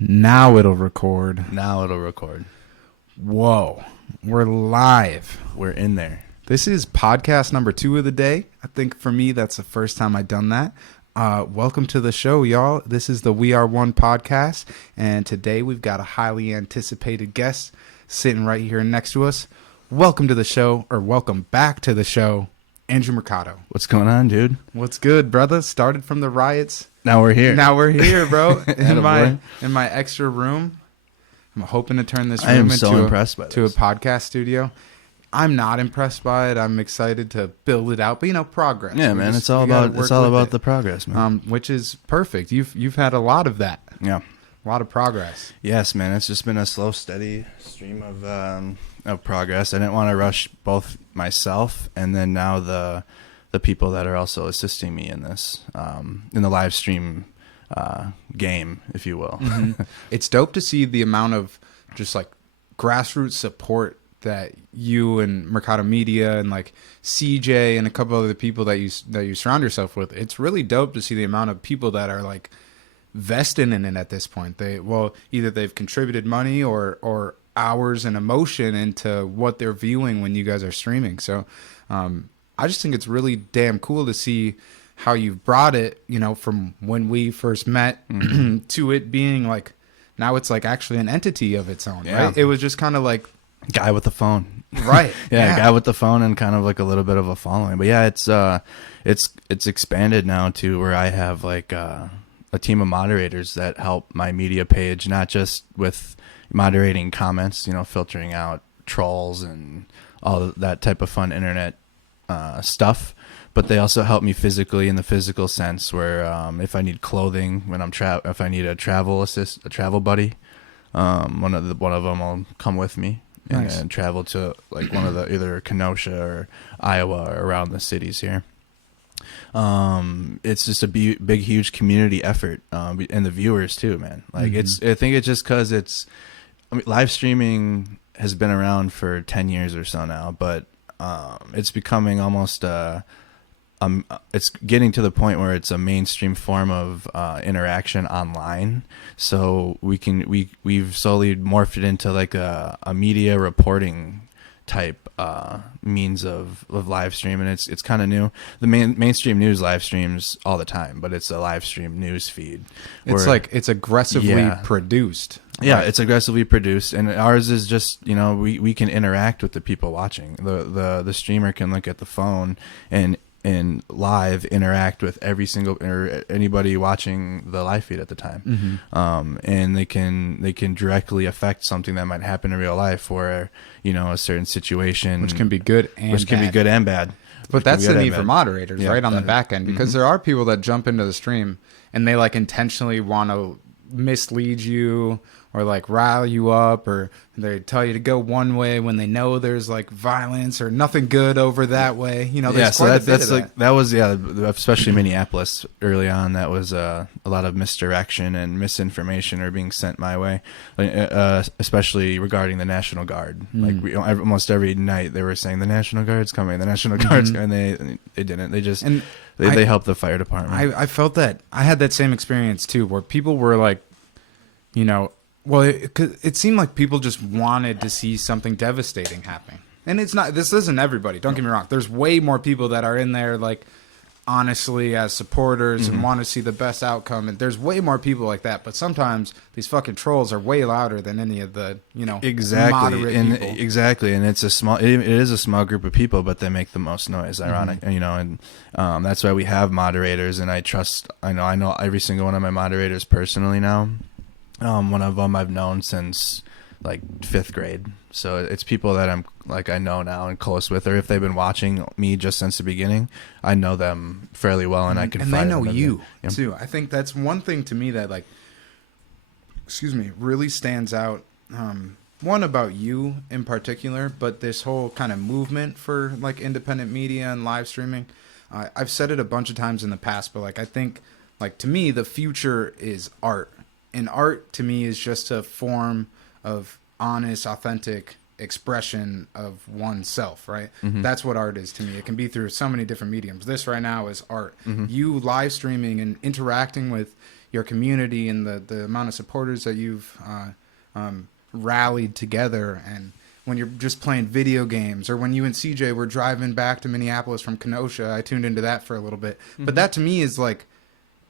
Now it'll record. Now it'll record. Whoa. We're live. We're in there. This is podcast number 2 of the day. I think for me, that's the first time I've done that. Welcome to the show, y'all. This is the We Are One podcast. And today we've got a highly anticipated guest sitting right here next to us. Welcome to the show, or welcome back to the show, Andrew Mercado. What's going on, dude? What's good, brother? Started from the riots. Now we're here. Now we're here, bro. in Attaboy. my extra room. I'm hoping to turn this I am room so into impressed by a this. podcast studio. I'm not impressed by it. I'm excited to build it out, but progress. Yeah, man. It's all about the progress, man. Which is perfect. You've had a lot of that. Yeah. A lot of progress. Yes, man. It's just been a slow, steady stream of progress. I didn't want to rush both myself and then now the people that are also assisting me in this, in the live stream game, if you will. Mm-hmm. It's dope to see the amount of just like grassroots support that you and Mercado Media and like CJ and a couple other people that you surround yourself with. It's really dope to see the amount of people that are like vested in it at this point. Either they've contributed money or hours and emotion into what they're viewing when you guys are streaming. So I just think it's really damn cool to see how you've brought it, from when we first met to it being like, now it's like actually an entity of its own, right? It was just kind of like Guy with the phone. Right. Yeah, guy with the phone and kind of like a little bit of a following. But yeah, it's expanded now to where I have like a team of moderators that help my media page, not just with moderating comments, filtering out trolls and all that type of fun internet stuff, but they also help me physically in the physical sense where if I need clothing when if I need a travel buddy, one of them will come with me. Nice. And travel to like one of the either Kenosha or Iowa or around the cities here. It's just a big, huge community effort, and the viewers too, man. Like I think it's just because live streaming has been around for 10 years or so now, but it's becoming almost it's getting to the point where it's a mainstream form of interaction online. So we've slowly morphed it into like a media reporting type means of live stream, and it's kind of new. The mainstream news live streams all the time, but it's a live stream news feed. It's aggressively produced. Yeah, right? It's aggressively produced, and ours is just we can interact with the people watching. The streamer can look at the phone and live interact with every single or anybody watching the live feed at the time, and they can directly affect something that might happen in real life, or a certain situation, which can be good and bad. But that's the need for moderators, right, on the back end, because there are people that jump into the stream and they like intentionally want to mislead you or like rile you up, or they tell you to go one way when they know there's like violence or nothing good over that way. That was especially Minneapolis early on. That was a lot of misdirection and misinformation are being sent my way, especially regarding the National Guard. Like almost every night they were saying the National Guard's coming, the National Guard's coming, and they didn't. They just they helped the fire department. I felt that I had that same experience too, where people were like, it seemed like people just wanted to see something devastating happening. And this isn't everybody. Don't get me wrong. There's way more people that are in there, like, honestly, as supporters and want to see the best outcome. And there's way more people like that. But sometimes these fucking trolls are way louder than any of the, moderate people. Exactly. And it is a small group of people, but they make the most noise, ironic, and that's why we have moderators. And I know every single one of my moderators personally now. One of them I've known since like 5th grade. So it's people that I know now and close with, or if they've been watching me just since the beginning, I know them fairly well, and I can. And they know you too. I think that's one thing to me that really stands out. One about you in particular, but this whole kind of movement for like independent media and live streaming. I've said it a bunch of times in the past, but I think to me the future is art. And art to me is just a form of honest, authentic expression of oneself, right? That's what art is to me. It can be through so many different mediums. This right now is art. You live streaming and interacting with, your community and the amount of supporters that you've rallied together. And when you're just playing video games, or when you and CJ were driving back to Minneapolis from Kenosha, I tuned into that for a little bit. But that to me is like,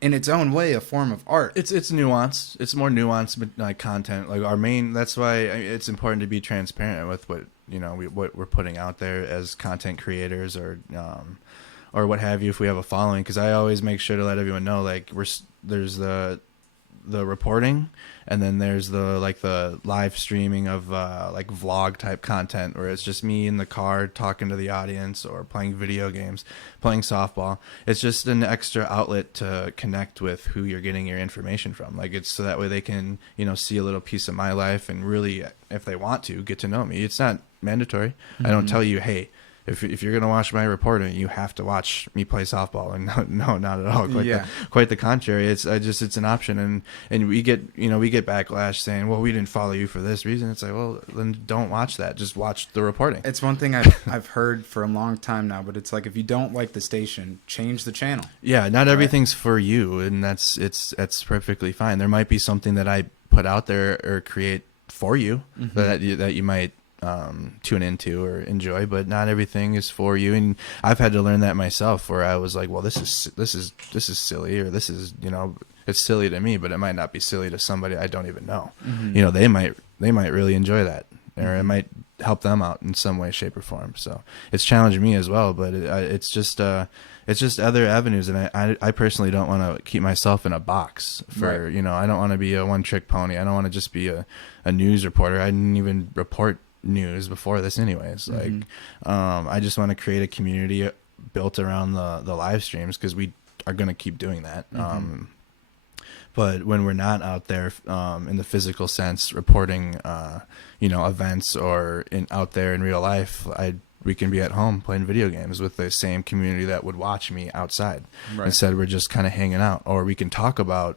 in its own way, a form of art. It's nuanced. It's more nuanced, but like content. Like our main. That's why it's important to be transparent with what what we're putting out there as content creators, or what have you. If we have a following, because I always make sure to let everyone know, like there's the reporting, and then there's the live streaming of like vlog type content, where it's just me in the car talking to the audience, or playing video games, playing softball. It's just an extra outlet to connect with who you're getting your information from. Like, it's so that way they can see a little piece of my life, and really, if they want to, get to know me. It's not mandatory. I don't tell you, hey, if you're gonna watch my reporting, you have to watch me play softball. And no, not at all. Quite the contrary. It's an option, and we get backlash saying, well, we didn't follow you for this reason. It's like, well, then don't watch that. Just watch the reporting. It's one thing I've heard for a long time now, but it's like, if you don't like the station, change the channel. Yeah, not everything's for you, and that's perfectly fine. There might be something that I put out there or create for you that you might tune into or enjoy, but not everything is for you. And I've had to learn that myself, where I was like, well, this is silly, or this is it's silly to me, but it might not be silly to somebody I don't even know. They might really enjoy that, or it might help them out in some way, shape, or form. So it's challenged me as well, but it's just other avenues. And I personally don't want to keep myself in a box for, right. I don't want to be a one-trick pony. I don't want to just be a news reporter. I didn't even report news before this anyways. Like, I just want to create a community built around the live streams, because we are going to keep doing that. But when we're not out there in the physical sense reporting events, or out there in real life, we can be at home playing video games with the same community that would watch me outside. Right. Instead, we're just kind of hanging out, or we can talk about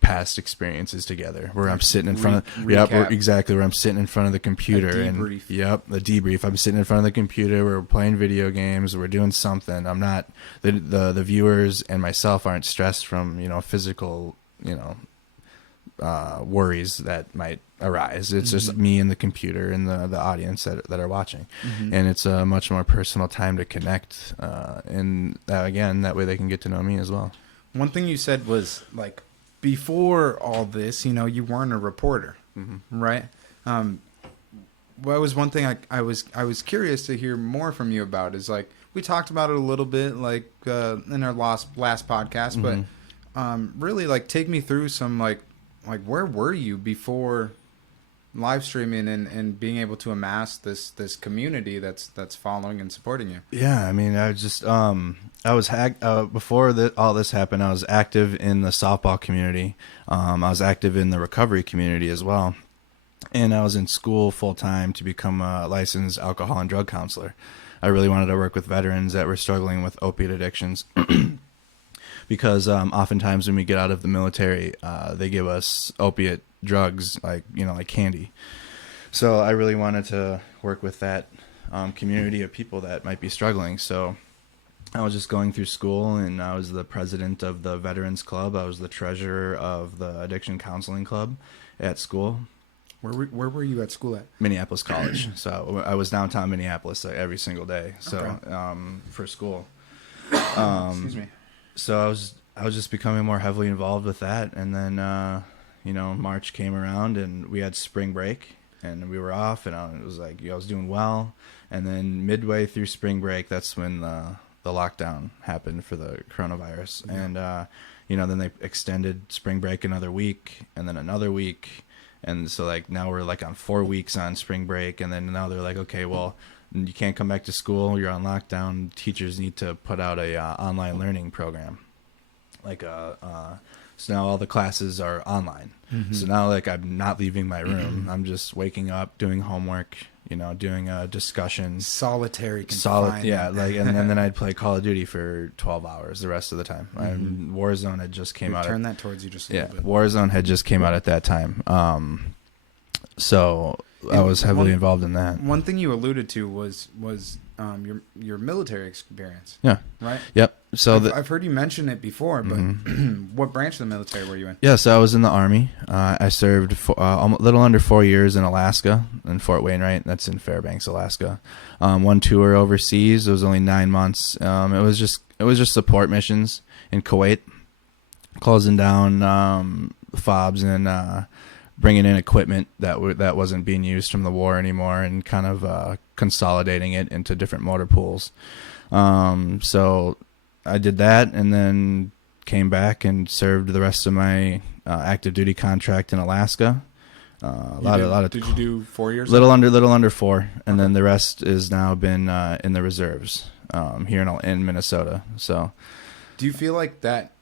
past experiences together, where I'm sitting in front of where I'm sitting in front of the computer, and the debrief. I'm sitting in front of the computer, we're playing video games, we're doing something. I'm not the viewers and myself aren't stressed from physical worries that might arise. It's just me and the computer and the audience that are watching, and it's a much more personal time to connect, and again, that way they can get to know me as well. One thing you said was, like, before all this, you weren't a reporter, right? Well, it was one thing I was curious to hear more from you about. Is like, we talked about it a little bit, like in our last podcast, but really, like, take me through some like where were you before live streaming and being able to amass this community that's following and supporting you? Yeah, I mean, I just before all this happened, I was active in the softball community. I was active in the recovery community as well, and I was in school full time to become a licensed alcohol and drug counselor. I really wanted to work with veterans that were struggling with opiate addictions. Because oftentimes when we get out of the military, they give us opiate drugs, like candy. So I really wanted to work with that community of people that might be struggling. So I was just going through school, and I was the president of the Veterans Club. I was the treasurer of the Addiction Counseling Club at school. Where were you at school at? Minneapolis College. So I was downtown Minneapolis every single day. So for school. Excuse me. So I was just becoming more heavily involved with that, and then March came around, and we had spring break, and we were off, and it was like I was doing well, and then midway through spring break, that's when the lockdown happened for the coronavirus, and then they extended spring break another week, and then another week, and so like now we're like on 4 weeks on spring break, and then now they're like, okay, well, you can't come back to school, you're on lockdown, teachers need to put out a online learning program, so now all the classes are online. So now, like, I'm not leaving my room, I'm just waking up, doing homework, doing a discussion, solitary confinement. And then I'd play Call of Duty for 12 hours the rest of the time. Warzone had just came out. Turn that towards you just a little bit. Warzone had just came out at that time. So I was heavily involved in that. One thing you alluded to was your military experience. Yeah. Right. Yep. So I've heard you mention it before, but what branch of the military were you in? yeah, so I was in the Army. I served for a little under 4 years in Alaska, in Fort Wainwright. That's in Fairbanks, Alaska. One tour overseas. It was only 9 months. It was just support missions in Kuwait, closing down fobs and bringing in equipment that wasn't being used from the war anymore, and kind of consolidating it into different motor pools. So I did that, and then came back and served the rest of my active duty contract in Alaska. Did you do 4 years? Little under 4, and then the rest has now been in the reserves here in Minnesota. So, do you feel like that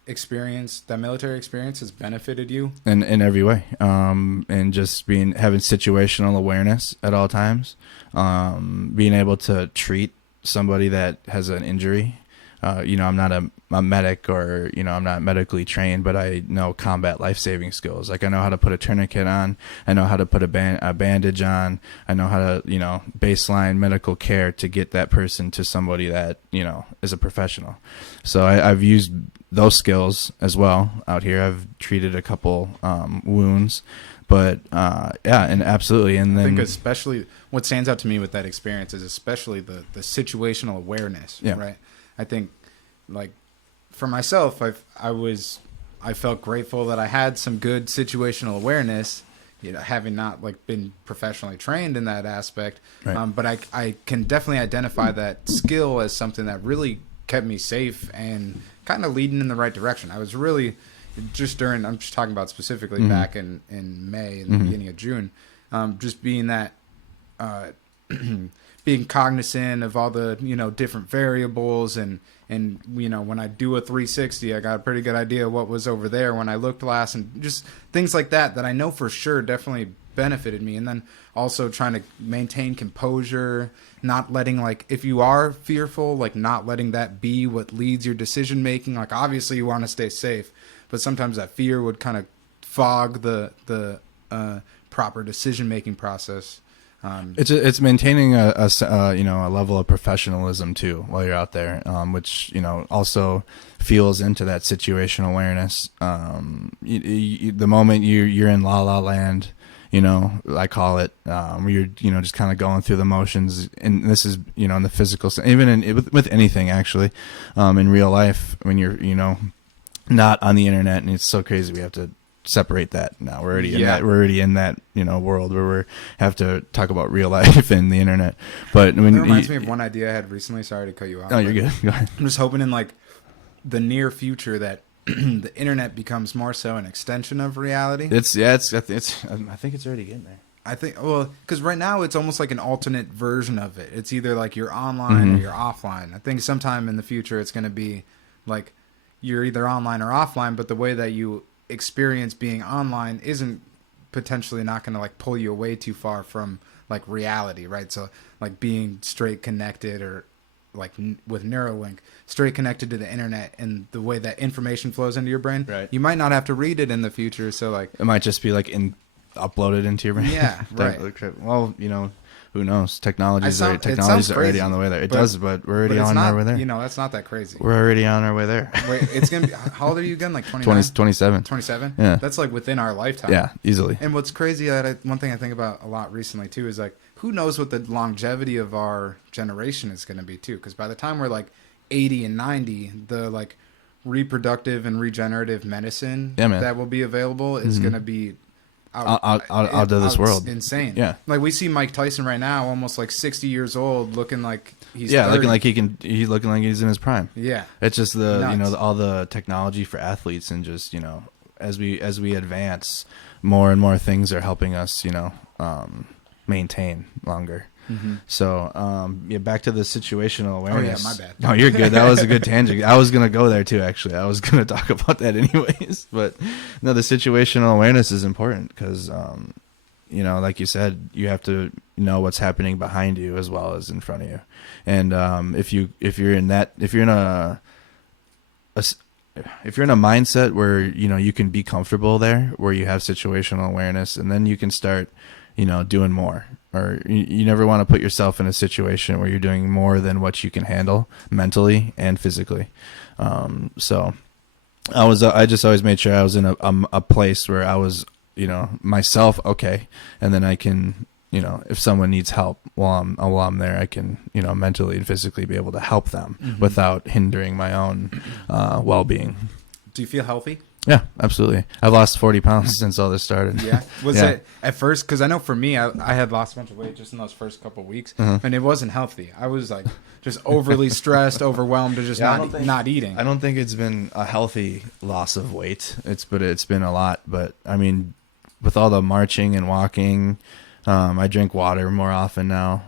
military experience, has benefited you in every way? And just having situational awareness at all times, being able to treat somebody that has an injury. I'm not a medic, or, I'm not medically trained, but I know combat life-saving skills. Like, I know how to put a tourniquet on. I know how to put a bandage on. I know how to, baseline medical care to get that person to somebody that, is a professional. So I've used those skills as well out here. I've treated a couple wounds, but yeah, and absolutely. And then I think especially what stands out to me with that experience is especially the situational awareness, right? I think, like, for myself, I felt grateful that I had some good situational awareness, having not been professionally trained in that aspect. Right. But I can definitely identify that skill as something that really kept me safe and kind of leading in the right direction. I was really I'm just talking about specifically back in May and the beginning of June, just being that, being cognizant of all the, different variables and, when I do a 360, I got a pretty good idea of what was over there when I looked last, and just things like that I know for sure definitely benefited me. And then also trying to maintain composure, not letting, if you are fearful, not letting that be what leads your decision making. Obviously you want to stay safe, but sometimes that fear would kind of fog the proper decision making process. It's maintaining a level of professionalism too while you're out there, which also feels into that situational awareness. The moment you're in la la land, I call it, where you're just kind of going through the motions, and this is in the physical sense, even with anything actually, in real life, when you're not on the internet. And it's so crazy we have to separate that now. We're already in that world where we have to talk about real life and the internet. But when it reminds me of one idea I had recently. Sorry to cut you off. No, you're good. Go ahead. I'm just hoping in the near future that the internet becomes more so an extension of reality. I think it's already getting there. I think, because right now it's almost like an alternate version of it. It's either you're online or you're offline. I think sometime in the future it's going to be you're either online or offline, but the way that you experience being online isn't potentially not going to pull you away too far from reality, right? So being straight connected, or with Neuralink, straight connected to the internet, and the way that information flows into your brain, right? You might not have to read it in the future. So it might just be uploaded into your brain. Yeah, right. Well, who knows? Technology's already on the way there. It does, but we're already on our way there. That's not that crazy. We're already on our way there. Wait, it's gonna be. How old are you again? 29? 27. 27. Yeah, that's within our lifetime. Yeah, easily. And what's crazy, one thing I think about a lot recently too is who knows what the longevity of our generation is going to be too? Because by the time we're 80 and 90, the reproductive and regenerative medicine that will be available is going to be out of this world. Insane. Yeah. We see Mike Tyson right now, almost 60 years old, looking like he's 30. He's looking like he's in his prime. Yeah. It's just all the technology for athletes, and just as we advance, more and more things are helping us maintain longer. So back to the situational awareness. Oh yeah, my bad. No, you're good. That was a good tangent. I was gonna go there too, actually. I was gonna talk about that anyways. But no, the situational awareness is important because like you said, you have to know what's happening behind you as well as in front of you. And if you're in a mindset where you can be comfortable there, where you have situational awareness, and then you can start doing more, or you never want to put yourself in a situation where you're doing more than what you can handle mentally and physically. So I just always made sure I was in a place where I was, myself okay, and then I can, if someone needs help while I'm there, I can, mentally and physically be able to help them without hindering my own well-being. Do you feel healthy? Yeah, absolutely. I've lost 40 pounds since all this started. Yeah. Was it at first? Because I know for me, I had lost a bunch of weight just in those first couple of weeks, and it wasn't healthy. I was like just overly stressed, overwhelmed, or just not eating. I don't think it's been a healthy loss of weight. It's been a lot. But I mean, with all the marching and walking, I drink water more often now,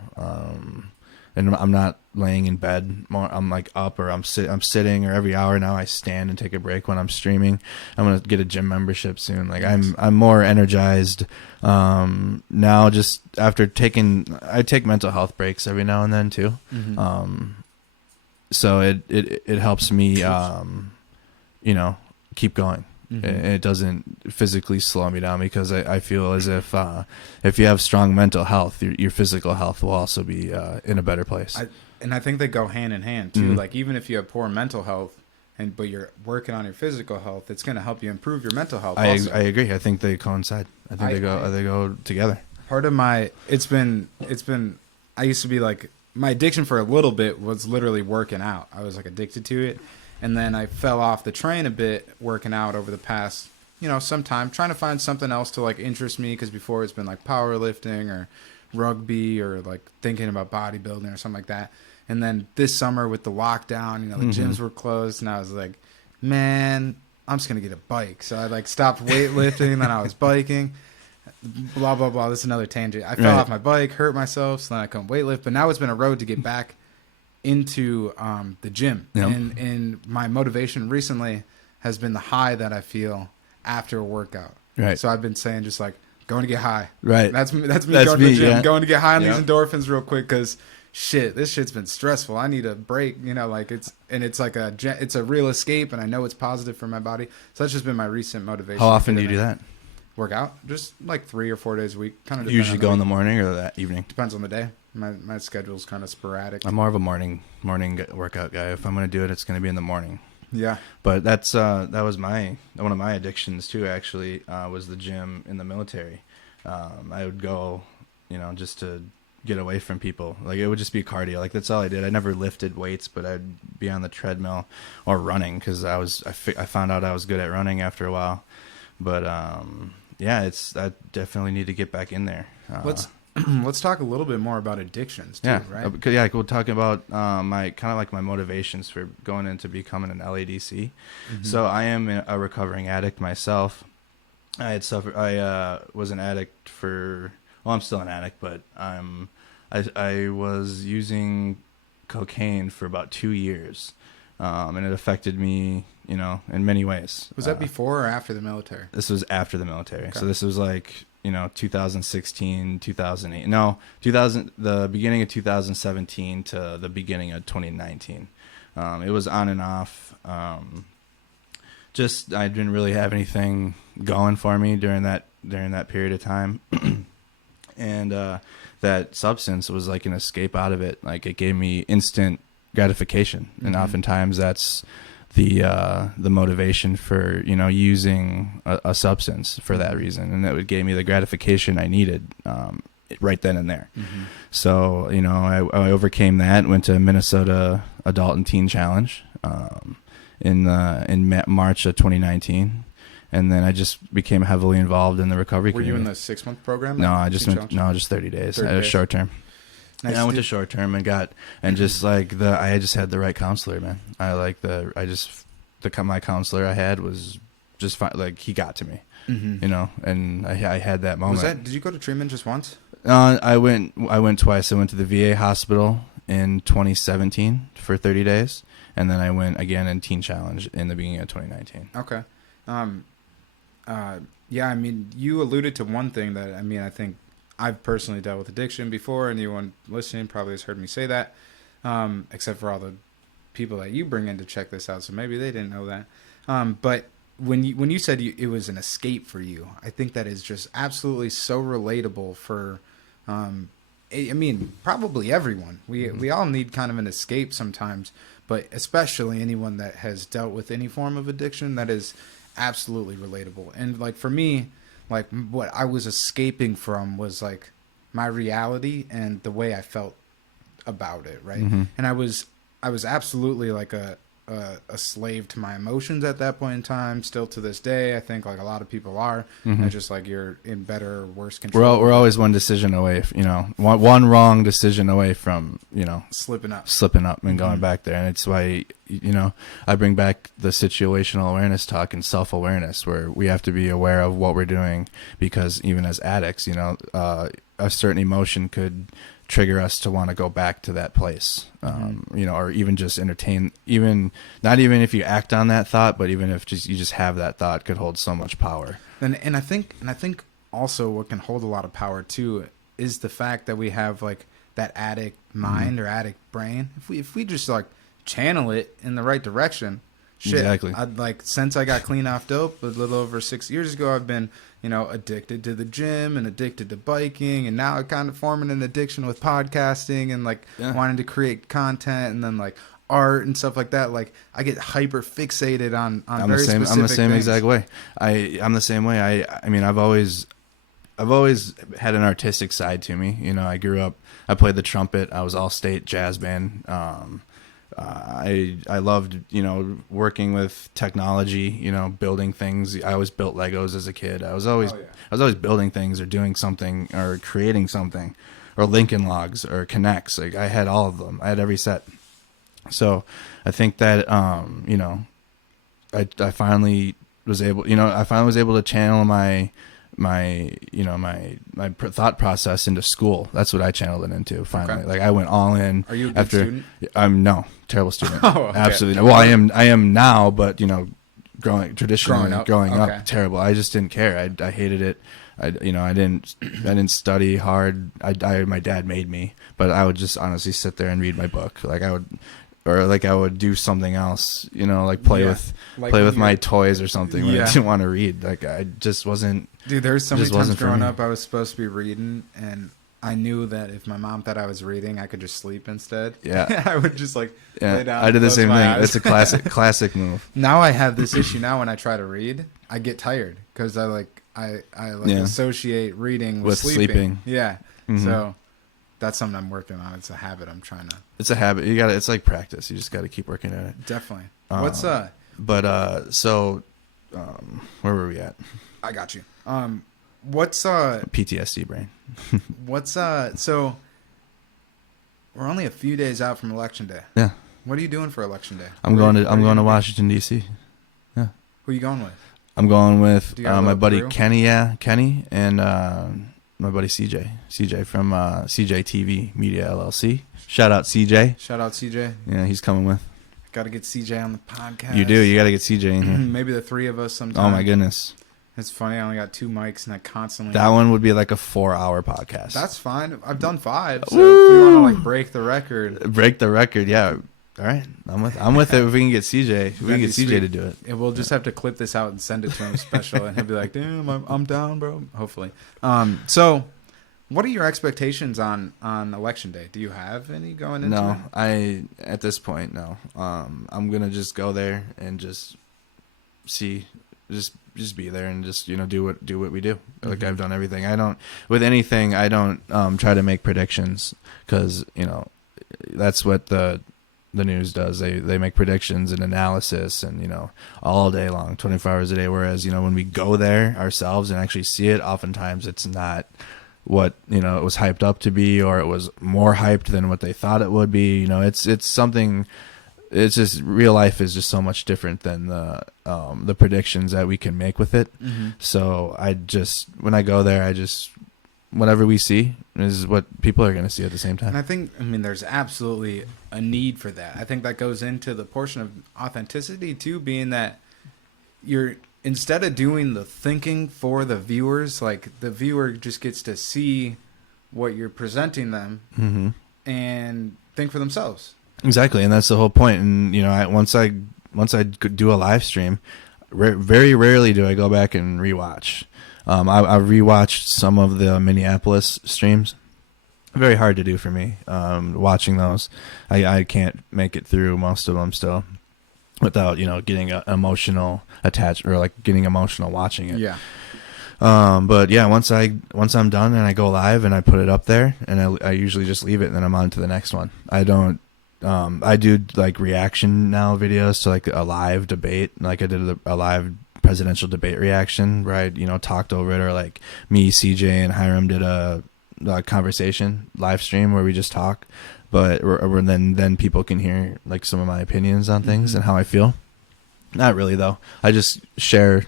and I'm not laying in bed more. I'm like up, or I'm sitting, or every hour now I stand and take a break when I'm streaming. I'm gonna get a gym membership soon. Like I'm more energized now. Just after I take mental health breaks every now and then too. So it helps me keep going. It doesn't physically slow me down, because I feel as if you have strong mental health, your physical health will also be in a better place. And I think they go hand in hand too. Like even if you have poor mental health, but you're working on your physical health, it's going to help you improve your mental health. I agree. I think they coincide. I think they go together. Part of it's been. I used to be like, my addiction for a little bit was literally working out. I was like addicted to it. And then I fell off the train a bit working out over the past, some time, trying to find something else to like interest me. Because before it's been like powerlifting or rugby or like thinking about bodybuilding or something like that. And then this summer with the lockdown, the gyms were closed, and I was like, man, I'm just going to get a bike. So I like stopped weightlifting, then I was biking, blah, blah, blah. This is another tangent. I fell off my bike, hurt myself, so then I couldn't weightlift. But now it's been a road to get back into the gym. Yep. And my motivation recently has been the high that I feel after a workout. Right. So I've been saying just like going to get high. Right. That's me going to the gym, going to get high on these Yep. endorphins real quick, because this shit's been stressful. I need a break, like it's like it's a real escape, and I know it's positive for my body. So that's just been my recent motivation. How often do you do that? Work out just like 3 or 4 days a week. Kind of usually go in the morning or that evening? Depends on the day. My schedule's kind of sporadic. I'm more of a morning workout guy. If I'm going to do it, it's going to be in the morning. Yeah. But that was one of my addictions too, actually, was the gym in the military. I would go, just to get away from people. Like it would just be cardio. Like that's all I did. I never lifted weights, but I'd be on the treadmill or running, because I found out I was good at running after a while. But I definitely need to get back in there. Let's talk a little bit more about addictions too, right? We'll talk about my motivations for going into becoming an LADC. So I am a recovering addict myself. I was an addict I'm still an addict, but I was using cocaine for about 2 years, and it affected me, in many ways. Was that before or after the military? This was after the military. Okay. So this was like 2016, 2008. No, the beginning of 2017 to the beginning of 2019. It was on and off. Just I didn't really have anything going for me during that period of time. And that substance was like an escape out of it. Like it gave me instant gratification. And oftentimes that's the motivation for using a substance for that reason, and that gave me the gratification I needed right then and there. So I overcame that, went to Minnesota Adult and Teen Challenge in March of 2019, and then I just became heavily involved in the recovery community. Were you in the 6-month program? No, just 30 days. I was short term. Nice. I went to short term and I just had the right counselor, man. My counselor I had was just fine. Like he got to me, and I had that moment. Did you go to treatment just once? I went twice. I went to the VA hospital in 2017 for 30 days. And then I went again in Teen Challenge in the beginning of 2019. Okay. Yeah, I mean, you alluded to one thing that, I think I've personally dealt with addiction before, and anyone listening probably has heard me say that, except for all the people that you bring in to check this out, so maybe they didn't know that. But when you said it was an escape for you, I think that is just absolutely so relatable for, I mean, probably everyone. We all need kind of an escape sometimes, but especially anyone that has dealt with any form of addiction, that is absolutely relatable. And like for me, like what I was escaping from was like my reality and the way I felt about it, right? And I was absolutely like a slave to my emotions at that point in time. Still to this day, I think like a lot of people are. And just like you're in better or worse control. We're always one decision away, one wrong decision away from slipping up and going back there. And it's why I bring back the situational awareness talk and self-awareness, where we have to be aware of what we're doing, because even as addicts, a certain emotion could trigger us to want to go back to that place, or even just entertain, not even if you act on that thought, but even if you just have that thought, could hold so much power. And I think also what can hold a lot of power too is the fact that we have like that addict mind or addict brain. If we just like channel it in the right direction, shit. Exactly. I'd like, since I got clean off dope a little over 6 years ago, I've been addicted to the gym and addicted to biking, and now I kind of forming an addiction with podcasting and like wanting to create content, and then like art and stuff like that. Like I get hyper fixated on very specific I'm the same things. exact way. I'm the same way. I mean, I've always had an artistic side to me. I grew up, I played the trumpet. I was all state jazz band. I loved, working with technology, building things. I always built Legos as a kid. I was always building things or doing something or creating something, or Lincoln Logs or Connects. Like I had all of them. I had every set. So I think that, I finally was able, to channel my thought process into school. That's what I channeled it into finally. Okay. Like I went all in. Are you a good student? I'm no terrible student. Oh, okay. Absolutely. Well, I am now, but growing up, okay. Terrible. I just didn't care. I hated it. I didn't study hard. My dad made me, but I would just honestly sit there and read my book. Like I would do something else, like play with my toys or something when I didn't want to read. Like I just wasn't. Dude, there's so many times growing up I was supposed to be reading, and I knew that if my mom thought I was reading, I could just sleep instead. Yeah. I would just like lay down. I did the same thing. Eyes. It's a classic move. Now I have this issue now when I try to read, I get tired because I associate reading with sleeping. Yeah. Mm-hmm. So that's something I'm working on. It's a habit I'm trying to. It's a habit. It's like practice. You just got to keep working at it. Definitely. Where were we at? I got you. What's PTSD brain. So we're only a few days out from election day. Yeah. What are you doing for election day? I'm going to Washington D.C. Yeah. Who are you going with? I'm going with my buddy crew? Kenny, and my buddy CJ from CJ TV Media LLC. Shout out CJ. Yeah, he's coming with. Got to get CJ on the podcast. You do. You got to get CJ in here. Maybe the three of us sometime. Oh my goodness. It's funny. I only got 2 mics, and I constantly. That one would be like a 4-hour podcast. That's fine. I've done 5. So if we want to like break the record. Yeah. All right, I'm with it. If we can get CJ, to do it. And we'll just have to clip this out and send it to him special, and he'll be like, "Damn, I'm down, bro." Hopefully. So, what are your expectations on election day? Do you have any going into it? No, at this point, no. I'm gonna just go there and just see, just be there and just do what we do. Like mm-hmm. I've done everything. I don't try to make predictions, because that's what the news does. They make predictions and analysis and all day long, 24 hours a day, whereas when we go there ourselves and actually see it, oftentimes it's not what it was hyped up to be, or it was more hyped than what they thought it would be. It's something. It's just real life is just so much different than the predictions that we can make with it. Mm-hmm. So when I go there, whatever we see is what people are going to see at the same time. And there's absolutely a need for that. I think that goes into the portion of authenticity too, being that you're, instead of doing the thinking for the viewers, like the viewer just gets to see what you're presenting them mm-hmm. and think for themselves. Exactly. And that's the whole point. And, once I do a live stream, very rarely do I go back and rewatch. I rewatched some of the Minneapolis streams. Very hard to do for me. Watching those, I can't make it through most of them still without getting emotional attached or like getting emotional watching it. Yeah. But yeah, once I'm done and I go live and I put it up there, and I usually just leave it and then I'm on to the next one. I don't. I do like reaction now videos to like a live debate. Like I did a live presidential debate reaction where I talked over it, or like me, CJ, and Hiram did a conversation live stream where we just talk, but or then people can hear like some of my opinions on things and how I feel. Not really though. I just share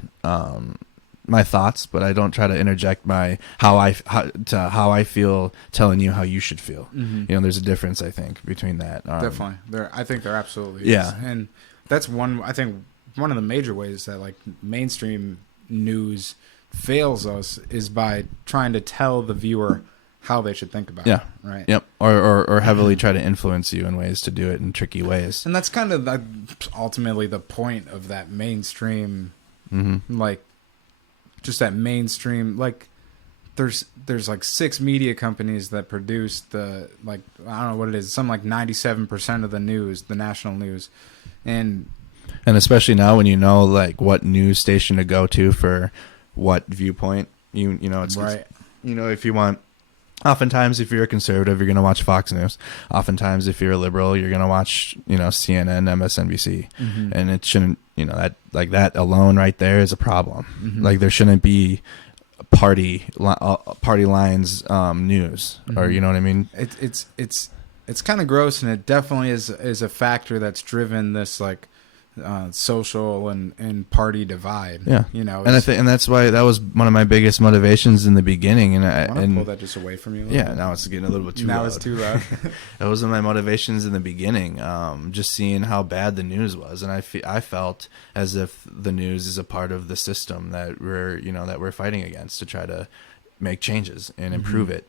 my thoughts, but I don't try to interject how I feel, telling you how you should feel. There's a difference, I think, between that. Definitely, I think there absolutely is. And that's one of the major ways that like mainstream news fails us is by trying to tell the viewer how they should think about it. Right. Yep. Or heavily try to influence you in ways to do it in tricky ways. And that's kind of ultimately the point of that mainstream, like just that mainstream, like there's like 6 media companies that produce the, like, I don't know what it is, something like 97% of the news, the national news. And especially now when like what news station to go to for what viewpoint, it's right. If you want, oftentimes if you're a conservative, you're going to watch Fox News. Oftentimes if you're a liberal, you're going to watch, CNN, MSNBC. And it shouldn't, that alone right there is a problem. Like there shouldn't be party lines news, or you know what I mean? It's kind of gross, and it definitely is a factor that's driven this like social and party divide. Yeah, and that's why that was one of my biggest motivations in the beginning. And I want to pull that just away from you. Yeah, now it's getting a little bit too loud. Now it's too loud. That was one of my motivations in the beginning. Just seeing how bad the news was, and I felt as if the news is a part of the system that we're fighting against to try to make changes and improve it.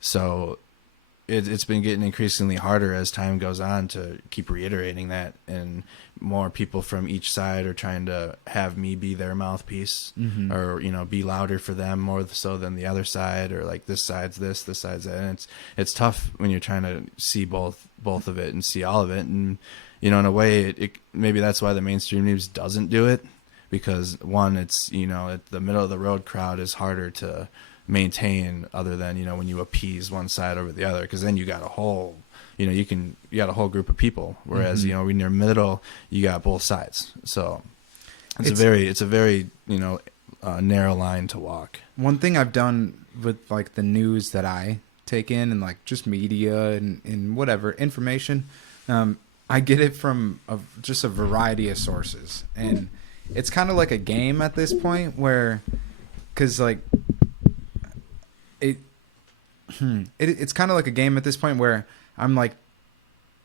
So. It's been getting increasingly harder as time goes on to keep reiterating that, and more people from each side are trying to have me be their mouthpiece, or be louder for them more so than the other side, or like this side's this side's that. And it's tough when you're trying to see both of it and see all of it, and in a way it maybe that's why the mainstream news doesn't do it, because one, it's the middle of the road crowd is harder to maintain, other than when you appease one side over the other, because then you got a whole you got a whole group of people, whereas when you're middle, you got both sides. So it's a very narrow line to walk. One thing I've done with like the news that I take in, and like just media and whatever information, I get it from just a variety of sources, and it's kind of like a game at this point, where because like it's kind of like a game at this point where I'm like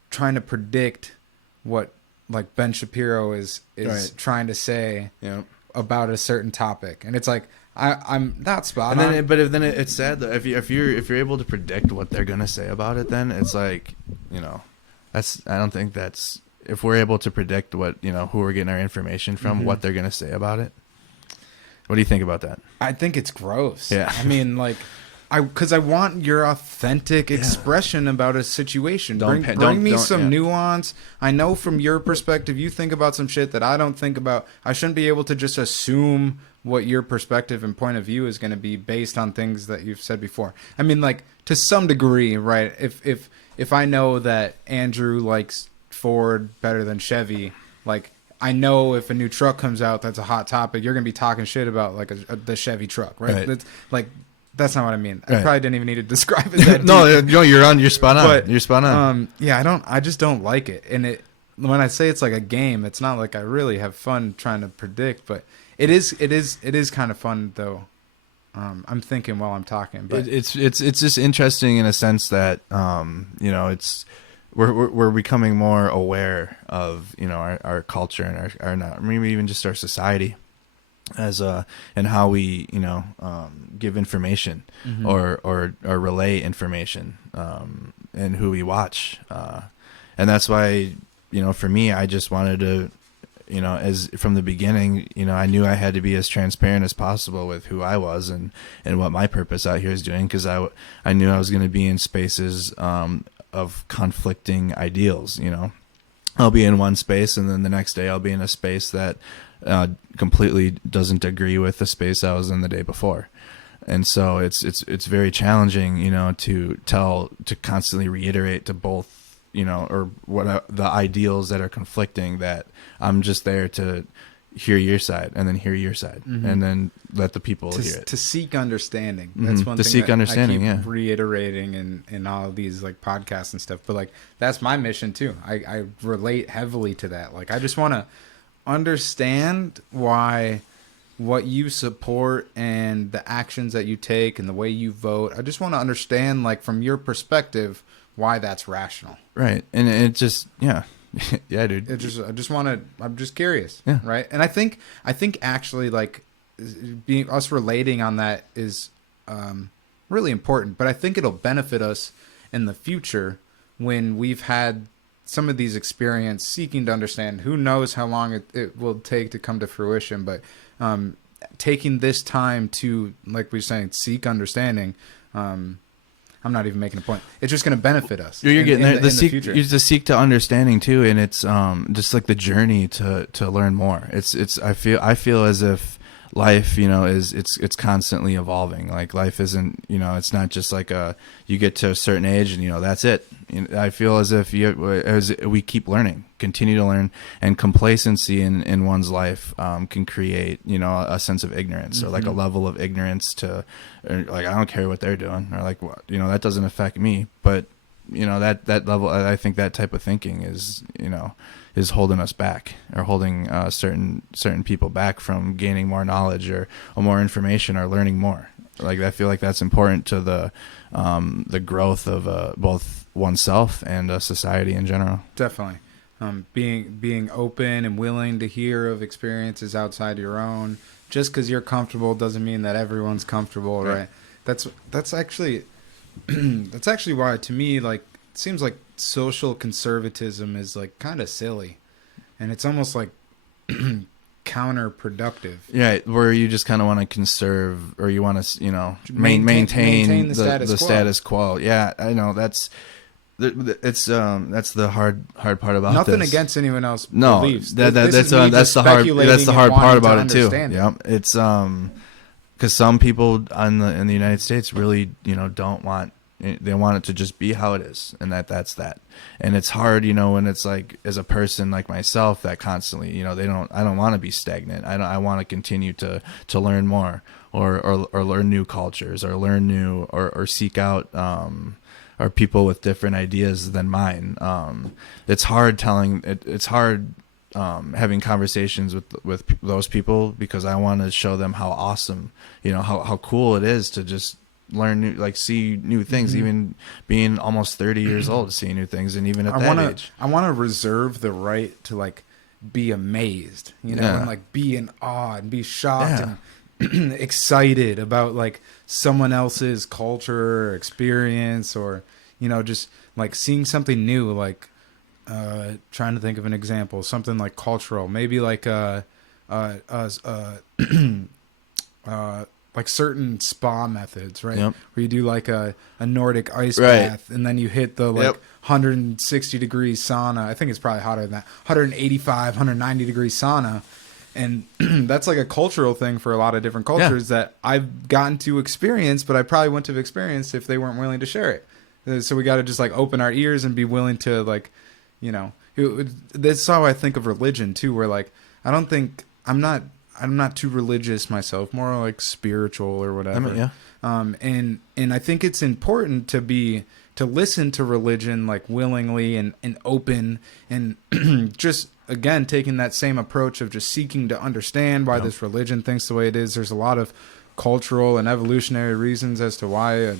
trying to predict what like Ben Shapiro is right. trying to say about a certain topic, and it's like I'm not spot on. It's sad though if you're able to predict what they're gonna say about it, then it's like I don't think that's, if we're able to predict what who we're getting our information from, what they're gonna say about it. What do you think about that? I think it's gross. Yeah, I mean like. Because I want your authentic expression about a situation. Bring me some nuance. I know from your perspective, you think about some shit that I don't think about. I shouldn't be able to just assume what your perspective and point of view is going to be based on things that you've said before. I mean, like, to some degree, right? If I know that Andrew likes Ford better than Chevy, like, I know if a new truck comes out that's a hot topic, you're going to be talking shit about, like, the Chevy truck, right? It's like... That's not what I mean. I probably didn't even need to describe it that No, you're spot on. But, you're spot on. I just don't like it. And when I say it's like a game, it's not like I really have fun trying to predict, but it is kind of fun though. I'm thinking while I'm talking, but it's just interesting in a sense that it's we're becoming more aware of our culture and our not, maybe even just our society, as and how we give information or relay information, and who we watch, and that's why for me, I just wanted to as from the beginning, I knew I had to be as transparent as possible with who I was and what my purpose out here is doing, because I knew I was going to be in spaces of conflicting ideals. I'll be in one space, and then the next day I'll be in a space that completely doesn't agree with the space I was in the day before. And so it's very challenging, to constantly reiterate to both, or the ideals that are conflicting, that I'm just there to hear your side and then hear your side, and then let the people hear it. To seek understanding. That's one thing seek that understanding, I keep reiterating in all of these like podcasts and stuff. But like, that's my mission too. I relate heavily to that. Like, I just want to understand why what you support and the actions that you take and the way you vote. I just want to understand, like, from your perspective, why that's rational. Right. And it just, yeah, dude. I'm just curious. Yeah. Right. And I think actually, like, us relating on that is really important, but I think it'll benefit us in the future when we've had some of these experiences seeking to understand. Who knows how long it will take to come to fruition, but taking this time to, like we were saying, seek understanding. I'm not even making a point. It's just going to benefit us. You're getting there. The future. The seek to understanding too, and it's just like the journey to learn more. I feel as if life, it's constantly evolving. Like, life isn't, it's not just like you get to a certain age and that's it. I feel as if as we keep learning, continue to learn, and complacency in one's life can create, a sense of ignorance, or like a level of ignorance to, like, I don't care what they're doing, or like, that doesn't affect me. But that level, I think that type of thinking is holding us back, or holding certain people back from gaining more knowledge or more information or learning more. Like, I feel like that's important to the growth of both oneself and society in general. Definitely. Being open and willing to hear of experiences outside your own. Just because you're comfortable doesn't mean that everyone's comfortable, right? That's actually that's actually why, to me, like, it seems like social conservatism is like kind of silly, and it's almost like counterproductive. Yeah, where you just kind of want to conserve, or you want to, maintain the status quo. Yeah, I know that's the hard part about nothing this. Against anyone else. No, beliefs. that's the hard part about it too. Yeah, it's because some people in the United States really don't want. They want it to just be how it is, and that's that. And it's hard, when it's like, as a person like myself, that constantly, I don't want to be stagnant. I want to continue to learn more, or learn new cultures, or learn new, or seek out, or people with different ideas than mine. It's hard having conversations with those people, because I want to show them how awesome, how cool it is to just learn new, like, see new things, even being almost 30 years old, see new things, and even at that age. I want to reserve the right to, like, be amazed, and like be in awe and be shocked and excited about, like, someone else's culture or experience, or just like seeing something new, like trying to think of an example, something like cultural, maybe like like certain spa methods, right? Yep. Where you do like a Nordic ice bath, and then you hit the 160 degree sauna. I think it's probably hotter than that. 185, 190 degree sauna. And that's like a cultural thing for a lot of different cultures that I've gotten to experience, but I probably wouldn't have experienced if they weren't willing to share it. So we got to just like open our ears and be willing to, like, that's how I think of religion too, where like, I'm not too religious myself, more like spiritual or whatever. And I think it's important to listen to religion, like, willingly and open, and just, again, taking that same approach of just seeking to understand why this religion thinks the way it is. There's a lot of cultural and evolutionary reasons as to why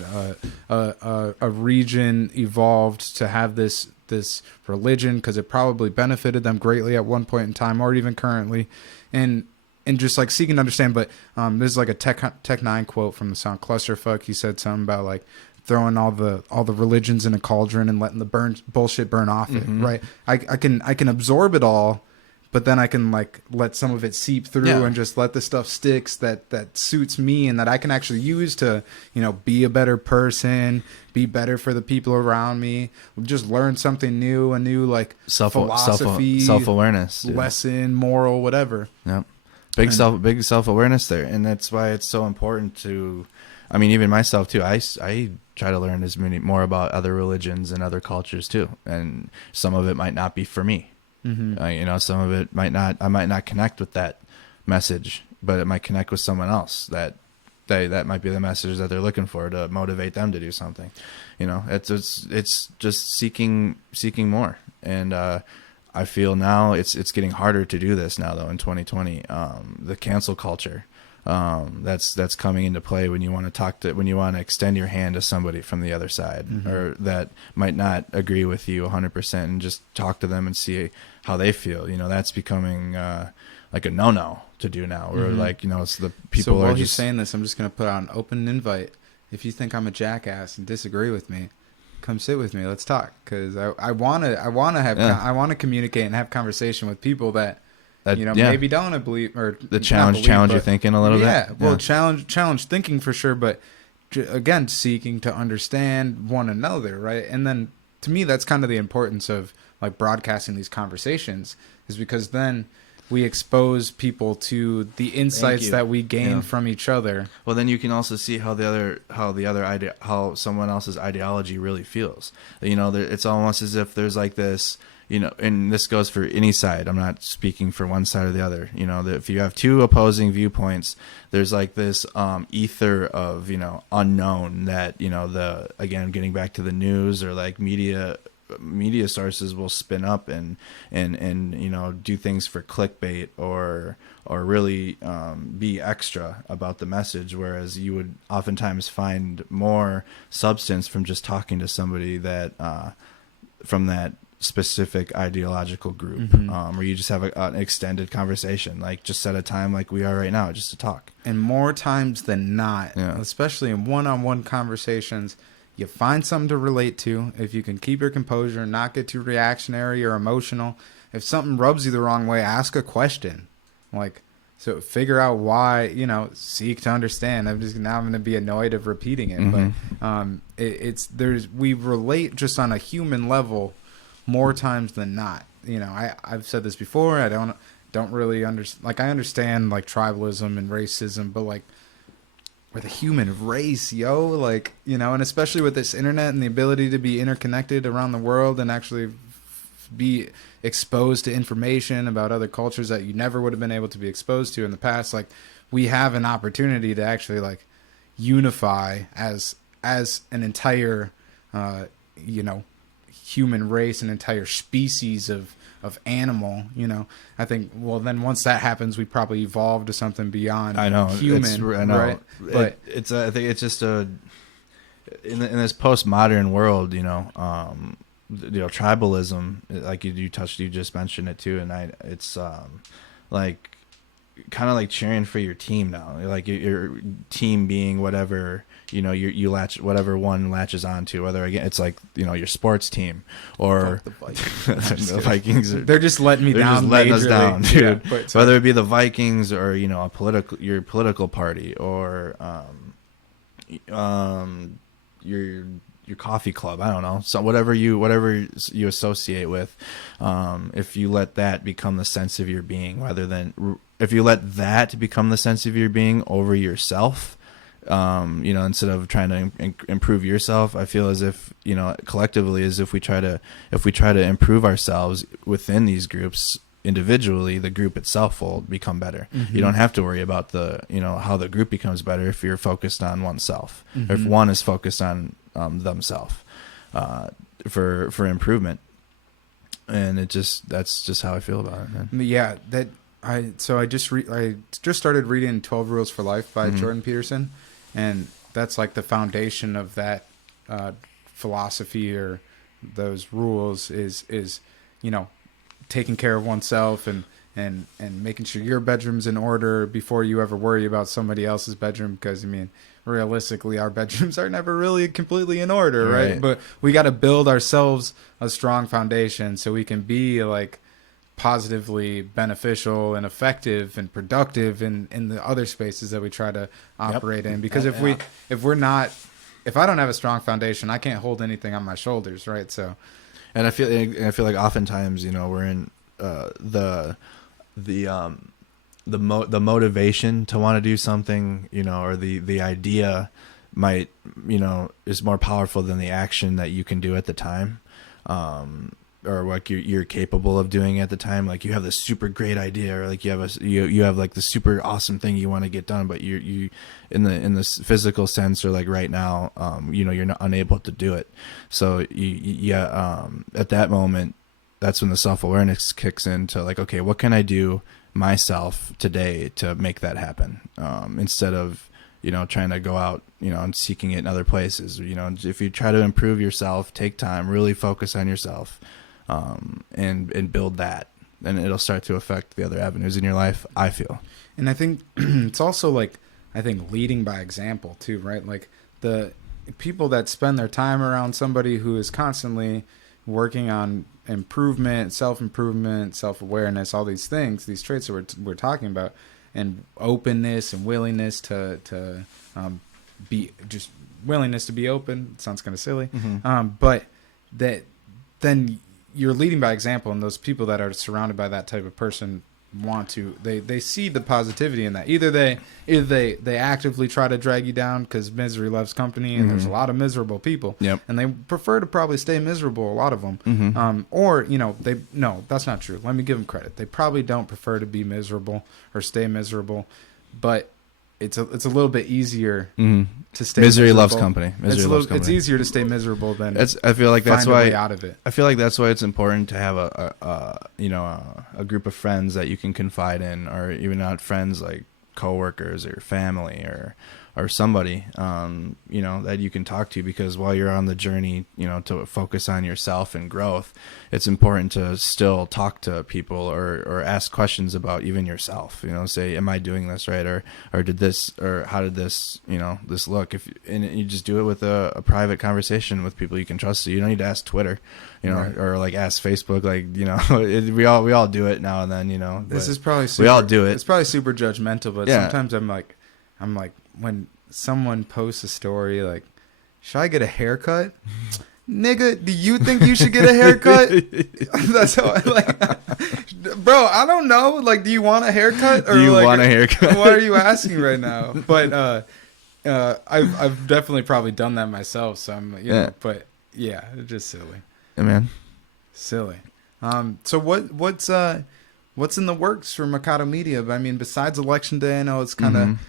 a region evolved to have this religion, because it probably benefited them greatly at one point in time, or even currently, and just like seeking to understand. But there's like a Tech Nine quote from the song Clusterfuck. He said something about like throwing all the religions in a cauldron and letting the bullshit burn off it. Right? I can absorb it all, but then I can like let some of it seep through and just let the stuff sticks that suits me and that I can actually use to, be a better person, be better for the people around me, just learn something new, a new like philosophy, self-awareness, lesson, moral, whatever. Yep. Big self-awareness there. And that's why it's so important to, I mean, even myself too, I try to learn more about other religions and other cultures too. And some of it might not be for me. Mm-hmm. Some of it I might not connect with that message, but it might connect with someone else that might be the message that they're looking for to motivate them to do something. It's just seeking more. And, I feel now it's getting harder to do this now though in 2020. The cancel culture, that's coming into play when you want to extend your hand to somebody from the other side, mm-hmm. or that might not agree with you 100%, and just talk to them and see how they feel. That's becoming like a no to do now. Or mm-hmm. It's the people. So while he's saying this, I'm just going to put out an open invite. If you think I'm a jackass and disagree with me, come sit with me. Let's talk, because I want to communicate and have conversation with people that maybe don't believe, or the challenge your thinking a little bit. Yeah, well, challenge thinking for sure, but again, seeking to understand one another, right? And then to me, that's kind of the importance of like broadcasting these conversations, is because then we expose people to the insights that we gain from each other. Well, then you can also see how someone else's ideology really feels. It's almost as if there's like this, and this goes for any side. I'm not speaking for one side or the other. That if you have two opposing viewpoints, there's like this ether of unknown that again, getting back to the news or like media sources will spin up and do things for clickbait or really be extra about the message, whereas you would oftentimes find more substance from just talking to somebody that from that specific ideological group, mm-hmm. Where you just have an extended conversation, like just set a time like we are right now just to talk. And more times than not, especially in one-on-one conversations, you find something to relate to. If you can keep your composure and not get too reactionary or emotional. If something rubs you the wrong way, ask a question. So figure out why, seek to understand. I'm going to be annoyed of repeating it. Mm-hmm. But we relate just on a human level more times than not. I've said this before. I don't really understand. I understand tribalism and racism, but we're the human race, yo. And especially with this internet and the ability to be interconnected around the world and actually be exposed to information about other cultures that you never would have been able to be exposed to in the past. We have an opportunity to actually unify as an entire, human race, an entire species of animal. I think, well, then once that happens, we probably evolve to something beyond human. I know. Right? But I think it's just in this postmodern world, tribalism, like you just mentioned it too, and it's kind of like cheering for your team now, like your team being whatever you latch, whatever one latches onto, whether again it's your sports team or the Vikings. The Vikings they're just letting me down. Just letting us down, dude. Yeah, whether it be the Vikings or your political party or your coffee club, I don't know, so whatever you associate with, if you let that become the sense of your being, rather than if you let that become the sense of your being over yourself, instead of trying to improve yourself, I feel as if collectively, as if we try to improve ourselves within these groups individually, the group itself will become better. Mm-hmm. You don't have to worry about how the group becomes better if you're focused on oneself, mm-hmm. or if one is focused on themselves for improvement. And that's just how I feel about it, man. Yeah, I just started reading 12 Rules for Life by mm-hmm. Jordan Peterson, and that's the foundation of that philosophy, or those rules is taking care of oneself and making sure your bedroom's in order before you ever worry about somebody else's bedroom, because realistically our bedrooms are never really completely in order, right? But we got to build ourselves a strong foundation so we can be positively beneficial and effective and productive in the other spaces that we try to operate in. Because if I don't have a strong foundation, I can't hold anything on my shoulders, right? So, and I feel like oftentimes, we're in the motivation to want to do something, or the idea might, is more powerful than the action that you can do at the time. Or like you're capable of doing at the time. Like you have this super great idea, or like you have like the super awesome thing you want to get done, but you in the physical sense, or like right now, you're not unable to do it. So at that moment, that's when the self-awareness kicks in to like, okay, what can I do myself today to make that happen? Instead of, trying to go out, and seeking it in other places. If you try to improve yourself, take time, really focus on yourself, and build that, then it'll start to affect the other avenues in your life, I feel. And I think it's also like, I think leading by example too, right? Like the people that spend their time around somebody who is constantly working on improvement, self-improvement, self-awareness, all these things, these traits that we're talking about, and openness and willingness to be just willingness to be open. It sounds kind of silly. But that then you're leading by example, and those people that are surrounded by that type of person they see the positivity in that. Either they actively try to drag you down because misery loves company, and there's a lot of miserable people, and they prefer to probably stay miserable, a lot of them. Or that's not true. Let me give them credit. They probably don't prefer to be miserable or stay miserable, but it's a little bit easier to stay misery miserable. Loves company. It's easier to stay miserable than I feel like that's why out of it. I feel like that's why it's important to have a group of friends that you can confide in, or even not friends, like coworkers or family or somebody that you can talk to, because while you're on the journey, to focus on yourself and growth, it's important to still talk to people or ask questions about even yourself. Say, am I doing this right, or did this, or how did this this look? And you just do it with a private conversation with people you can trust. So you don't need to ask Twitter, Right. or like ask Facebook. Like we all do it now and then. This is probably super, we all do it. It's probably super judgmental, but sometimes I'm like when someone posts a story like, should I get a haircut? Nigga, do you think you should get a haircut? That's how bro, I don't know. Like, do you want a haircut? Or do you want a haircut? What are you asking right now? But I've definitely probably done that myself. So I'm, know, but yeah, it's just silly. Yeah, man. Silly. So what's in the works for Mercado Media? I mean, besides Election Day, I know it's kind of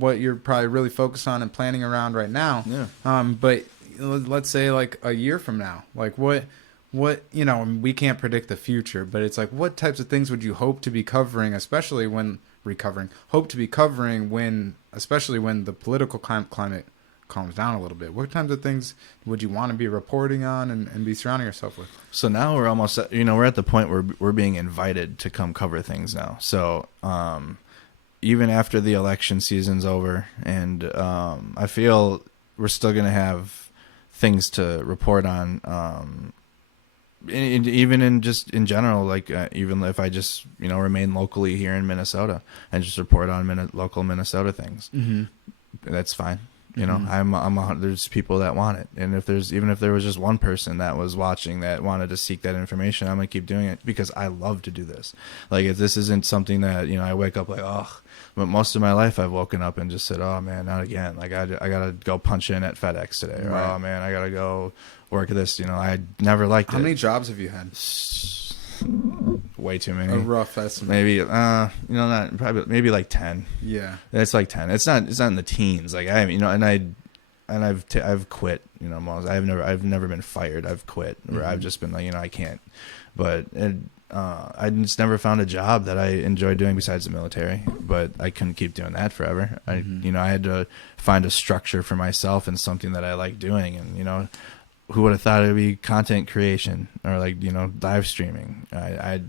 what you're probably really focused on and planning around right now. Yeah. But let's say like a year from now, like what we can't predict the future, but it's like, what types of things would you hope to be covering, especially when especially when the political climate calms down a little bit? What kinds of things would you want to be reporting on and be surrounding yourself with? So now we're almost, we're at the point where we're being invited to come cover things now. So even after the election season's over, and I feel we're still going to have things to report on, even in general, like even if I just remain locally here in Minnesota and just report on local Minnesota things, that's fine. There's people that want it, and if there was just one person that was watching that wanted to seek that information, I'm gonna keep doing it because I love to do this. Like, if this isn't something that I wake up like, oh, but most of my life I've woken up and just said, oh man, not again. Like I gotta go punch in at FedEx today, or right. Oh man, I gotta go work at this. I never liked it. How many jobs have you had? Way too many. A rough estimate. Maybe not probably, maybe like 10. Yeah, it's like 10. It's not in the teens. Like I've quit. Most I've never been fired. I've quit, or I've just been like, I can't. But I just never found a job that I enjoyed doing besides the military. But I couldn't keep doing that forever. I had to find a structure for myself and something that I like doing. And who would have thought it would be content creation or like live streaming? I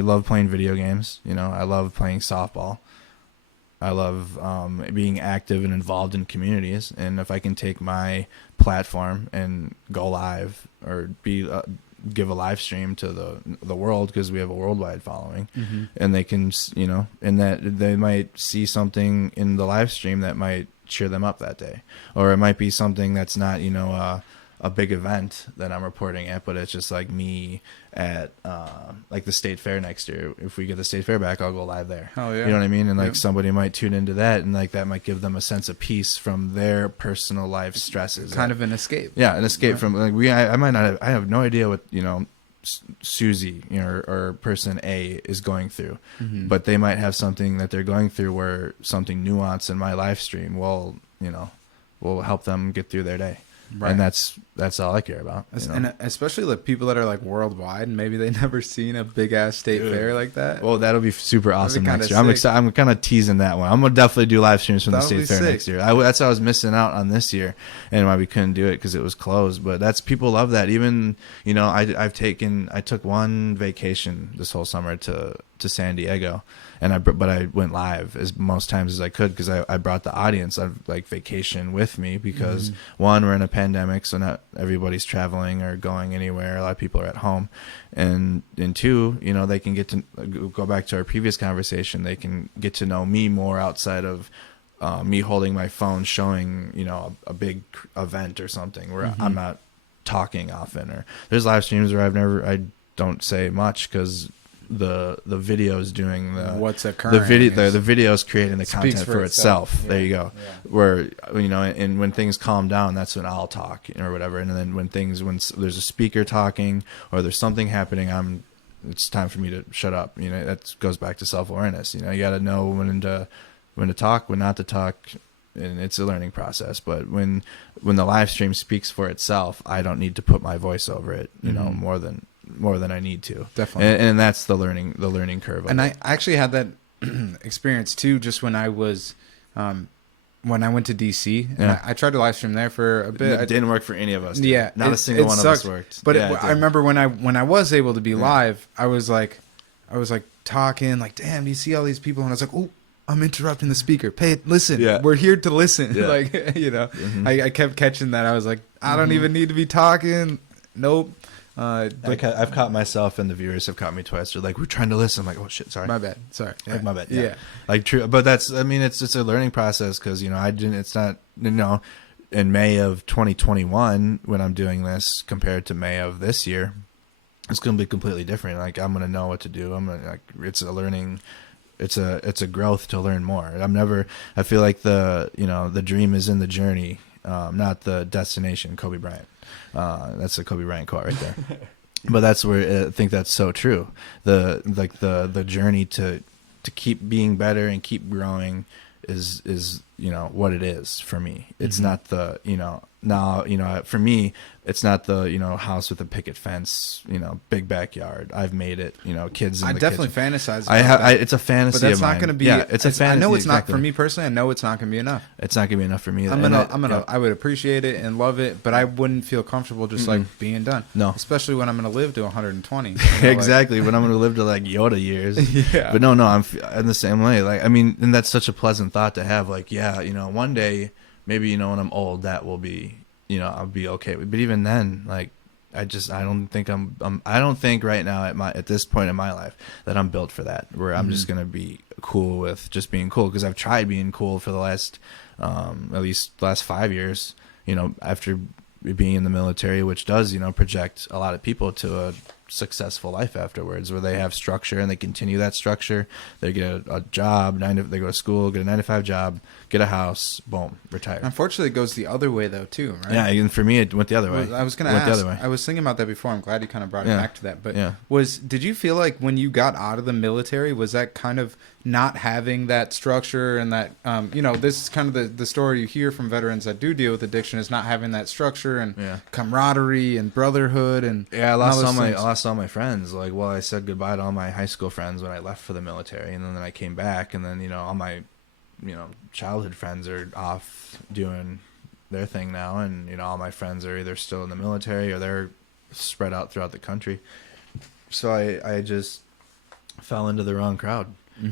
love playing video games. I love playing softball. I love being active and involved in communities. And if I can take my platform and go live or be give a live stream to the world, because we have a worldwide following, Mm-hmm. and they can, and that they might see something in the live stream that might cheer them up that day, or it might be something that's not, a big event that I'm reporting at, but it's just like me at like the state fair next year. If we get the state fair back, I'll go live there. Oh yeah. You know what I mean? And like Yep. somebody might tune into that, and like that might give them a sense of peace from their personal life stresses. Kind of an escape. Yeah, an escape Right. from like I might not have, I have no idea what Susie or person A is going through, Mm-hmm. but they might have something that they're going through where something nuanced in my live stream will help them get through their day. Right. And that's all I care about. And especially like people that are like worldwide, and maybe they never seen a big ass state fair like that. Well, that'll be super awesome kinda next year. I'm sick. excited. I'm kind of teasing that one. I'm gonna definitely do live streams from the That'll be state fair sick. next year. That's why I was missing out on this year, and why we couldn't do it, because it was closed. But that's, people love that. Even I took one vacation this whole summer to San Diego, and but I went live as most times as I could, because I brought the audience of like vacation with me, because one, we're in a pandemic, so not everybody's traveling or going anywhere. A lot of people are at home, and two, they can get to go back to our previous conversation. They can get to know me more outside of me holding my phone showing a big event or something where I'm not talking often. Or there's live streams where I don't say much, because the video's doing what's occurring. The video's creating the content for itself. Yeah. There you go. Yeah. Where and when things calm down, that's when I'll talk or whatever. And then when there's a speaker talking or there's something happening, it's time for me to shut up. That goes back to self-awareness. You got to know when to talk, when not to talk, and it's a learning process. But when the live stream speaks for itself, I don't need to put my voice over it. More than I need to. Definitely. And that's the learning curve. And I actually had that experience too, just when I was, when I went to DC. And Yeah. I tried to live stream there for a bit. It didn't work for any of us. Dude. Yeah, Not a single one sucked. of us worked. But yeah, I remember when I was able to be live, I was like talking like, damn, do you see all these people? And I was like, oh, I'm interrupting the speaker. Listen. Yeah. We're here to listen. Yeah. Like, I kept catching that. I was like, I don't even need to be talking. Nope. I've caught myself, and the viewers have caught me twice. They're like, "We're trying to listen." I'm like, "Oh shit, sorry." My bad. Sorry. Yeah. Like, my bad. Yeah. Yeah. Like true, but it's a learning process, because I didn't. It's not in May of 2021 when I'm doing this compared to May of this year, it's going to be completely different. Like, I'm going to know what to do. It's a learning. It's a growth to learn more. I feel like the dream is in the journey, not the destination. Kobe Bryant. That's a Kobe Bryant quote right there. But that's where I think that's so true. The journey to keep being better and keep growing is what it is for me. It's not the for me, it's not the house with a picket fence, big backyard. I've made it. Kids. In I the definitely kitchen. fantasize. About that. It's a fantasy. But that's of not mine. going to be. Yeah, it's a fantasy. I know it's exactly. not for me personally. I know it's not going to be enough. It's not going to be enough for me. I would appreciate it and love it, but I wouldn't feel comfortable just like being done. No, especially when I'm going to live to 120. Exactly. When I'm going to live to like Yoda years. Yeah. But no, I'm the same way. Like, I mean, and that's such a pleasant thought to have. Like, yeah, one day, maybe when I'm old, that will be, I'll be okay. But even then, like, I don't think right now at this point in my life that I'm built for that, where I'm just going to be cool with just being cool. Cause I've tried being cool for the last, at least last 5 years, after being in the military, which does, project a lot of people to a successful life afterwards, where they have structure and they continue that structure. They get a job, they go to school, get a 9-to-5 job, get a house, boom, retire. Unfortunately, it goes the other way though too, right? Yeah, and for me, it went the other way. Well, I was going to ask. I was thinking about that before. I'm glad you kind of brought it back to that. But did you feel like when you got out of the military, was that kind of not having that structure and that, this is kind of the story you hear from veterans that do deal with addiction, is not having that structure and camaraderie and brotherhood and I lost all my friends. Like, well, I said goodbye to all my high school friends when I left for the military, and then I came back, and then all my childhood friends are off doing their thing now, and all my friends are either still in the military or they're spread out throughout the country. So I just fell into the wrong crowd.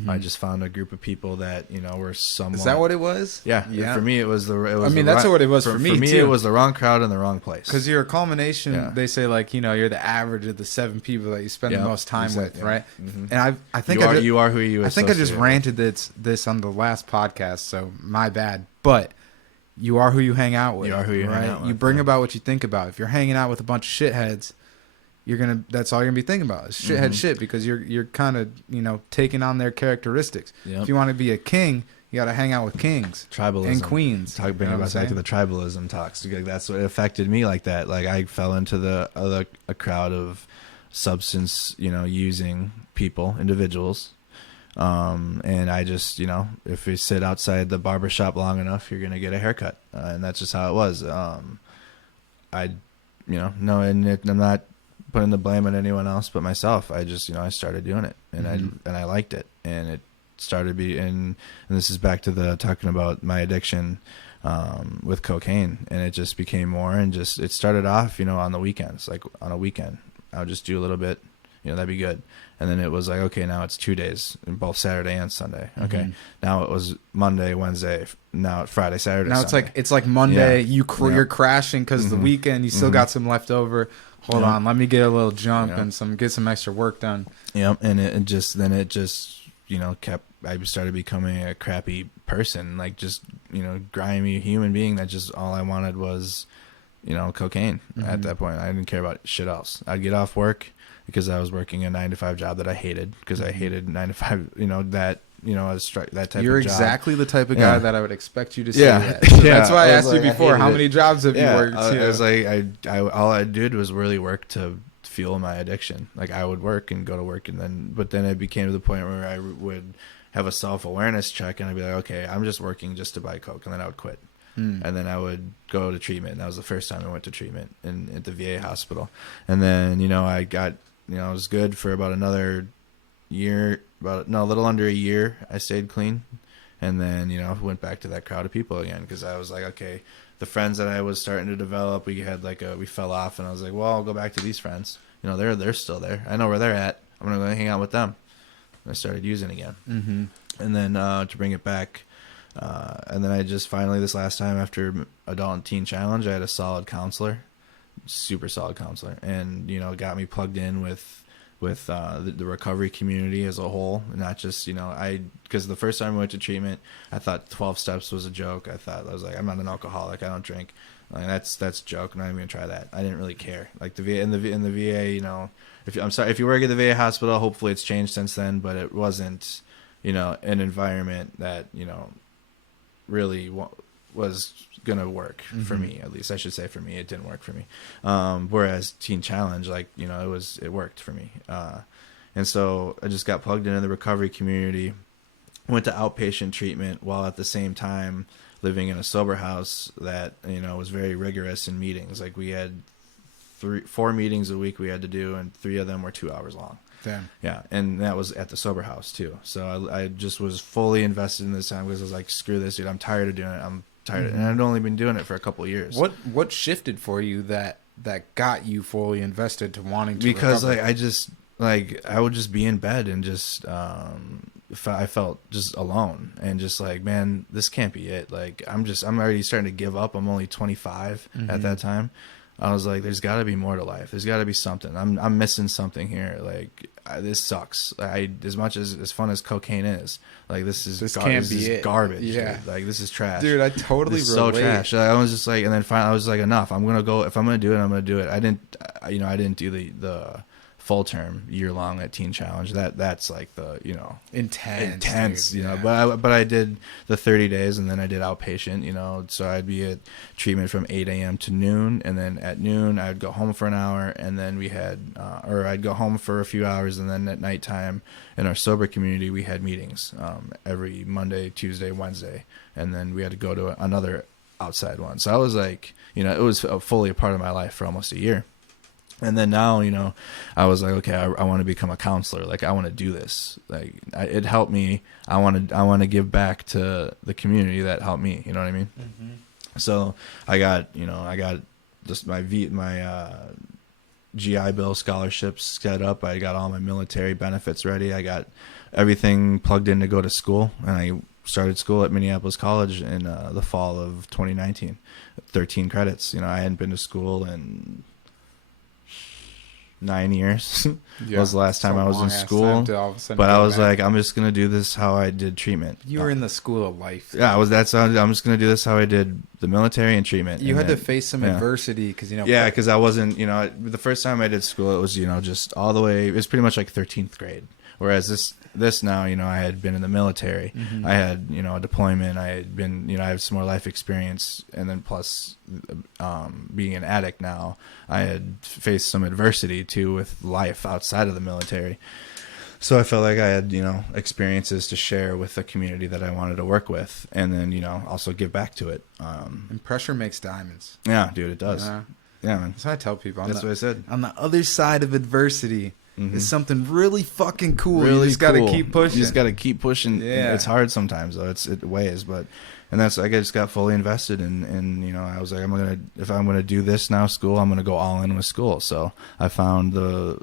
I just found a group of people that, you know, were somewhat. Is that what it was? Yeah. For me, it was I mean, that's what it was for me, For me, too. it was the wrong crowd in the wrong place. Because you're a culmination, they say, like, you know, you're the average of the 7 people that you spend the most time with, right? And I think you are who you I think I just ranted this on the last podcast, so my bad. But you are who you hang out with. You are who you hang out with. You bring about what you think about. If you're hanging out with a bunch of shitheads, that's all you're gonna be thinking about is shithead shit, because you're kind of, you know, taking on their characteristics. If you want to be a king, you got to hang out with kings, tribalism, and queens. Bring it back to the tribalism talks. Like, that's what affected me like that. Like, I fell into a crowd of substance, you know, using people, individuals. And I just, you know, if you sit outside the barber shop long enough, you're gonna get a haircut, and that's just how it was. I'm not putting the blame on anyone else but myself. I just, you know, I started doing it, and I liked it, and it started and this is back to the talking about my addiction with cocaine, and it just became more, and just it started off, you know, on the weekends. Like, on a weekend I would just do a little bit, you know, that'd be good. And then it was like, okay, now it's 2 days, both Saturday and Sunday. Okay, now it was Monday, Wednesday, now it's Friday, Saturday. Now Sunday. it's like Monday. You're crashing because the weekend you still got some left over. Hold on, let me get a little jump and get some extra work done. Yep, and it just you know, I started becoming a crappy person, like, just, you know, grimy human being that just all I wanted was, you know, cocaine. At that point, I didn't care about shit else. I'd get off work, because I was working a 9-to-5 job that I hated, because I hated 9-to-5, you know, that, you know, that type of job. You're exactly the type of guy that I would expect you to say that. So that's why I asked you before, how many jobs have you worked? I was like, all I did was really work to fuel my addiction. Like, I would work and go to work, but then it became to the point where I would have a self-awareness check, and I'd be like, okay, I'm just working just to buy coke, and then I would quit. And then I would go to treatment, and that was the first time I went to treatment at the VA hospital. And then, you know, I got, you know, I was good for about another year, a little under a year. I stayed clean, and then, you know, went back to that crowd of people again, because I was like, okay, the friends that I was starting to develop, we fell off, and I was like, well, I'll go back to these friends. You know, they're still there. I know where they're at. I'm gonna go hang out with them. And I started using again, and then to bring it back. And then I just finally, this last time after Adult and Teen Challenge, I had a solid counselor, super solid counselor, and, you know, got me plugged in with the recovery community as a whole, not just, you know, because the first time I went to treatment, I thought 12 steps was a joke. I was like, I'm not an alcoholic, I don't drink. Like, that's a joke. I'm not even gonna try that. I didn't really care. Like, in the VA, you know, if you work at the VA hospital, hopefully it's changed since then, but it wasn't, you know, an environment that, you know, really was gonna work for me. At least I should say, for me, it didn't work for me. Whereas Teen Challenge, like, you know, it worked for me. And so I just got plugged into the recovery community, went to outpatient treatment, while at the same time living in a sober house that, you know, was very rigorous in meetings. Like, we had 4 meetings a week we had to do, and 3 of them were 2 hours long. Damn. Yeah, and that was at the sober house too. So I just was fully invested in this time, because I was like, screw this, dude. I'm tired of doing it. I'm tired, and I'd only been doing it for a couple of years. What shifted for you that got you fully invested to wanting to? Because recover? I just, like, I would just be in bed and just I felt just alone, and just like, man, this can't be it. Like, I'm already starting to give up. I'm only 25 at that time. I was like, there's got to be more to life. There's got to be something. I'm missing something here. Like, this sucks. As much as fun as cocaine is, like, this is garbage. Yeah. Dude. Like, this is trash. Dude, I totally relate. So trash. I was just like, and then finally I was like, enough. I'm gonna go. If I'm gonna do it, I'm gonna do it. I didn't do the full term year-long at Teen Challenge. That's like the, you know, intense, dude, you know. But I did the 30 days, and then I did outpatient, you know. So I'd be at treatment from 8 a.m. to noon, and then at noon I'd go home for an hour, and then we had or I'd go home for a few hours, and then at nighttime in our sober community we had meetings every Monday, Tuesday, Wednesday, and then we had to go to another outside one. So I was like, you know, it was fully a part of my life for almost a year. And then now, you know, I was like, okay, I want to become a counselor. Like, I want to do this. Like, it helped me. I want to give back to the community that helped me. You know what I mean? GI Bill scholarships set up. I got all my military benefits ready. I got everything plugged in to go to school, and I started school at Minneapolis College in the fall of 2019. 13 credits. You know, I hadn't been to school in 9 years. Yeah, was the last time I was in school. But I was like, I'm just gonna do this how I did treatment. You were in the school of life. Yeah, I was. I'm just gonna do this how I did the military and treatment. You and had to face some adversity because Yeah, because I wasn't. The first time I did school, it was just all the way. It was pretty much like 13th grade. Whereas this now, I had been in the military. Mm-hmm. I had, a deployment. I had been, I have some more life experience. And then plus being an addict now, I had faced some adversity too with life outside of the military. So I felt like I had, experiences to share with the community that I wanted to work with. And then, also give back to it. And pressure makes diamonds. Yeah, dude, it does. Yeah, man. That's what I tell people. That's what I said. On the other side of adversity, mm-hmm. is something really fucking cool. Really you just got to cool. keep pushing. You just got to keep pushing. Yeah. It's hard sometimes, though. It weighs, and that's, I just got fully invested in, I was like, if I'm going to do this now, school, I'm going to go all in with school. So I found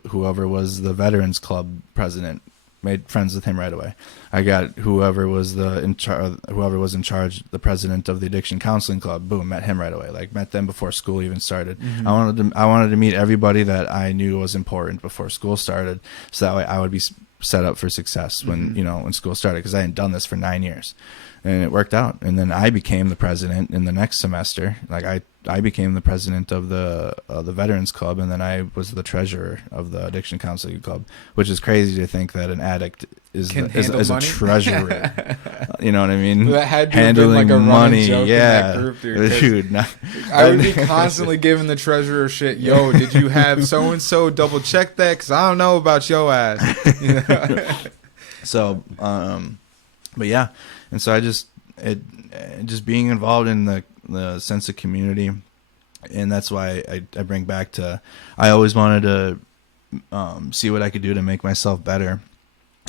whoever was the Veterans Club president, made friends with him right away. I got whoever was in charge, the president of the Addiction Counseling Club. Boom, met him right away. Like, met them before school even started. Mm-hmm. I wanted to meet everybody that I knew was important before school started, so that way I would be set up for success when mm-hmm. When school started, because I hadn't done this for 9 years, and it worked out. And then I became the president in the next semester. Like, I became the president of the Veterans Club, and then I was the treasurer of the Addiction Counseling Club, which is crazy to think that an addict is a treasurer. You know what I mean? That had to handling have been like a money. Joke yeah, in that group, dude. I would be constantly giving the treasurer shit. Yo, did you have so and so double check that? Because I don't know about your ass. So, but yeah, and so I just being involved in the sense of community, and that's why I bring back to, I always wanted to see what I could do to make myself better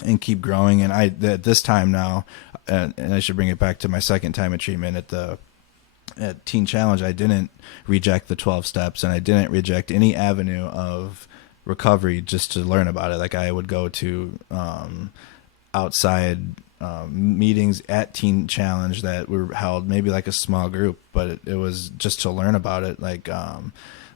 and keep growing. And at this time now, and I should bring it back to my second time of treatment at Teen Challenge, I didn't reject the 12 steps, and I didn't reject any avenue of recovery just to learn about it. Like, I would go to outside meetings at Teen Challenge that were held, maybe like a small group, but it was just to learn about it. Like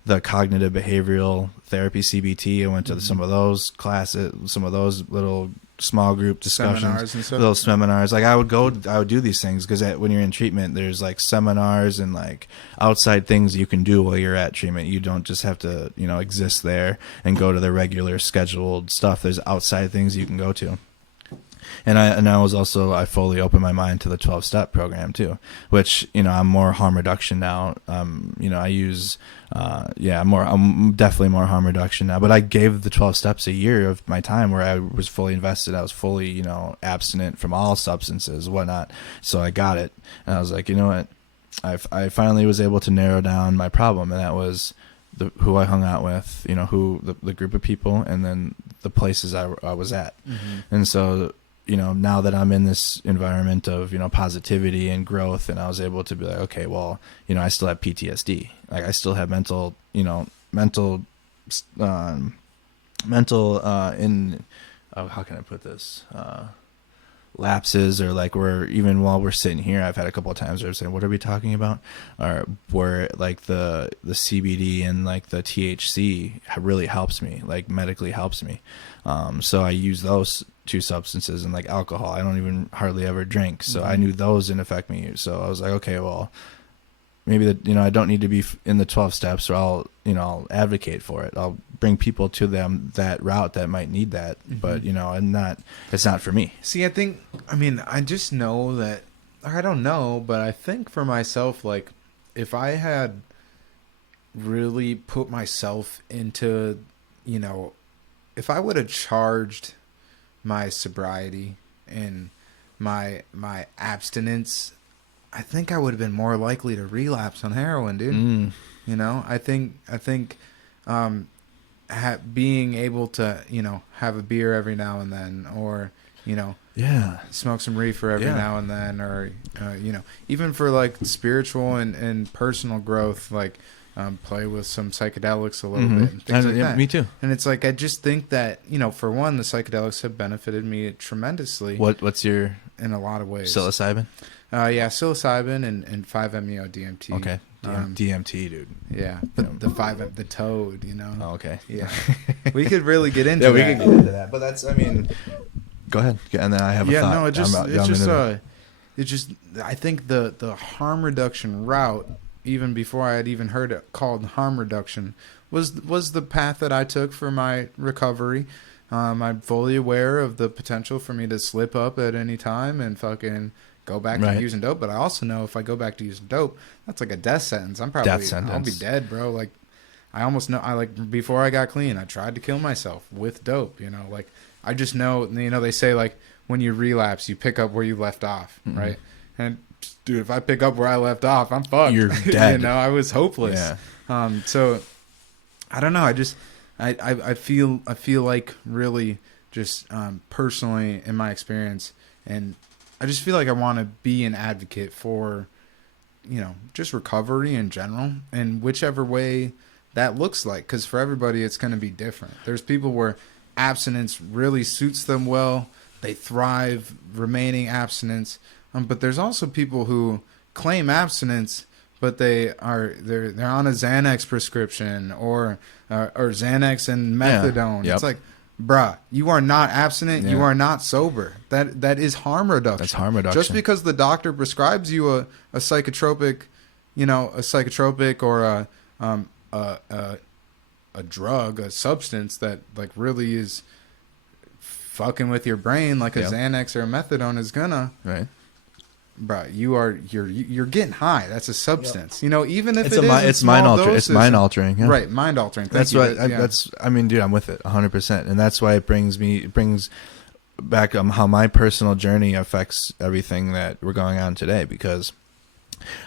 the cognitive behavioral therapy, CBT. I went to some of those classes, some of those little small group discussions, seminars and stuff. Little seminars. Like, I would do these things because when you're in treatment, there's like seminars and like outside things you can do while you're at treatment. You don't just have to, exist there and go to the regular scheduled stuff. There's outside things you can go to. And I fully opened my mind to the 12-step program too, which, I'm more harm reduction now. I use, I'm definitely more harm reduction now, but I gave the 12 steps a year of my time where I was fully invested. I was fully, abstinent from all substances, whatnot. So I got it. And I was like, you know what? I finally was able to narrow down my problem, and that was who I hung out with, the group of people, and then the places I was at. Mm-hmm. And so, now that I'm in this environment of, positivity and growth, and I was able to be like, okay, well, I still have PTSD. Like, I still have mental, how can I put this? Lapses, or like, even while we're sitting here, I've had a couple of times where I'm saying, what are we talking about? Or where like the CBD and like the THC really helps me, like medically helps me. So I use those two substances, and like alcohol, I don't even hardly ever drink. So I knew those didn't affect me. So I was like, okay, well, maybe I don't need to be in the 12 steps, or I'll advocate for it. I'll bring people to them that route that might need that, but it's not for me. See, I just know that, or I don't know, but I think for myself, like, if I had really put myself into, if I would have charged my sobriety and my abstinence, I think I would have been more likely to relapse on heroin, dude. I think being able to, have a beer every now and then, or, smoke some reefer every now and then, or, even for like spiritual and personal growth, like, play with some psychedelics a little bit and things like yeah, that. me too. And it's like I just think that, you know, for one, the psychedelics have benefited me tremendously. What's your in a lot of ways? psilocybin? Yeah, psilocybin and 5-MeO DMT. Okay, DMT, dude. Yeah, the toad, you know. Oh, okay. Yeah, we could really get into that. We could get into that, but that's, I mean, go ahead, and then I have a thought. No, it's just I think the harm reduction route, even before I had even heard it called harm reduction, was the path that I took for my recovery. I'm fully aware of the potential for me to slip up at any time and fucking go back to using dope. But I also know if I go back to using dope, that's like a death sentence. I'll be dead, bro. Like I almost know. Before I got clean, I tried to kill myself with dope. You know, like I just know. You know, they say like when you relapse, you pick up where you left off, right? And dude, if I pick up where I left off, I'm fucked. You're dead. You know, I was hopeless. Yeah. So I don't know. I feel like really just personally in my experience, and I just feel like I want to be an advocate for, you know, just recovery in general, and whichever way that looks like, because for everybody it's going to be different. There's people where abstinence really suits them well. They thrive remaining abstinence. But there's also people who claim abstinence, but they're on a Xanax prescription or Xanax and methadone. Yep. It's like, bruh, you are not abstinent. You are not sober. That is harm reduction. That's harm reduction. Just because the doctor prescribes you a psychotropic, you know, a psychotropic or a drug, a substance that like really is fucking with your brain, like a Xanax or a methadone is gonna. Right. Bruh, you're getting high. That's a substance. You know, even if it's mind altering. It's mind altering. Yeah. Right, mind altering. That's why. I mean, dude, I'm with it 100%, and that's why it brings back how my personal journey affects everything that we're going on today, because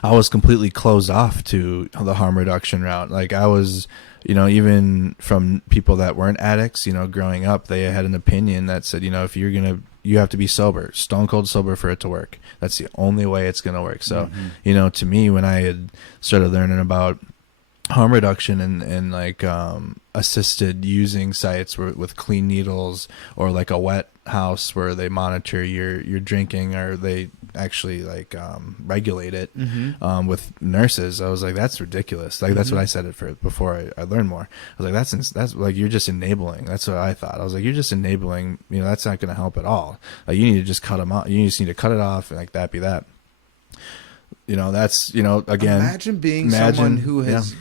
I was completely closed off to the harm reduction route. Like I was, you know, even from people that weren't addicts, you know, growing up, they had an opinion that said, you know, if you have to be sober, stone cold sober for it to work. That's the only way it's going to work. So, you know, to me, when I had started learning about harm reduction and like assisted using sites with clean needles, or like a wet house where they monitor your drinking, or they actually like regulate it with nurses, I was like, that's ridiculous. Like that's what I said it for before I learned more. I was like, that's like, you're just enabling. That's what I thought. I was like, you're just enabling, you know, that's not going to help at all. Like you need to just cut them out. You just need to cut it off, and like that be that. You know, that's, you know, again, imagine someone who has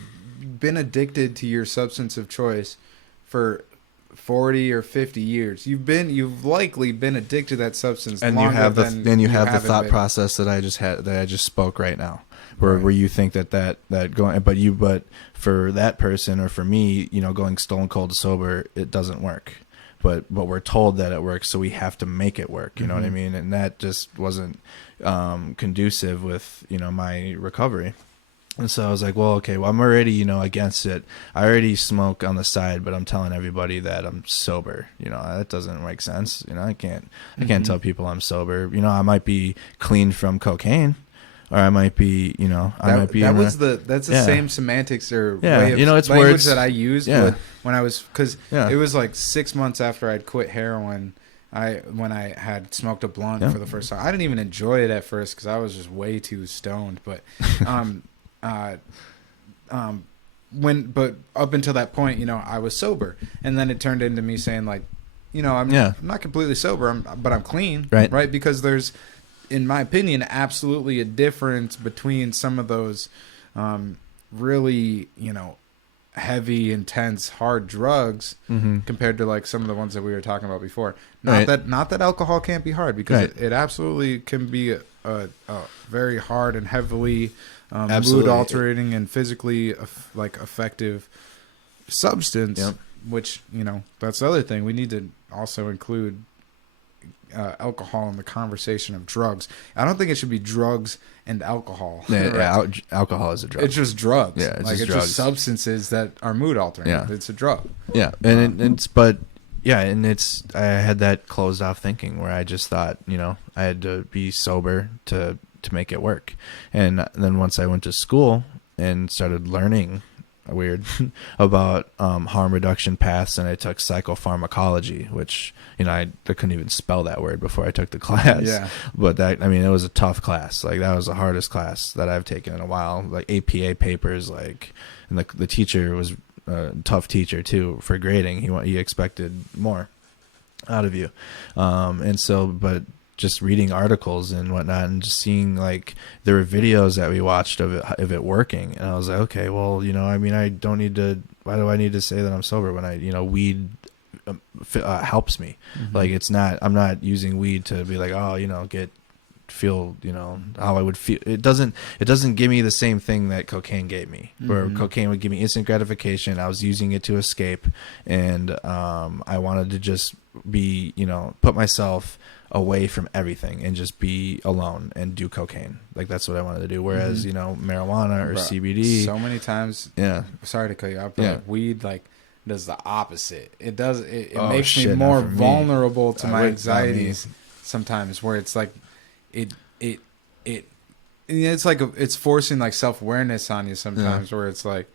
been addicted to your substance of choice for 40 or 50 years. You've likely been addicted to that substance, and you have the thought process that I just spoke right now, where you think that going, but for that person or for me, you know, going stone cold sober, it doesn't work. But we're told that it works, so we have to make it work. You know what I mean? And that just wasn't conducive with, you know, my recovery. And so I was like, well, okay, well, I'm already, you know, against it. I already smoke on the side, but I'm telling everybody that I'm sober. You know, that doesn't make sense. You know, I can't tell people I'm sober. You know, I might be clean from cocaine, or I might be, you know, that's the same semantics or way of, you know, it's language words that I used when I was, because it was like 6 months after I'd quit heroin. When I had smoked a blunt for the first time. I didn't even enjoy it at first because I was just way too stoned. But but up until that point, you know, I was sober, and then it turned into me saying like, you know, I'm not completely sober, but I'm clean, right? Because there's, in my opinion, absolutely a difference between some of those really, you know, heavy, intense, hard drugs compared to like some of the ones that we were talking about before. Not that alcohol can't be hard, because it absolutely can be a very hard and heavily mood altering and physically effective substance. Which, you know, that's the other thing. We need to also include alcohol in the conversation of drugs. I don't think it should be drugs and alcohol. Alcohol is a drug. It's just drugs. Yeah, it's just substances that are mood altering. Yeah. It's a drug. Yeah, and I had that closed off thinking where I just thought, you know, I had to be sober to make it work. And then once I went to school and started learning weird about harm reduction paths, and I took psychopharmacology, which I couldn't even spell that word before I took the class. Yeah. But it was a tough class. Like, that was the hardest class that I've taken in a while. Like APA papers, like, and the teacher was a tough teacher too for grading. He expected more out of you, but just reading articles and whatnot, and just seeing, like, there were videos that we watched of it working, and I was like, okay, well, I don't need to. Why do I need to say that I'm sober when weed helps me? Mm-hmm. Like, I'm not using weed to be like, oh, feel how I would feel. It doesn't give me the same thing that cocaine gave me, where cocaine would give me instant gratification. I was using it to escape, and I wanted to just be, put myself away from everything and just be alone and do cocaine. Like, that's what I wanted to do. Whereas marijuana or CBD, so many times, sorry to cut you off, but like, weed, like, does the opposite. It makes me more vulnerable to my anxieties sometimes, where it's like it's like it's forcing, like, self-awareness on you sometimes, where it's like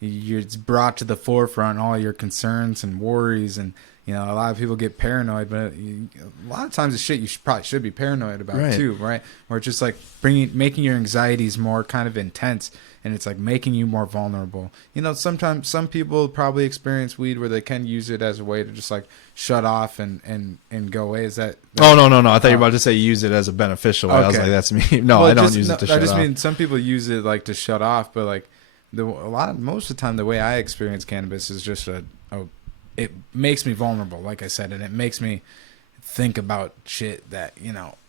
it's brought to the forefront all your concerns and worries, and a lot of people get paranoid, but a lot of times the shit you probably should be paranoid about too, right? Where it's just like making your anxieties more kind of intense, and it's like making you more vulnerable. Sometimes some people probably experience weed where they can use it as a way to just, like, shut off and go away. Is that? Oh, no. I thought you were about to say use it as a beneficial way. Okay. I was like, that's me. No, I don't use it to shut off. I just mean some people use it, like, to shut off, but, like, most of the time the way I experience cannabis is just it makes me vulnerable, like I said, and it makes me think about shit that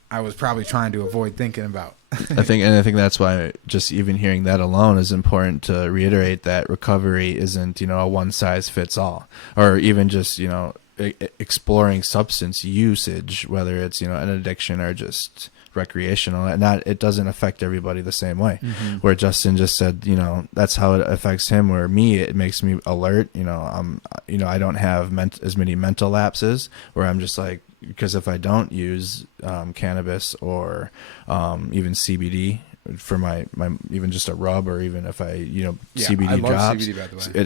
I was probably trying to avoid thinking about. I think that's why just even hearing that alone is important to reiterate that recovery isn't a one size fits all, or even just exploring substance usage, whether it's an addiction or just recreational, and it doesn't affect everybody the same way. Where Justin just said, that's how it affects him, where me, it makes me alert. I don't have as many mental lapses, where I'm just like, because if I don't use cannabis or even CBD for my even just a rub, or even if I CBD drops, CBD, by the way. It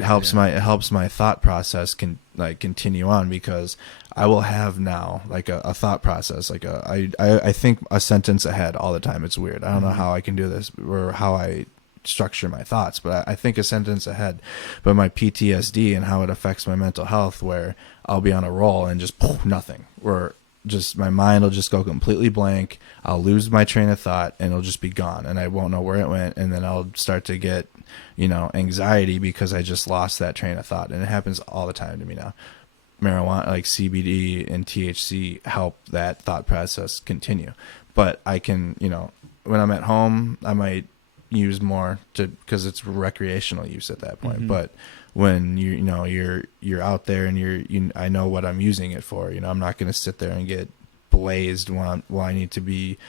helps my thought process continue on, because I will have now, like, a thought process, like I think a sentence ahead all the time. It's weird. I don't know how I can do this, or how I structure my thoughts, but I think a sentence ahead. But my PTSD and how it affects my mental health, where I'll be on a roll and just nothing, or just my mind will just go completely blank. I'll lose my train of thought, and it'll just be gone, and I won't know where it went, and then I'll start to get anxiety because I just lost that train of thought. And it happens all the time to me now. Marijuana, like CBD and THC, help that thought process continue. But I can, when I'm at home, I might use more because it's recreational use at that point. But when you're out there and I know what I'm using it for. I'm not going to sit there and get blazed while I need to be,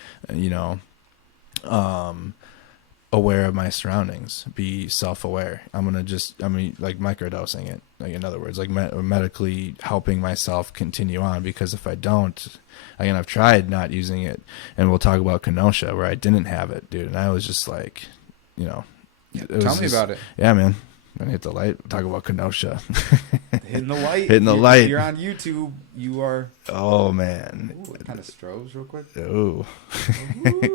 aware of my surroundings, be self-aware. I'm like microdosing it, like, in other words, like medically helping myself continue on, because if I don't, again, I've tried not using it, and we'll talk about Kenosha, where I didn't have it, dude, and I was just like, tell me about it. Yeah, man. I'm gonna hit the light. Talk about Kenosha. Hitting the light. Hitting the light. You're on YouTube. You are. Oh, man. Ooh, it kind of strobes real quick. Oh,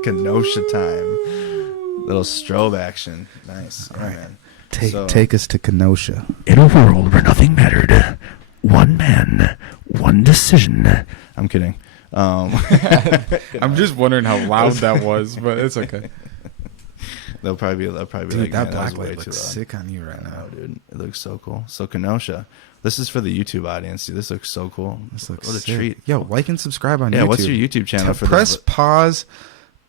Kenosha time. Little strobe action. Nice. All right, man. Take us to Kenosha. In a world where nothing mattered, one man, one decision. I'm kidding. I'm just wondering how loud that was, but it's okay. They'll probably be dude, like, that black light looks sick on you right now, dude. It looks so cool. So Kenosha. This is for the YouTube audience, dude. This looks so cool. This looks what a sick. Treat. Yo, like and subscribe on YouTube. Yeah, what's your YouTube channel for press this? pause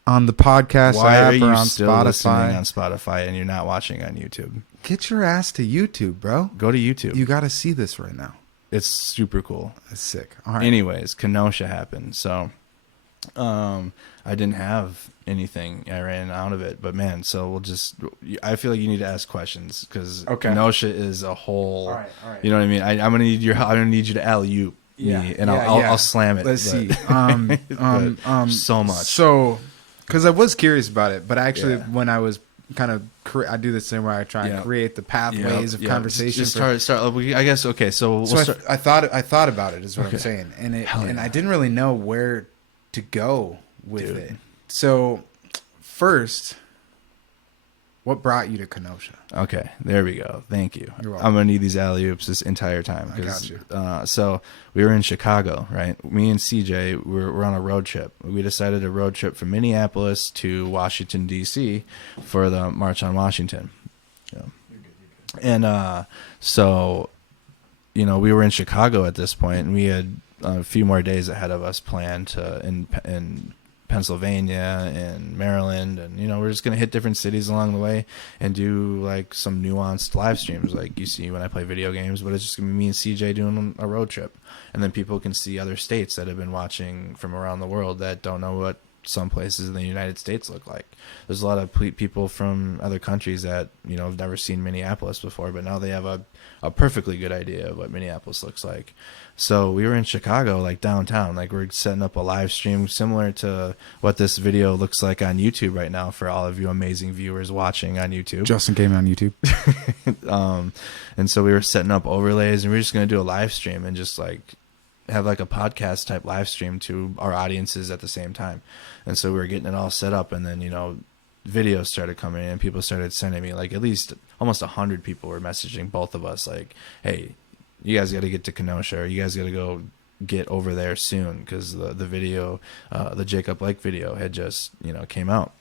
on the podcast Why app are you or on still Spotify. listening on Spotify and you're not watching on YouTube? Get your ass to YouTube, bro. Go to YouTube. You got to see this right now. It's super cool. It's sick. All right. Anyways, Kenosha happened. So I didn't have anything. I ran out of it. But, man, so I feel like you need to ask questions, because Kenosha is a whole. All right. You know what I mean? I'm gonna need you to alley-oop me, and I'll slam it. Let's see. So much. So, because I was curious about it, but actually when I was kind of I do this thing where I try and create the pathways of conversation. Just start. I guess okay. So I thought about it. Is what I'm saying, and I didn't really know where to go with it. So first, what brought you to Kenosha? Okay, there we go. Thank you. You're welcome. I'm gonna need these alley-oops this entire time. I got you. So we were in Chicago, right? Me and CJ we're on a road trip. We decided to road trip from Minneapolis to Washington D.C. for the March on Washington. Yeah. You're good. And so, you know, we were in Chicago at this point, and we had a few more days ahead of us planned to in Pennsylvania and Maryland, and you know, we're just gonna hit different cities along the way and do like some nuanced live streams like you see when I play video games, but it's just gonna be me and CJ doing a road trip, and then people can see other states that have been watching from around the world that don't know what some places in the United States look like. There's a lot of people from other countries that, you know, have never seen Minneapolis before, but now they have a perfectly good idea of what Minneapolis looks like. So we were in Chicago, like downtown, like we're setting up a live stream similar to what this video looks like on YouTube right now for all of you amazing viewers watching on YouTube. Justin came on YouTube. And so we were setting up overlays, and we were just going to do a live stream and just like have like a podcast type live stream to our audiences at the same time. And so we were getting it all set up, and then, you know, videos started coming in, and people started sending me, like, at least almost 100 people were messaging both of us like, hey, you guys got to get to Kenosha, or you guys got to go get over there soon, because the video, the Jacob Lake video had just, you know, came out.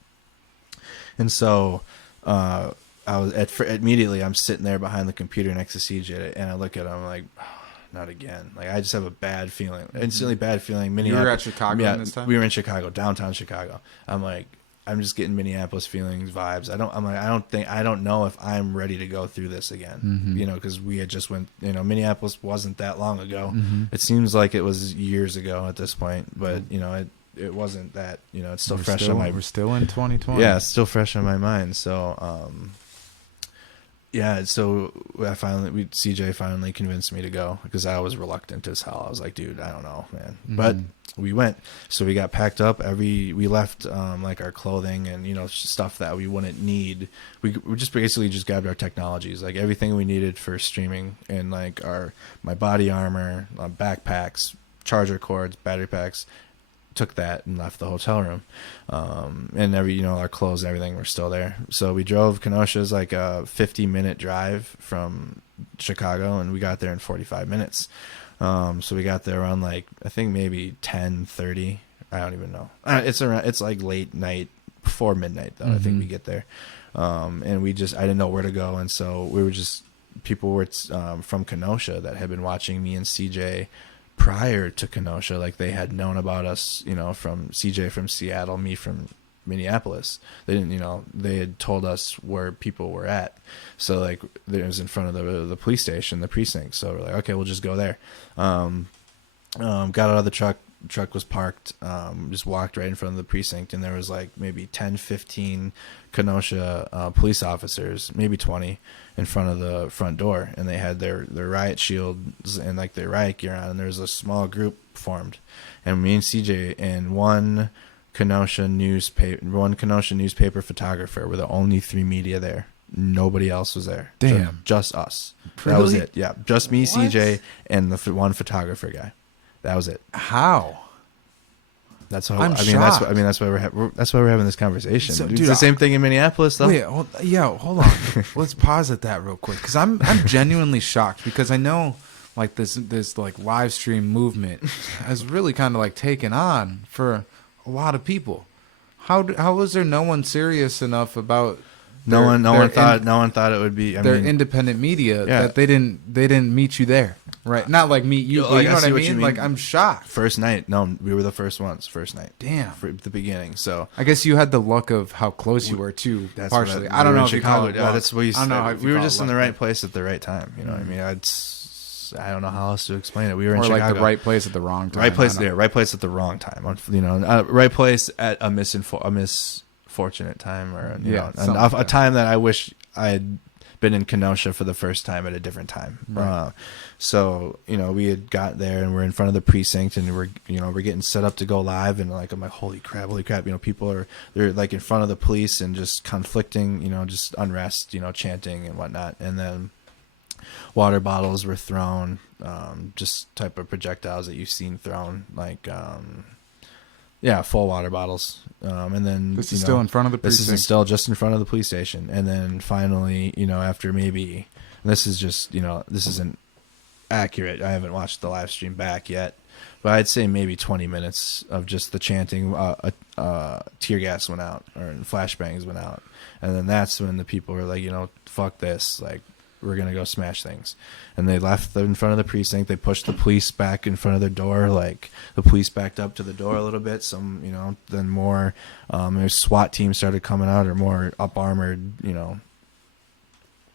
And so I was immediately I'm sitting there behind the computer next to CJ, and I look at him like, not again. Like, I just have a bad feeling, instantly bad feeling. You were at Chicago this time? We were in Chicago, downtown Chicago. I'm just getting Minneapolis feelings, vibes. I don't know if I'm ready to go through this again, you know, because we had just went, you know, Minneapolis wasn't that long ago. It seems like it was years ago at this point, but you know, it wasn't that, you know, it's still fresh on my. We're still in 2020. Yeah, it's still fresh on my mind. So, yeah, so CJ finally convinced me to go, because I was reluctant as hell. I was like, dude, I don't know, man. But we went. So we got packed up. We left like our clothing and, you know, stuff that we wouldn't need. We just basically just grabbed our technologies, like everything we needed for streaming, and like my body armor, backpacks, charger cords, battery packs. Took that and left the hotel room, and our clothes and everything were still there. So we drove. Kenosha is like a 50-minute drive from Chicago, and we got there in 45 minutes. So we got there around, like, I think maybe 10:30. I don't even know. It's like late night, before midnight though. I think we get there, and I didn't know where to go, and so people were from Kenosha that had been watching me and CJ prior to Kenosha. Like, they had known about us, you know, from CJ from Seattle, me from Minneapolis. They didn't, you know, they had told us where people were at. So like, it was in front of the police station, the precinct. So we're like, okay, we'll just go there. Got out of the truck was parked, just walked right in front of the precinct, and there was like maybe 10-15 Kenosha police officers, maybe 20, in front of the front door, and they had their riot shields and like their riot gear on, and there was a small group formed, and me and CJ and one Kenosha newspaper photographer were the only 3 media there. Nobody else was there. Damn. Just us. Really? That was it. Yeah, just me, What? CJ, and the one photographer guy. That was it. How? That's how. I'm That's why we're having this conversation. So, it's dude, the same thing in Minneapolis, though. Wait, hold on. Let's pause at that real quick, because I'm genuinely shocked, because I know like this like live stream movement has really kind of like taken on for a lot of people. How was there no one serious enough about? No one thought it would be. They're independent media that they didn't meet you there, right? Not like meet you. But you know what I mean? Like, I'm shocked. First night, no, we were the first ones. First night, damn, for the beginning. So I guess you had the luck of how close you were too. That's partially. I don't know if you call it luck. That's what you said. I don't know. We were just in the right place at the right time. You know what I mean? I don't know how else to explain it. We were in Chicago. Like the right place at the wrong time. Right place there. Right place at the wrong time. You know, right place at a misfortunate time, or you know, a time that I wish I had been in Kenosha for the first time at a different time. Right. So, we had got there and we're in front of the precinct and we're getting set up to go live, and I'm like, holy crap. People they're like in front of the police and just conflicting, just unrest, chanting and whatnot. And then water bottles were thrown, just type of projectiles that you've seen thrown, like, full water bottels. And then this is still in front of the precinct. This is still just in front of the police station. And then finally, after maybe, this is just, this isn't accurate. I haven't watched the live stream back yet, but I'd say maybe 20 minutes of just the chanting, tear gas went out, or flashbangs went out. And then that's when the people were like, fuck this. Like, we're going to go smash things. And they left in front of the precinct. They pushed the police back in front of their door. Like, the police backed up to the door a little bit. Some, then more, their SWAT team started coming out, or more up-armored,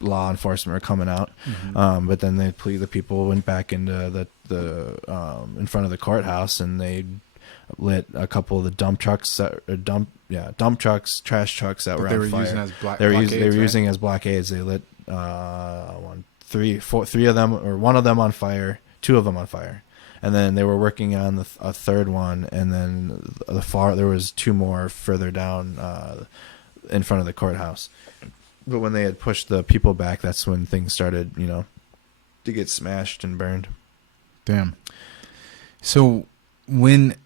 law enforcement were coming out. Mm-hmm. But then the people went back into the in front of the courthouse, and they lit a couple of the dump trucks, trash trucks that were on fire. Using as they were using as blockades. They lit three of them, or one of them on fire, two of them on fire, and then they were working on a third one, and then there was two more further down in front of the courthouse. But when they had pushed the people back, that's when things started, to get smashed and burned. Damn. So when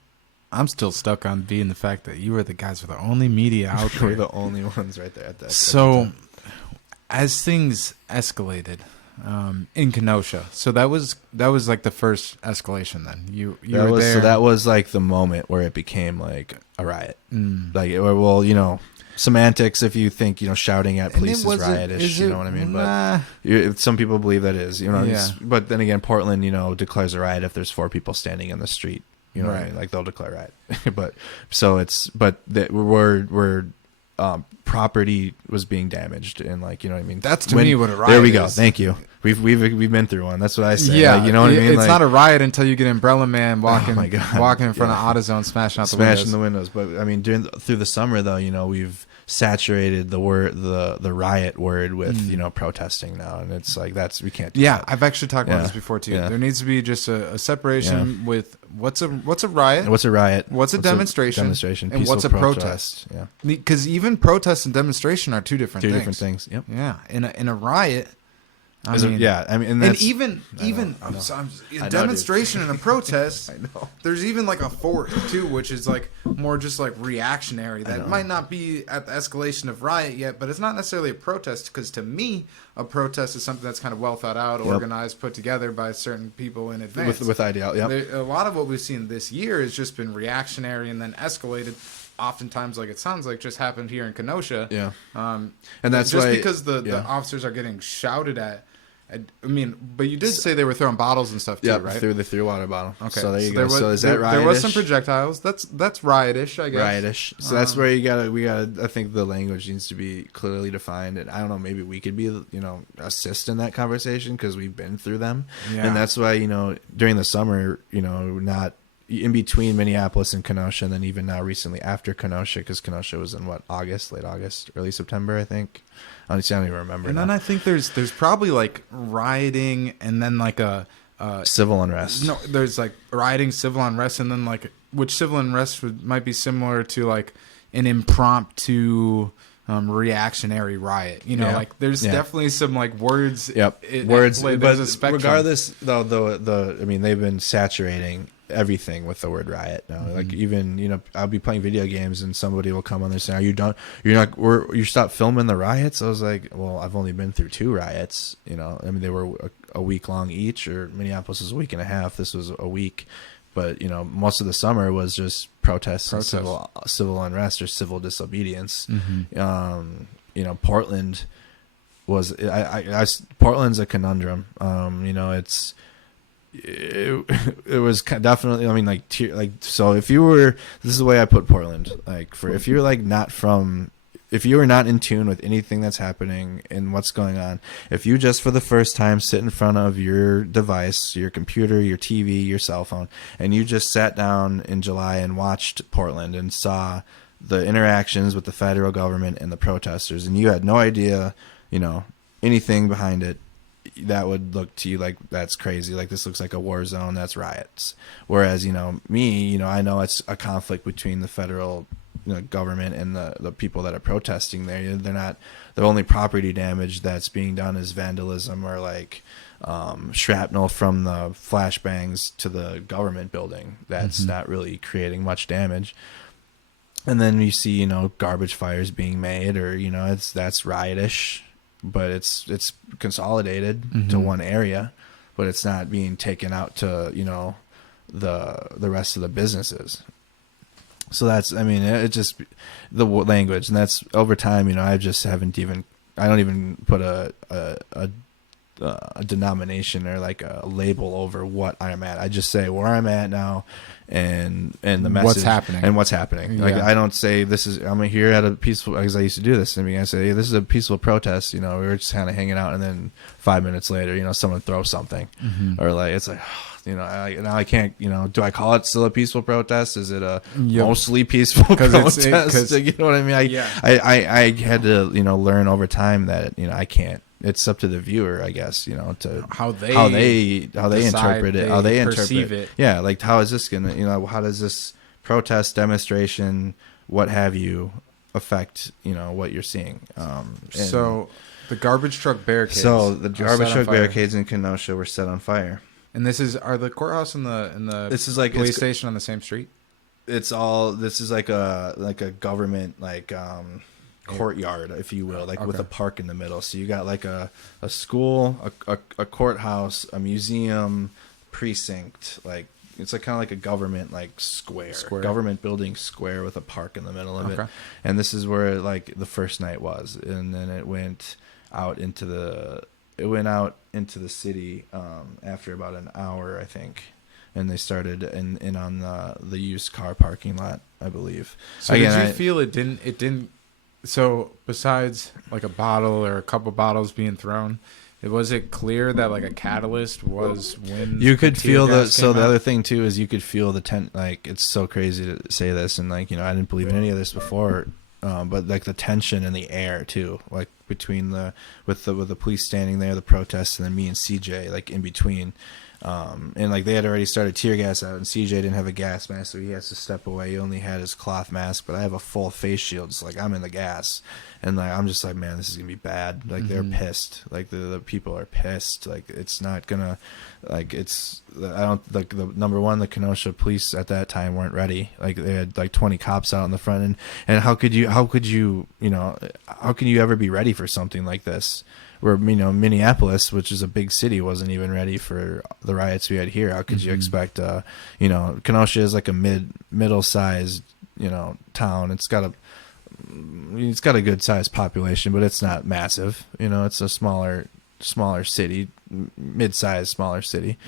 I'm still stuck on being the fact that you were the guys with the only media out there. We're the only ones right there at that. So as things escalated in Kenosha, so that was like the first escalation. Then you were there. So that was like the moment where it became like a riot. Like, semantics, if you think shouting at police is riotous, you know what I mean? But some people believe that is, but then again, Portland declares a riot if there's 4 people standing in the street, what I mean? Like, they'll declare riot. We're property was being damaged, and like, you know what I mean? That's me what a riot There we go. is. Thank you. We've been through one. That's what I say. Yeah, like, you know what I mean? It's like, not a riot until you get Umbrella Man walking in front of AutoZone, smashing the windows. But I mean, through the summer though, we've saturated the riot word with protesting now, and it's like we can't do that. I've actually talked about this before too. There needs to be just a separation with what's a riot, what's a demonstration, and what's a protest. Yeah, because even protest and demonstration are two different things. Yep. Yeah, in a riot. And even a demonstration and a protest. I know. There's even like a fourth too, which is like more just like reactionary. That might not be at the escalation of riot yet, but it's not necessarily a protest, because to me, a protest is something that's kind of well thought out, organized, put together by certain people in advance. With ideal. Yep. A lot of what we've seen this year has just been reactionary and then escalated. Oftentimes, like it sounds like, just happened here in Kenosha. Yeah. And that's just because the officers are getting shouted at. I mean, but you did say they were throwing bottles and stuff too, right? They threw a water bottle. Okay, so there you go. So is that riot? There was some projectiles. That's riot-ish, I guess. Riot-ish. So that's where we gotta. I think the language needs to be clearly defined, and I don't know. Maybe we could be, assist in that conversation, because we've been through them, and that's why during the summer, not in between Minneapolis and Kenosha, and then even now recently after Kenosha, because Kenosha was in late August, early September, I think. Honestly, I don't even remember. And then I think there's probably like rioting, and then like a civil unrest. No, there's like rioting, civil unrest, and then like which civil unrest might be similar to like an impromptu reactionary riot. Like there's definitely some like words. Yep, words. But there's a spectrum. Regardless, though, they've been saturating everything with the word riot now. Like, even I'll be playing video games and somebody will come on there saying, "Are you done? You stopped filming the riots?" I was like, "Well, I've only been through 2 riots. I mean, they were a week long each, or Minneapolis was a week and a half. This was a week, but most of the summer was just protests. And civil unrest or civil disobedience. Portland was Portland's a conundrum. It was definitely, I mean, so if you were, this is the way I put Portland, if you were not in tune with anything that's happening and what's going on, if you just for the first time sit in front of your device, your computer, your TV, your cell phone, and you just sat down in July and watched Portland and saw the interactions with the federal government and the protesters, and you had no idea, anything behind it that would look to you like that's crazy. Like this looks like a war zone. That's riots. Whereas, me, I know it's a conflict between the federal government and the people that are protesting there. The only property damage that's being done is vandalism or like shrapnel from the flashbangs to the government building. That's not really creating much damage. And then you see, garbage fires being made, or that's riotous, but it's consolidated to one area, but it's not being taken out to the rest of the businesses. So that's, it just the language, and that's over time. I just I don't even put a denomination or like a label over what I'm at. I just say where I'm at now, and the message what's happening. Like I don't say I'm here at a peaceful, because I used to do this. I say, hey, this is a peaceful protest. We were just kind of hanging out, and then 5 minutes later, someone throws something, or like it's like. Now I can't, do I call it still a peaceful protest? Is it a mostly peaceful protest? You know what I mean? I had to, learn over time that, I can't. It's up to the viewer, I guess, to how they interpret it, how they perceive it. Yeah, like how is this gonna, how does this protest, demonstration, what have you, affect, what you're seeing? So the garbage truck barricades. So the garbage truck barricades in Kenosha were set on fire. And are the courthouse and the this is like police station on the same street? This is like a government courtyard, if you will, with a park in the middle. So you got like a school, a courthouse, a museum, precinct, like it's like kind of like a government square, government building square with a park in the middle of it. And this is where like the first night was, and then it went out into the city after about an hour, I think, and they started in on the used car parking lot, I believe. So again, did you feel it didn't? So besides like a bottle or a couple bottles being thrown, was it clear that like a catalyst was when you could feel the? So the other thing too is you could feel the tent. Like it's so crazy to say this, and I didn't believe in any of this before. But like the tension in the air too, like between with the police standing there, the protests, and then me and CJ like in between, and like they had already started tear gas out, and CJ didn't have a gas mask, so he has to step away. He only had his cloth mask, but I have a full face shield, so like I'm in the gas, and like I'm just like, man, this is gonna be bad. Like they're pissed, like the people are pissed. Like it's not gonna, like it's I don't like the number one, the Kenosha police at that time weren't ready. Like they had like 20 cops out in the front, and how could you how can you ever be ready for something like this? Where Minneapolis, which is a big city, wasn't even ready for the riots we had here. How could you expect? Kenosha is like a middle-sized town. It's got a good sized population, but it's not massive. It's a smaller city, mid-sized smaller city.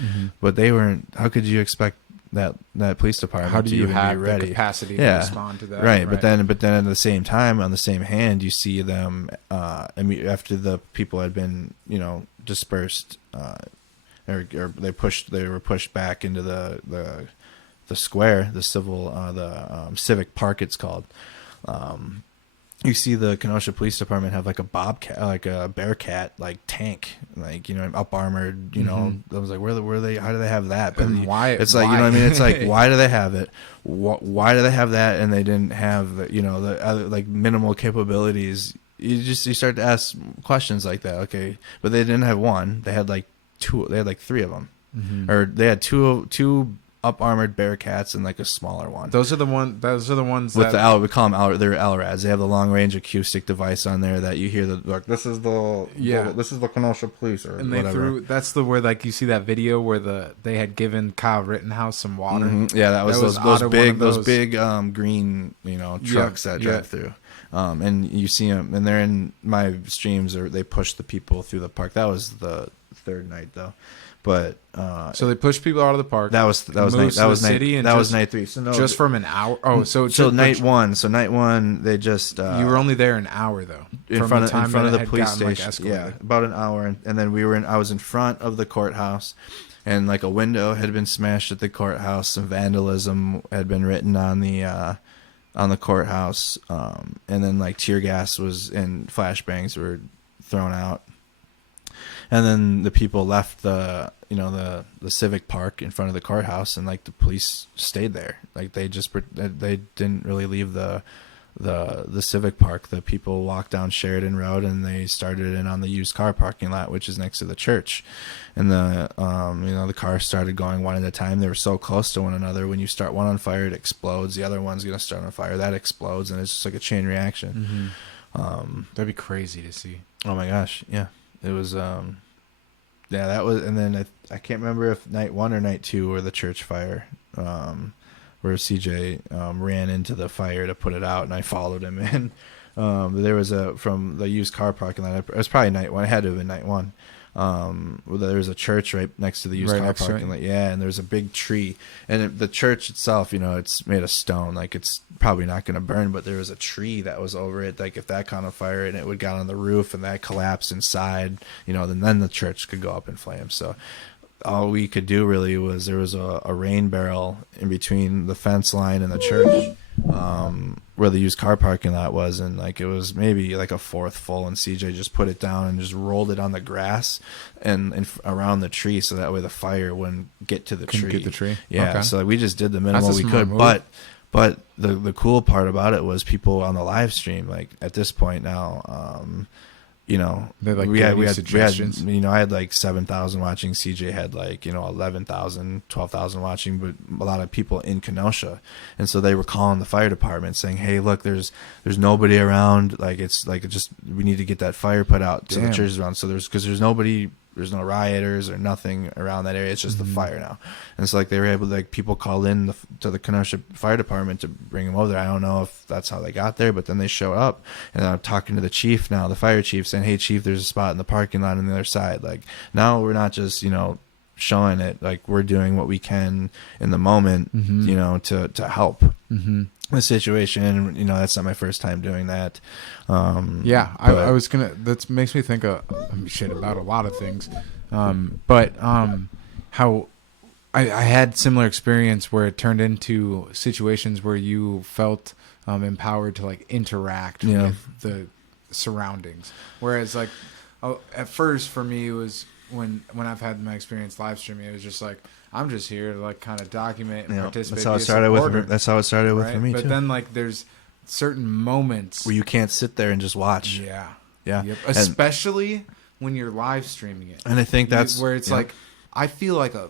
But they weren't. How could you expect that police department? How do you have the capacity to respond to that? Right. But then at the same time, on the same hand, you see them after the people had been dispersed, or they were pushed back into the square, the civic park, it's called. You see the Kenosha Police Department have like a bobcat, like a bearcat, like tank, like up armored. I was like, where they? How do they have that? But why? It's like It's like why do they have it? Why do they have that? And they didn't have the other like minimal capabilities. You start to ask questions like that. Okay, but they didn't have one. They had like two. They had like three of them, or they had two up armored bearcats and like a smaller one. Those are the ones with we call them they're LRADs. They have the long range acoustic device on there that you hear this is the Kenosha police or and whatever. That's where like you see that video where they had given Kyle Rittenhouse some water. Yeah, that was those big green trucks that drive through. And you see them, and they're in my streams, or they push the people through the park. That was the third night though. But so they pushed people out of the park. That was night 3. So just from an hour. Oh, so night one. So night one, they just you were only there an hour though. In front of the police station. Yeah, about an hour, and then I was in front of the courthouse, and like a window had been smashed at the courthouse. Some vandalism had been written on the courthouse, and then like tear gas and flashbangs were thrown out. And then the people left the civic park in front of the courthouse, and like the police stayed there. Like they didn't really leave the civic park. The people walked down Sheridan Road, and they started in on the used car parking lot, which is next to the church. And the cars started going one at a time. They were so close to one another. When you start one on fire, it explodes. The other one's gonna start on fire. That explodes, and it's just like a chain reaction. That'd be crazy to see. Oh my gosh, yeah, it was. That was, and then I can't remember if night 1 or night 2 were the church fire. Where CJ ran into the fire to put it out, and I followed him in. There was from the used car parking lot. It was probably night 1. It had to have been night 1. There was a church right next to the used car parking lot. Yeah, and there's a big tree, and the church itself, it's made of stone. Like it's probably not going to burn, but there was a tree that was over it. Like if that caught on fire and it would got on the roof and that collapsed inside, then the church could go up in flames. So all we could do really was there was a rain barrel in between the fence line and the church, where the used car parking lot was, and like it was maybe like a fourth full, and CJ just put it down and just rolled it on the grass and around the tree, so that way the fire wouldn't get to the tree. Get the tree. Yeah. Okay. So we just did the minimal we could, move. but the cool part about it was people on the live stream, like at this point now, we had suggestions. I had like 7,000 watching. CJ had like 11,000, 12,000 watching, but a lot of people in Kenosha, and so they were calling the fire department saying, "Hey, look, there's nobody around. Like it's like just we need to get that fire put out to the churches around. So there's nobody." There's no rioters or nothing around that area. It's just the fire now. And so like they were able to, like people called in to the Kenosha Fire Department to bring them over there. I don't know if that's how they got there, but then they showed up, and I'm talking to the chief now, the fire chief, saying, "Hey chief, there's a spot in the parking lot on the other side." Like now we're not just, showing it, like we're doing what we can in the moment, to help. The situation, and that's not my first time doing that. I was gonna. That makes me think of shit about a lot of things, but how I had similar experience where it turned into situations where you felt empowered to like interact with the surroundings, whereas like at first for me it was when I've had my experience live streaming, it was just like I'm just here to like kind of document and participate. That's how it started with me. But then like there's certain moments where you can't sit there and just watch. Yeah. Yep. Especially when you're live streaming it. And I think that's where it's like I feel like I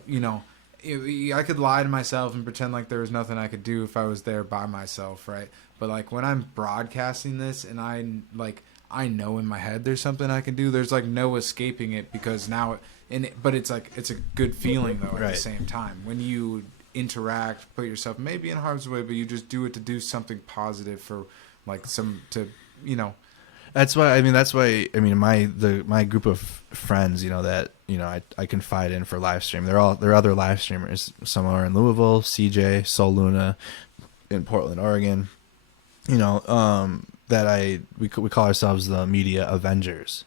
could lie to myself and pretend like there was nothing I could do if I was there by myself, right? But like when I'm broadcasting this and I know in my head there's something I can do, there's like no escaping it, because now but it's like it's a good feeling though at the same time when you interact, put yourself maybe in harm's way, but you just do it to do something positive for like That's why my group of friends, that I confide in for live stream. They're other live streamers. Some are in Louisville, CJ, Sol Luna, in Portland, Oregon. That we call ourselves the Media Avengers.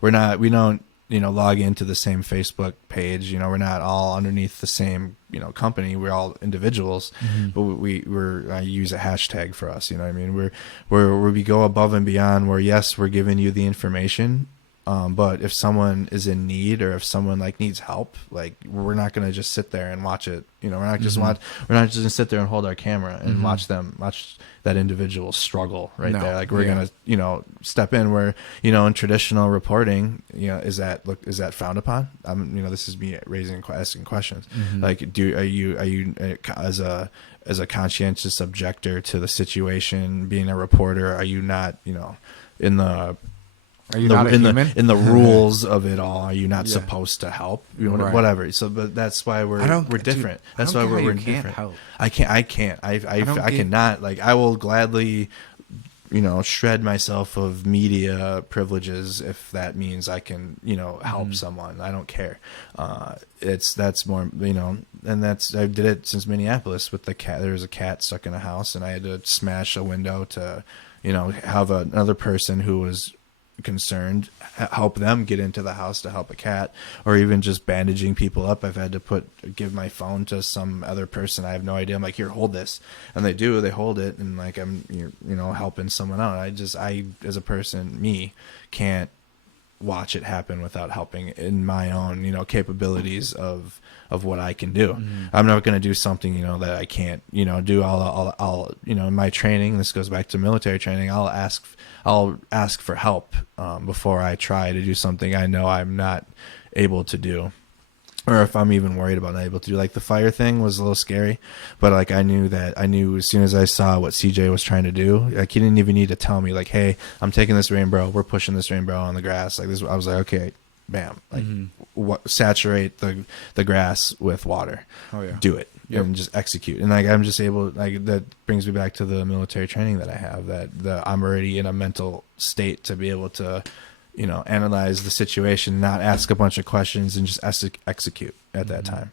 We don't log into the same Facebook page. We're not all underneath the same company. We're all individuals, but I use a hashtag for us. We go above and beyond. Where yes, we're giving you the information. But if someone is in need, or if someone like needs help, like we're not going to just sit there and watch it. We're not just going to sit there and hold our camera and watch that individual struggle there. Like we're going to, step in where, in traditional reporting, is that frowned upon? This is me asking questions. Like, are you as a conscientious objector to the situation, being a reporter, are you not, in the, are you not a human? In the rules of it all, are you not supposed to help? Whatever. So, but that's why we're different. That's why we're different. Help. I can't. I cannot. Like, I will gladly, shred myself of media privileges if that means I can, help someone. I don't care. That's more, and I did it since Minneapolis with the cat. There was a cat stuck in a house, and I had to smash a window to, have another person who was concerned help them get into the house to help a cat, or even just bandaging people up. I've had to give my phone to some other person. I have no idea. I'm like, here, hold this, and they hold it, and like I'm helping someone out. I as a person, can't watch it happen without helping in my own, capabilities of what I can do. I'm not going to do something, that I can't, do. I'll, in my training, this goes back to military training. I'll ask for help, before I try to do something I know I'm not able to do. Or if I'm even worried about not able to do. Like the fire thing was a little scary, but like I knew as soon as I saw what CJ was trying to do, like he didn't even need to tell me like, hey, I'm taking this rain barrel, we're pushing this rain barrel on the grass. Like this, I was like, okay, bam, like saturate the grass with water. Oh yeah, do it. Yep. And just execute. And like I'm just able, like that brings me back to the military training that I have, that I'm already in a mental state to be able to, analyze the situation, not ask a bunch of questions, and just execute at that time.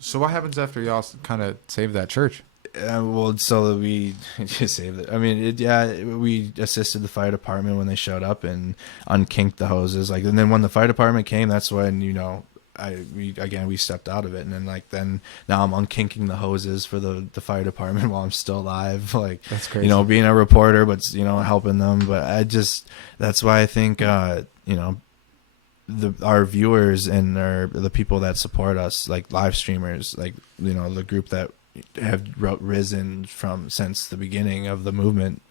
So what happens after y'all kind of save that church? So we just saved it. I mean, we assisted the fire department when they showed up and unkinked the hoses. Like, and then when the fire department came, that's when, we stepped out of it. And then now I'm unkinking the hoses for the fire department while I'm still alive. Like, that's crazy. Being a reporter, but helping them. But that's why I think, our viewers and the people that support us, like live streamers, like, the group that have risen since the beginning of the movement,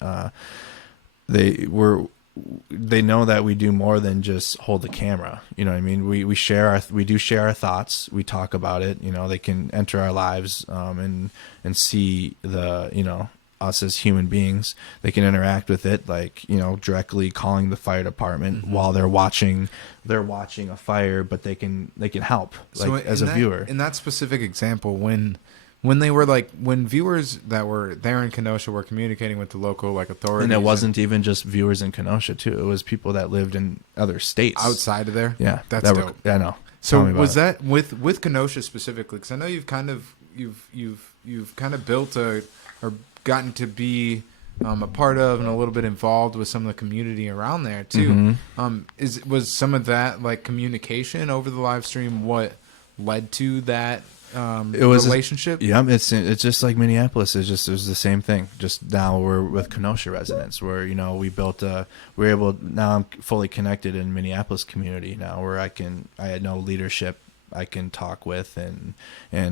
they know that we do more than just hold the camera. You know what I mean? We do share our thoughts. We talk about it. They can enter our lives, and see us as human beings. They can interact with it, like, directly calling the fire department while they're watching a fire, but they can help, like, so as a viewer. In that specific example, when viewers that were there in Kenosha were communicating with the local authorities, and it wasn't even just viewers in Kenosha too. It was people that lived in other states outside of there. Yeah, that's dope. I know. So was that with Kenosha specifically? Because I know you've kind of built or gotten to be a part of and a little bit involved with some of the community around there too. Was some of that communication over the live stream what led to that? It was relationship. It's just like Minneapolis. It was the same thing. Just now we're with Kenosha residents, where now I'm fully connected in Minneapolis community now, where I had no leadership I can talk with and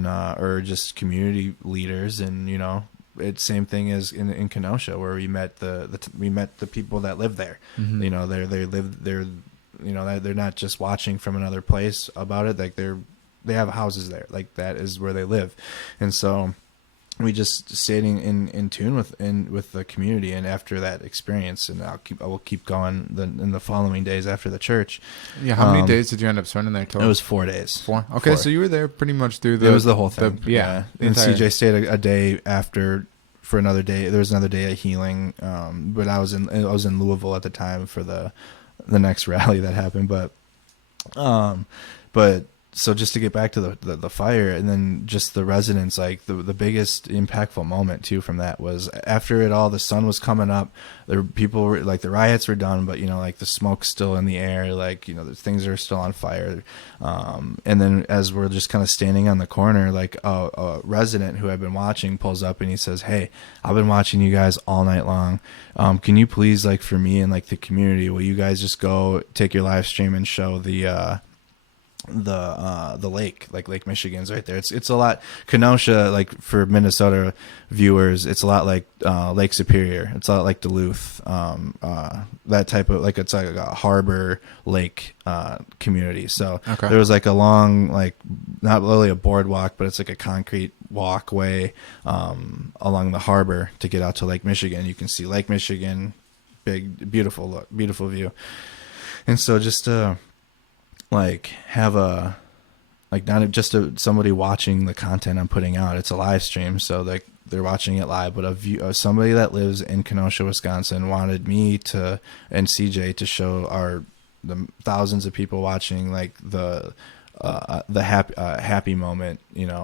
or just community leaders, and it's same thing as in Kenosha, where we met the people that live there. They're not just watching from another place about it. Like they have houses there, like that is where they live. And so we just stayed in tune with the community. And after that experience, and I will keep going in the following days after the church. Yeah. How many days did you end up spending there total? It was 4 days. 4. Okay. 4. So you were there pretty much through it was the whole thing. And entire... CJ stayed a day after for another day. There was another day of healing. But I was in Louisville at the time for the next rally that happened. But so just to get back to the fire, and then just the residents, like the biggest impactful moment too from that was after it all, the sun was coming up, the people were like, the riots were done, but the smoke's still in the air, like the things are still on fire. And then as we're just kind of standing on the corner, like a resident who had been watching pulls up and he says, "Hey, I've been watching you guys all night long. Can you please, like, for me and like the community, will you guys just go take your live stream and show the lake, like Lake Michigan's right there. It's a lot. Kenosha, like for Minnesota viewers, it's a lot like Lake Superior. It's a lot like Duluth. That type of, like, it's like a harbor lake community. So there was like a long, like, not really a boardwalk, but it's like a concrete walkway along the harbor to get out to Lake Michigan. You can see Lake Michigan, big, beautiful look, beautiful view. And so just like have not just somebody watching the content I'm putting out. It's a live stream, so like they're watching it live. But somebody that lives in Kenosha, Wisconsin, wanted me and CJ to show the thousands of people watching, like the happy moment,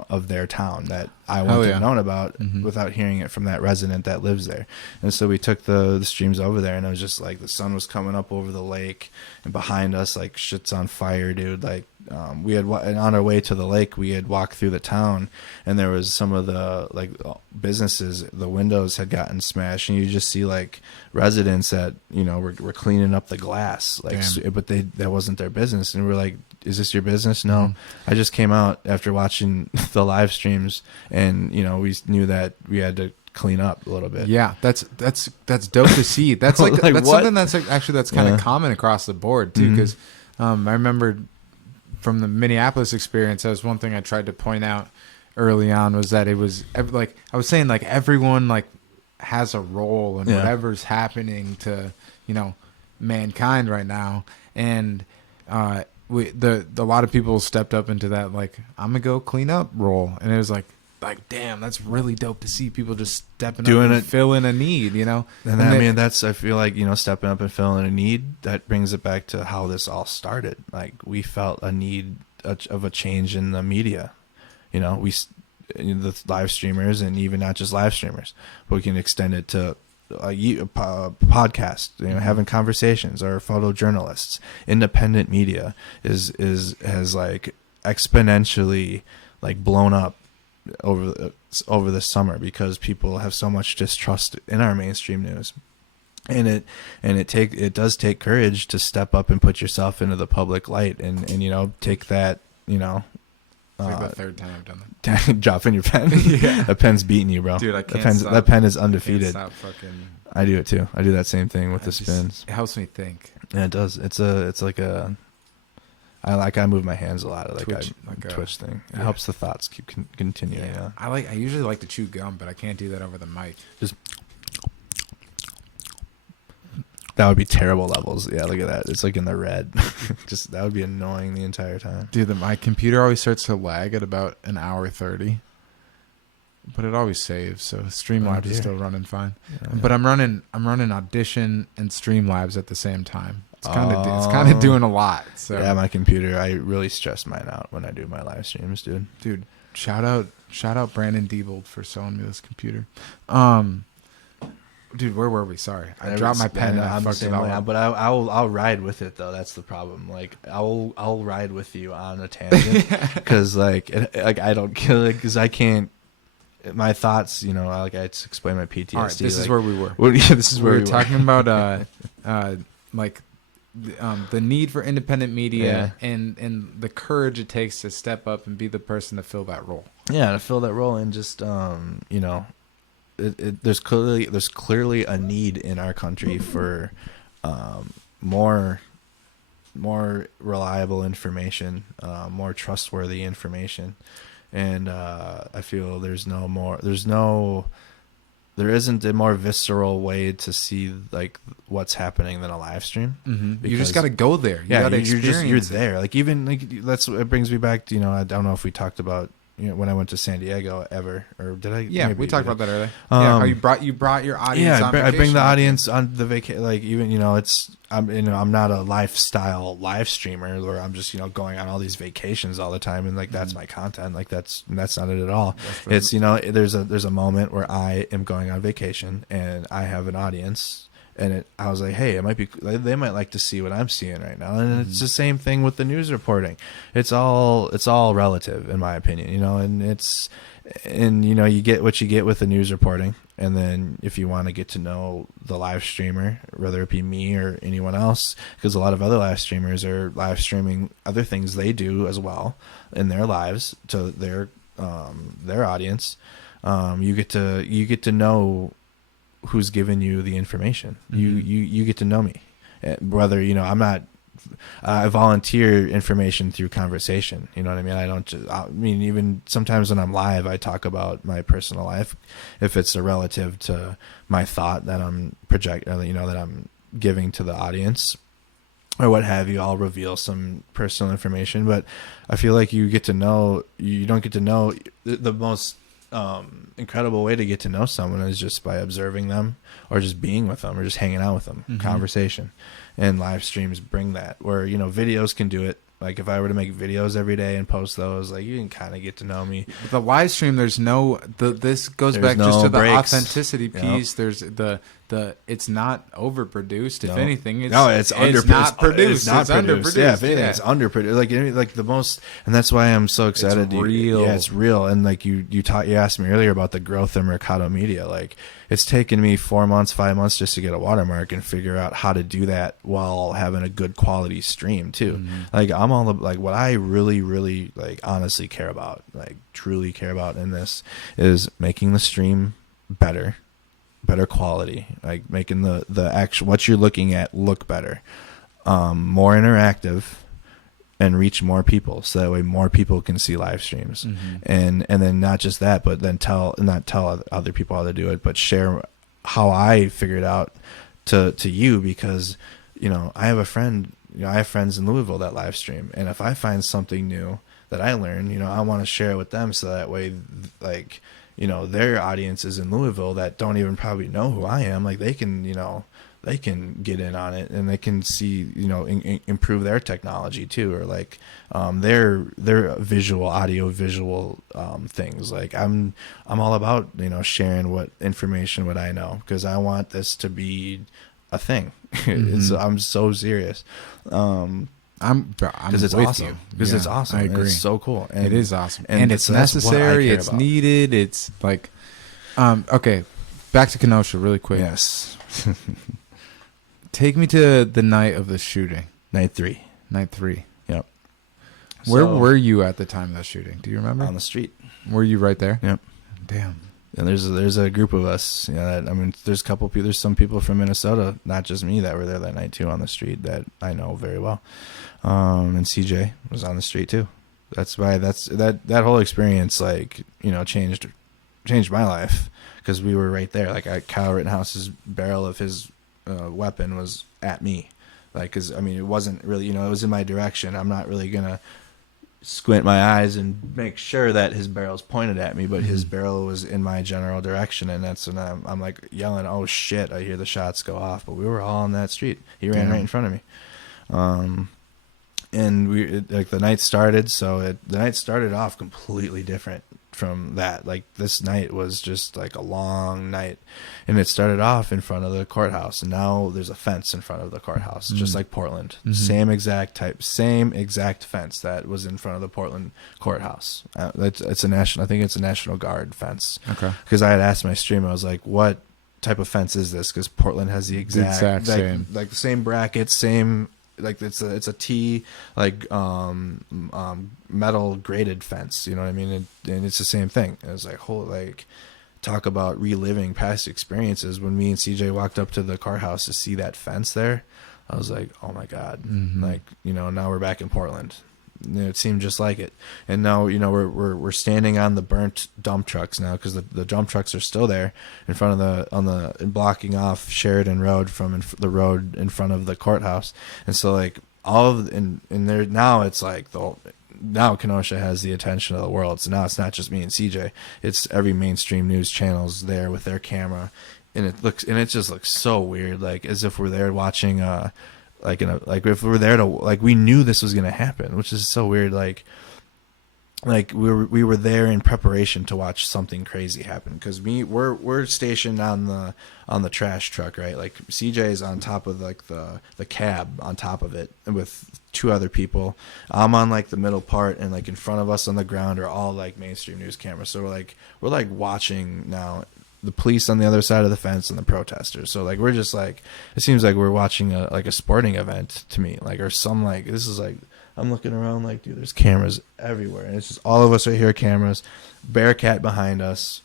of their town that I wouldn't have known about without hearing it from that resident that lives there. And so we took the streams over there, and it was just like the sun was coming up over the lake, and behind us, like, shit's on fire, dude. Like, and on our way to the lake, we had walked through the town, and there was some of the like businesses, the windows had gotten smashed, and you just see like residents that, you know, were cleaning up the glass, like, but that wasn't their business. And we're like, is this your business? No. Mm-hmm. I just came out after watching the live streams, and, you know, we knew that we had to clean up a little bit. Yeah, that's dope to see. That's like, Like, that's what? something that's like, actually that's kind of common across the board too, because I remember from the Minneapolis experience, that was one thing I tried to point out early on, was that it was like I was saying, like everyone like has a role in whatever's happening to, you know, mankind right now, and a lot of people stepped up into that, like, I'm gonna go clean up role, and it was like damn, that's really dope to see people just stepping up and filling a need, you know. And I mean, that's, I feel like, you know, stepping up and filling a need, that brings it back to how this all started. Like, we felt a need of a change in the media, you know. The live streamers, and even not just live streamers, but we can extend it to podcast, you know, having conversations, or photojournalists. Independent media has like exponentially like blown up over the summer, because people have so much distrust in our mainstream news, and it does take courage to step up and put yourself into the public light, and you know, take that, you know. It's like the third time I've done that. Dropping your pen. Yeah. That pen's beating you, bro. Dude, I can't stop. That pen is undefeated. I can't stop fucking... I do it too. I do that same thing with the spins. It helps me think. Yeah, it does. It's like a... I move my hands a lot. Like twitch thing. It helps the thoughts keep continuing. Yeah. I usually like to chew gum, but I can't do that over the mic. Just... That would be terrible levels. Yeah, look at that. It's like in the red. Just, that would be annoying the entire time. Dude, my computer always starts to lag at about an hour 30. But it always saves, so Streamlabs is still running fine. But I'm running Audition and Streamlabs at the same time. It's kind of doing a lot. So yeah, my computer, I really stress mine out when I do my live streams, dude. Dude, shout out Brandon Diebold for selling me this computer. Dude, where were we? Sorry, I dropped my pen. And I fucked it up. But I'll ride with it though. That's the problem. Like, I'll ride with you on a tangent, because like I don't kill it, because I can't. My thoughts, you know, like, I explain my PTSD. All right, this is where we were. This is where we were talking about like the need for independent media, and the courage it takes to step up and be the person to fill that role. Yeah, to fill that role, and just you know. There's clearly a need in our country for more reliable information, more trustworthy information, and I feel there isn't a more visceral way to see like what's happening than a live stream. Mm-hmm. You just got to go there. You're there. Like, even like, it brings me back to, you know, I don't know if we talked about, you know, when I went to San Diego ever, or did I? Yeah, we talked about that earlier. How you brought your audience. Yeah, on I bring the audience on the vacation. Like, even, you know, I'm not a lifestyle live streamer where I'm just, you know, going on all these vacations all the time, and like, that's my content. Like, that's not it at all. It's, you know, there's a moment where I am going on vacation and I have an audience. And I was like, hey, they might like to see what I'm seeing right now. And it's the same thing with the news reporting. It's all relative, in my opinion, you know, and you know, you get what you get with the news reporting. And then if you want to get to know the live streamer, whether it be me or anyone else, because a lot of other live streamers are live streaming other things they do as well in their lives to their audience, you get to know who's giving you the information. You get to know me, whether, you know, I volunteer information through conversation. You know what I mean? I mean, even sometimes when I'm live, I talk about my personal life, if it's a relative to my thought that I'm you know, that I'm giving to the audience, or what have you. I'll reveal some personal information, but I feel like you don't get to know the most incredible way to get to know someone is just by observing them, or just being with them, or just hanging out with them. Conversation, and live streams bring that, where, you know, videos can do it. Like, if I were to make videos every day and post those, like, you can kind of get to know me. The live stream, this goes back just to the authenticity piece. There's the it's not overproduced. If No. anything, it's No, it's it's not produced. It's not underproduced. Yeah, if anything, it's underproduced. Like the most, and that's why I'm so excited. It's real. Yeah, it's real. And like you asked me earlier about the growth of Mercado Media. Like it's taken me 4 months, 5 months just to get a watermark and figure out how to do that while having a good quality stream too. Mm-hmm. Like I'm all like what I really like honestly care about, like truly care about in this is making the stream better quality, like making the actual what you're looking at look better, more interactive, and reach more people, so that way more people can see live streams. Mm-hmm. And then not just that, but then not tell other people how to do it, but share how I figured out to you, because I have friends in Louisville that live stream, and if I find something new that I learn, I want to share it with them, so that way like their audiences in Louisville that don't even probably know who I am, like they can get in on it, and they can see, improve their technology too, or like their audio visual things. Like I'm all about, sharing what I know, because I want this to be a thing. Mm-hmm. I'm so serious. Because it's with awesome. you. Because it's awesome. I agree. It's so cool. And it is awesome. And it's necessary. It's needed. It's like, okay, back to Kenosha really quick. Yes. Take me to the night of the shooting. Night 3. Yep. Where were you at the time of the shooting? Do you remember? On the street. Were you right there? Yep. Damn. And there's a group of us. There's some people from Minnesota, not just me, that were there that night too on the street that I know very well. And CJ was on the street too. That's why that whole experience, like, changed my life, because we were right there. Like Kyle Rittenhouse's barrel of his weapon was at me. Like, because it wasn't really, it was in my direction. I'm not really gonna squint my eyes and make sure that his barrel's pointed at me, but his barrel was in my general direction, and that's when I'm like yelling, "Oh shit!" I hear the shots go off, but we were all on that street. He ran right in front of me, and the night started. So the night started off completely different from that. Like, this night was just like a long night, and it started off in front of the courthouse, and now there's a fence in front of the courthouse, just like Portland. Same exact fence that was in front of the Portland courthouse. It's a national, I think it's a National Guard fence. Okay. Because I had asked my stream, I was like, what type of fence is this? Because Portland has the exact same, like the same brackets, same, like it's a T, like metal graded fence, you know what I mean? And it's the same thing. It was like, talk about reliving past experiences. When me and CJ walked up to the courthouse to see that fence there, I was like, oh my God. Like, now we're back in Portland. It seemed just like it. And now, we're standing on the burnt dump trucks now, because the dump trucks are still there in front of blocking off Sheridan Road from the road in front of the courthouse. And so, like, and there now, it's like now Kenosha has the attention of the world. So now it's not just me and CJ. It's every mainstream news channel's there with their camera, and it just looks so weird, like as if we're there watching if we're there to, like, we knew this was gonna happen, which is so weird. Like we were there in preparation to watch something crazy happen, because we're stationed on the trash truck, right? Like, CJ is on top of like the cab on top of it, and with 2 other people. I'm on like the middle part, and like in front of us on the ground are all like mainstream news cameras. So we're like watching now the police on the other side of the fence and the protesters. So like we're just like, it seems like we're watching a sporting event to me, like, or some, like, this is like, I'm looking around like, dude, there's cameras everywhere, and it's just all of us right here, cameras, Bearcat behind us,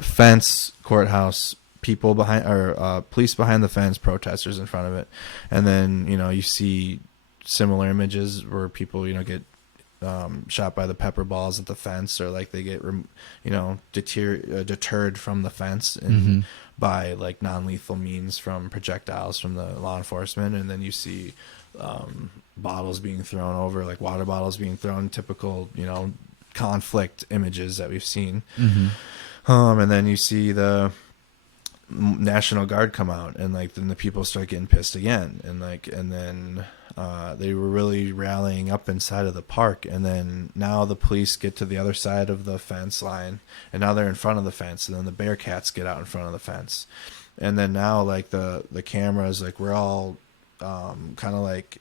fence, courthouse, people behind, or police behind the fence, protesters in front of it. And then you see similar images where people get shot by the pepper balls at the fence, or like they get deterred from the fence and by like non-lethal means from projectiles from the law enforcement. And then you see bottles being thrown over, like water bottles being thrown, typical conflict images that we've seen. And then you see the National Guard come out, and like then the people start getting pissed again, and then they were really rallying up inside of the park. And then now the police get to the other side of the fence line, and now they're in front of the fence, and then the Bearcats get out in front of the fence. And then now, like the cameras, like we're all kind of like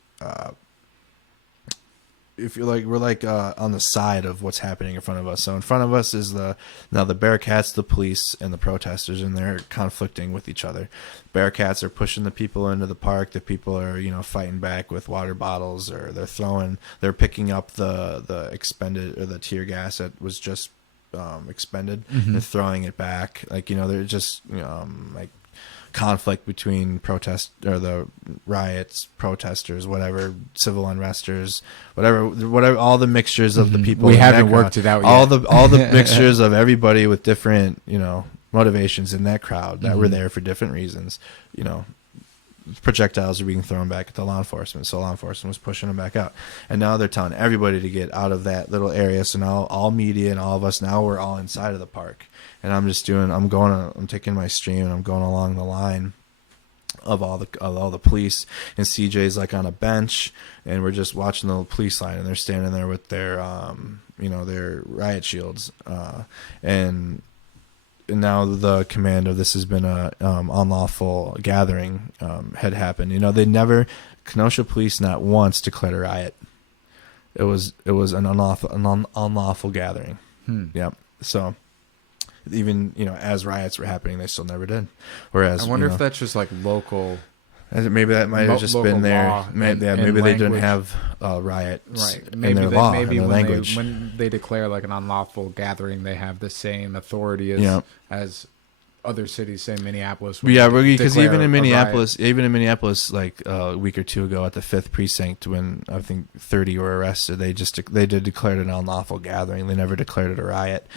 if you're like we're like on the side of what's happening in front of us. So in front of us is the Bearcats, the police, and the protesters, and they're conflicting with each other. Bearcats are pushing the people into the park. The people are fighting back with water bottles, or they're picking up the expended or the tear gas that was just expended and throwing it back. Like they're just like conflict between protest or the riots, protesters, whatever, civil unresters, whatever, all the mixtures of the people. We haven't worked it out yet. All the mixtures of everybody with different, motivations in that crowd that were there for different reasons. Projectiles are being thrown back at the law enforcement, so law enforcement was pushing them back out, and now they're telling everybody to get out of that little area. So now all media and all of us, now we're all inside of the park, and I'm taking my stream and I'm going along the line of all the police, and CJ's like on a bench, and we're just watching the police line, and they're standing there with their their riot shields, and now the command of this has been a unlawful gathering had happened. Kenosha police not once declared a riot. It was an unlawful gathering. Yep. So even as riots were happening, they still never did. Whereas I wonder if that's just like local. Maybe that might have just been there. Maybe they didn't have riot in their law, in their language. When they declare like an unlawful gathering, they have the same authority as other cities, say Minneapolis. Yeah, because even in Minneapolis, like a week or two ago at the 5th precinct, when I think 30 were arrested, they did declare it an unlawful gathering. They never declared it a riot,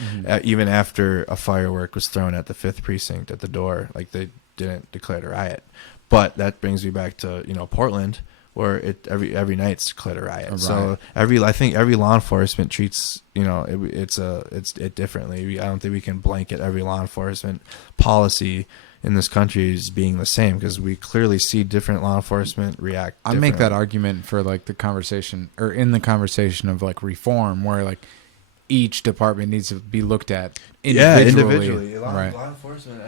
even after a firework was thrown at the 5th precinct at the door. Like they didn't declare it a riot. But that brings me back to Portland, where every night's declared a riot. So I think every law enforcement treats it differently. I don't think we can blanket every law enforcement policy in this country as being the same, because we clearly see different law enforcement react. I make that argument for like the conversation of like reform, where like each department needs to be looked at individually. Law enforcement,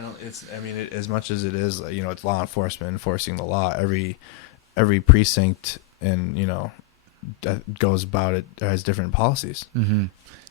as much as it is, it's law enforcement enforcing the law. Every precinct and that goes about it has different policies.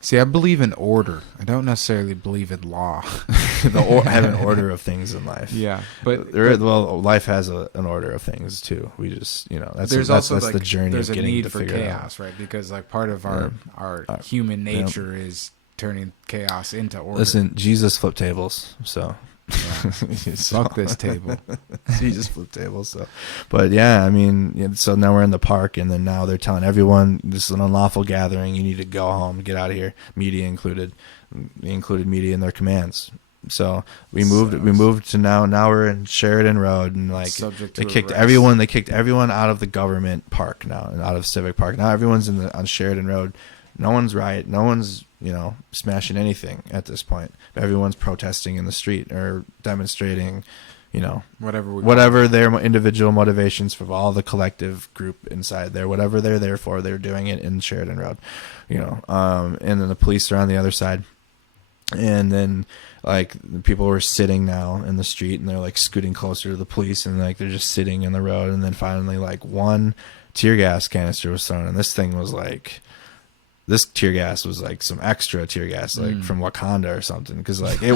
See, I believe in order. I don't necessarily believe in law. Have an order of things in life. Yeah, but life has an order of things too. We just that's the journey. There's of a getting need to for figure chaos, right? Because like part of our human nature is turning chaos into order. Listen, Jesus flipped tables, so. Yeah. Fuck this table. Jesus flipped tables. So, but yeah, so now we're in the park, and then now they're telling everyone this is an unlawful gathering. You need to go home, get out of here. Media included. They included media in their commands. So we moved to now we're in Sheridan Road, and like they kicked everyone out of the government park now, and out of Civic Park. Now everyone's on Sheridan Road. No one's riot. No one's smashing anything at this point. Everyone's protesting in the street or demonstrating, whatever their individual motivations for all the collective group inside there, whatever they're there for, they're doing it in Sheridan Road, and then the police are on the other side. And then like the people were sitting now in the street, and they're like scooting closer to the police, and like they're just sitting in the road. And then finally like one tear gas canister was thrown, and this tear gas was like some extra tear gas, like from Wakanda or something, because like it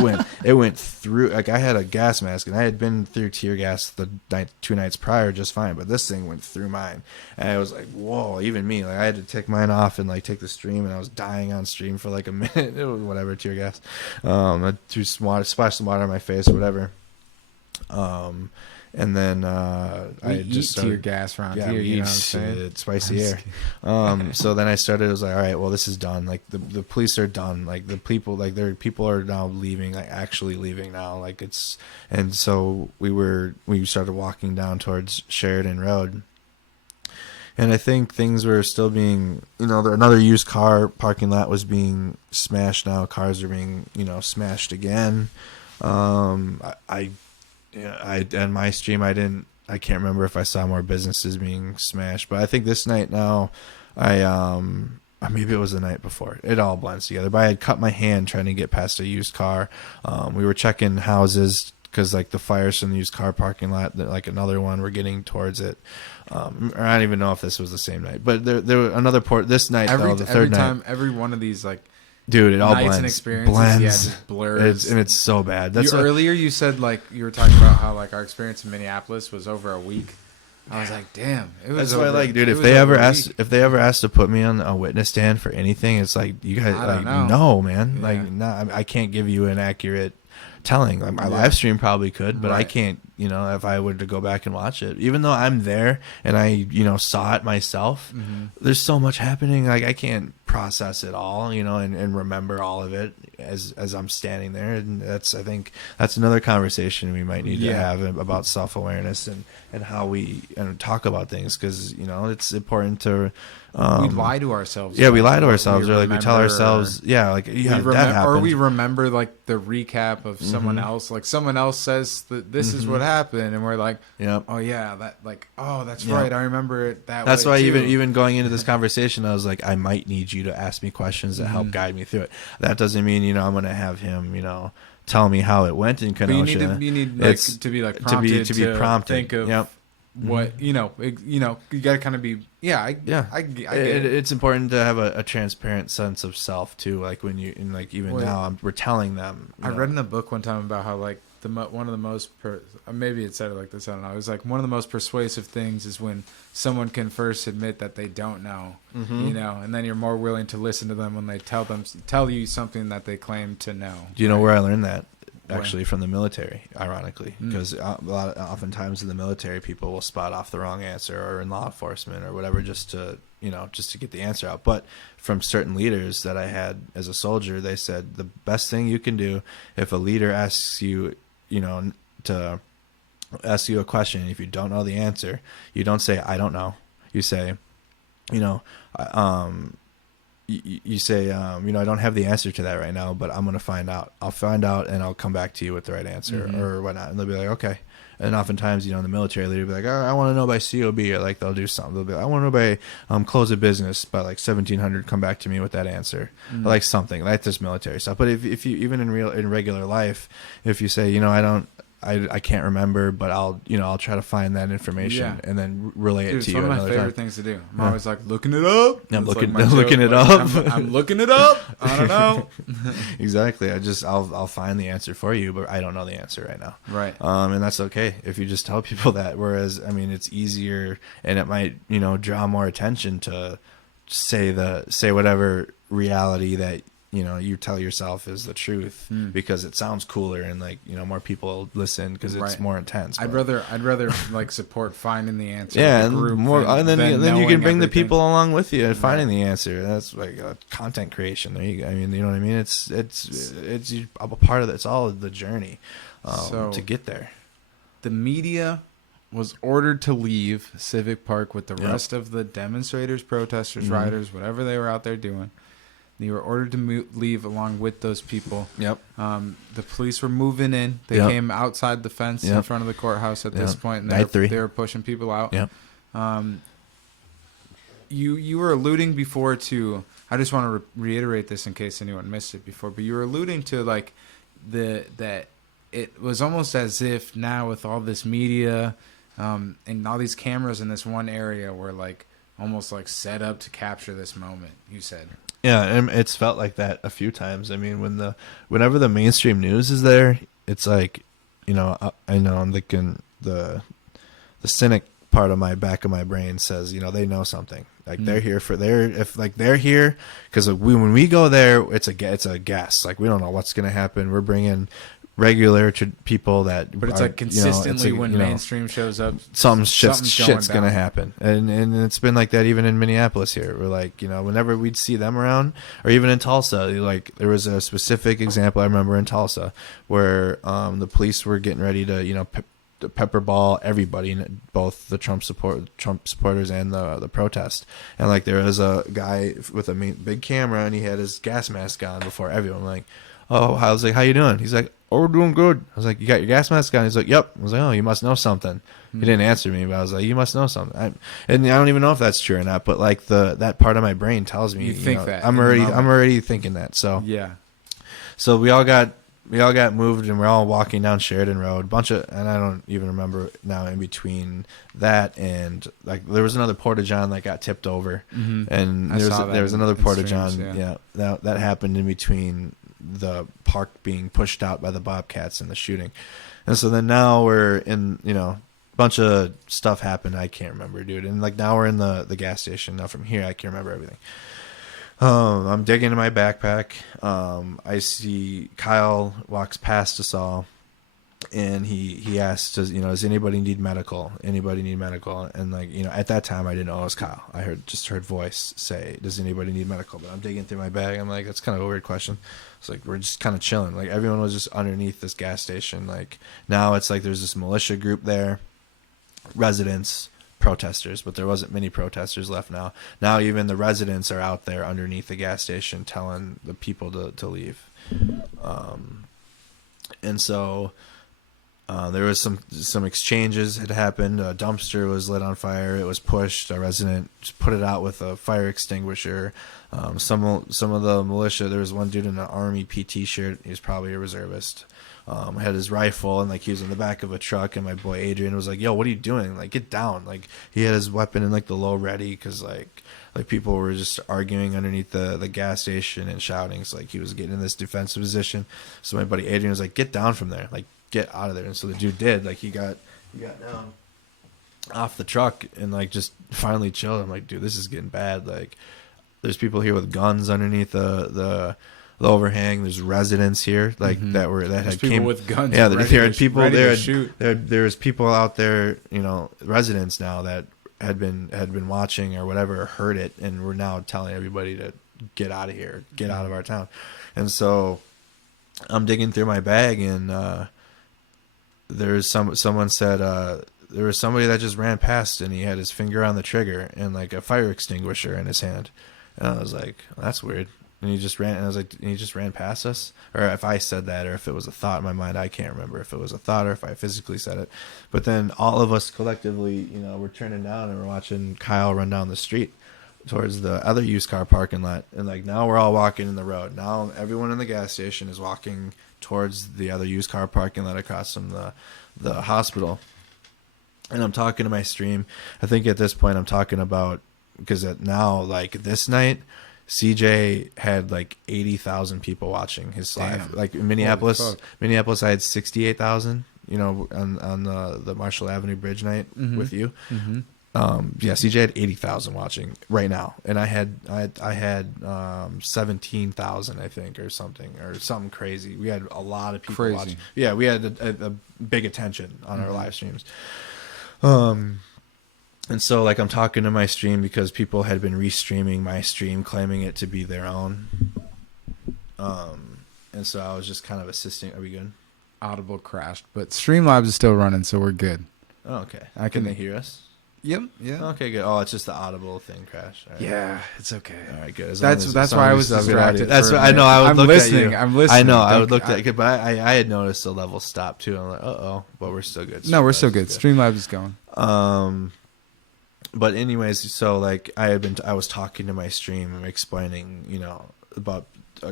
went through. Like I had a gas mask, and I had been through tear gas the 2 nights prior just fine, but this thing went through mine, and I was like, whoa! Even me, like I had to take mine off and like take the stream, and I was dying on stream for like a minute. It was whatever, tear gas. I threw some water, splashed some water on my face, or whatever. And then I just started, tear gas around here. You know what I'm saying? It's spicy air. So then I started. I was like, all right, well, this is done. Like the police are done. Like the people, like people are now leaving. Like actually leaving now. Like it's. And so we started walking down towards Sheridan Road. And I think things were still being, another used car parking lot was being smashed. Now cars are being, smashed again. And my stream, I can't remember if I saw more businesses being smashed, but I think this night now, maybe it was the night before. It all blends together. But I had cut my hand trying to get past a used car. We were checking houses because like the fires from the used car parking lot, like another one, we're getting towards it. Or I don't even know if this was the same night, but there was another port this night. The third night, every one of these like dude, it all nights blends. and experiences, yeah, just blurs. It's so bad. That's earlier you said like you were talking about how like our experience in Minneapolis was over a week. I was like, damn, it was. That's why, like, dude, if they ever asked to put me on a witness stand for anything, it's like, you guys, like, no, man, yeah. like, no, I can't give you an accurate telling. Like my live stream probably could, but I can't. You know, if I were to go back and watch it, even though I'm there and I, saw it myself, there's so much happening. Like I can't process it all, and remember all of it as I'm standing there. And I think that's another conversation we might need to have about self-awareness and how we talk about things. Cause it's important to, we lie to ourselves. Yeah, we lie to ourselves, or like we tell ourselves, that happened. Or we remember like the recap of someone else. Like someone else says that this is what happened, and we're like, oh yeah, that's right, I remember it that way. That's why too. even going into this conversation, I was like, I might need you to ask me questions that help guide me through it. That doesn't mean I'm going to have him tell me how it went in Kenosha. But you need like, to be like prompted to be prompted. Think of what you got to kind of be. I get it. It's important to have a transparent sense of self too. Like when you now we're telling them. I read in a book one time about how like one of the most maybe it said it like this, I don't know. It was like one of the most persuasive things is when someone can first admit that they don't know, and then you're more willing to listen to them when they tell you something that they claim to know. Do you know where I learned that? Actually, from the military, ironically, because oftentimes in the military, people will spot off the wrong answer, or in law enforcement or whatever, just to get the answer out. But from certain leaders that I had as a soldier, they said the best thing you can do if a leader asks you, to ask you a question, if you don't know the answer, you don't say I don't know. You say, you say, I don't have the answer to that right now, but I'm going to find out. I'll find out and I'll come back to you with the right answer or whatnot. And they'll be like, okay. And oftentimes, the military leader will be like, oh, I want to know by COB, or like they'll do something. They'll be like, I want to know by close of business by like 1700, come back to me with that answer. Or like something like this military stuff. But if you, even in regular life, if you say, I can't remember, but I'll try to find that information and then relay it to you. It's one of my favorite things to do. I'm always like looking it up. I'm looking it up. I'm looking it up. I don't know. Exactly. I'll find the answer for you, but I don't know the answer right now. Right. And that's okay if you just tell people that. Whereas, it's easier, and it might draw more attention to say whatever reality that you tell yourself is the truth, because it sounds cooler and like more people listen because it's more intense. I'd rather like support finding the answer. And then you can bring the people along with you and finding the answer. That's like content creation. There you go. You know what I mean? It's a part of it. It's all the journey to get there. The media was ordered to leave Civic Park with the rest of the demonstrators, protesters, rioters, whatever they were out there doing. They were ordered to leave along with those people. Yep. The police were moving in. They came outside the fence in front of the courthouse at this point, and they were pushing people out. Yep. You were alluding before to. I just want to reiterate this in case anyone missed it before, but you were alluding to like that it was almost as if now with all this media and all these cameras in this one area were like almost like set up to capture this moment. You said. Yeah, and it's felt like that a few times. Whenever the mainstream news is there, it's like, I know I'm thinking the cynic part of my back of my brain says, they know something. Like they're here they're here because when we go there, it's a guess. Like we don't know what's gonna happen. We're bringing regular people but it's like consistently when mainstream shows up, shit's gonna happen, and it's been like that even in Minneapolis here. We're like, whenever we'd see them around, or even in Tulsa, like there was a specific example I remember in Tulsa where the police were getting ready to pepper ball everybody, both the Trump supporters and the protest, and like there was a guy with a big camera and he had his gas mask on before everyone. I'm like, oh, I was like, how you doing? He's like, oh, we're doing good. I was like, you got your gas mask on? He's like, yep. I was like, oh, you must know something. He didn't answer me, but I was like, you must know something. And I don't even know if that's true or not, but like that part of my brain tells me, you think that I'm already thinking that. So yeah. So we all got we all got moved, and we're all walking down Sheridan Road. And I don't even remember now, in between that and like there was another porta-john that got tipped over, and there was another porta-john. Yeah, that happened in between the park being pushed out by the Bobcats and the shooting. And so then now we're in, a bunch of stuff happened. I can't remember, dude. And like now we're in the gas station. Now from here, I can remember everything. I'm digging in my backpack. I see Kyle walks past us all, and he asks, does anybody need medical? Anybody need medical? And like, at that time I didn't know it was Kyle. I just heard voice say, does anybody need medical? But I'm digging through my bag. I'm like, that's kind of a weird question. It's like, we're just kind of chilling. Like everyone was just underneath this gas station. Like now it's like, there's this militia group there, residents, protesters, but there wasn't many protesters left now. Now even the residents are out there underneath the gas station telling the people to leave. And so there was some exchanges had happened. A dumpster was lit on fire. It was pushed. A resident just put it out with a fire extinguisher. Some of the militia, there was one dude in an Army PT shirt. He was probably a reservist. Had his rifle, and like he was in the back of a truck, and my boy Adrian was like, yo, what are you doing? Like, get down. Like he had his weapon in like the low ready, because like people were just arguing underneath the gas station and shouting. So like he was getting in this defensive position. So my buddy Adrian was like, get down from there, like get out of there. And so the dude did. Like he got down off the truck and like just finally chilled. I'm like, dude, this is getting bad. Like there's people here with guns underneath the overhang. There's residents here like There's people with guns. Yeah, there had people there. Shoot. There's people out there, residents now that had been watching or whatever, heard it, and we're now telling everybody to get out of here, get out of our town. And so I'm digging through my bag, and there's someone said there was somebody that just ran past, and he had his finger on the trigger and like a fire extinguisher in his hand. And I was like, that's weird. And he just ran, and I was like, and he just ran past us? Or if I said that, or if it was a thought in my mind, I can't remember if it was a thought or if I physically said it. But then all of us collectively, we're turning down and we're watching Kyle run down the street towards the other used car parking lot. And like now we're all walking in the road. Now everyone in the gas station is walking towards the other used car parking lot across from the hospital. And I'm talking to my stream. I think at this point I'm talking about, because now like this night, CJ had like 80,000 people watching his live. Like in Minneapolis, I had 68,000. On the Marshall Avenue Bridge night with you. Mm-hmm. CJ had 80,000 watching right now, and I had 17,000, I think, or something crazy. We had a lot of people watching. Yeah, we had a big attention on our live streams. And so, like, I'm talking to my stream because people had been restreaming my stream, claiming it to be their own. And so I was just kind of assisting. Are we good? Audible crashed, but Streamlabs is still running, so we're good. Oh, okay. Can they hear us? Yep. Yeah. Okay, good. Oh, it's just the Audible thing crashed. Right. Yeah, it's okay. All right, good. That's why I was distracted. That's what I know. I would look listening. at you. I'm listening. I know. I would look at it, but I had noticed the level stopped too. I'm like, but we're still good. No, we're still good. Streamlabs is going. But anyways, so like I was talking to my stream, explaining, about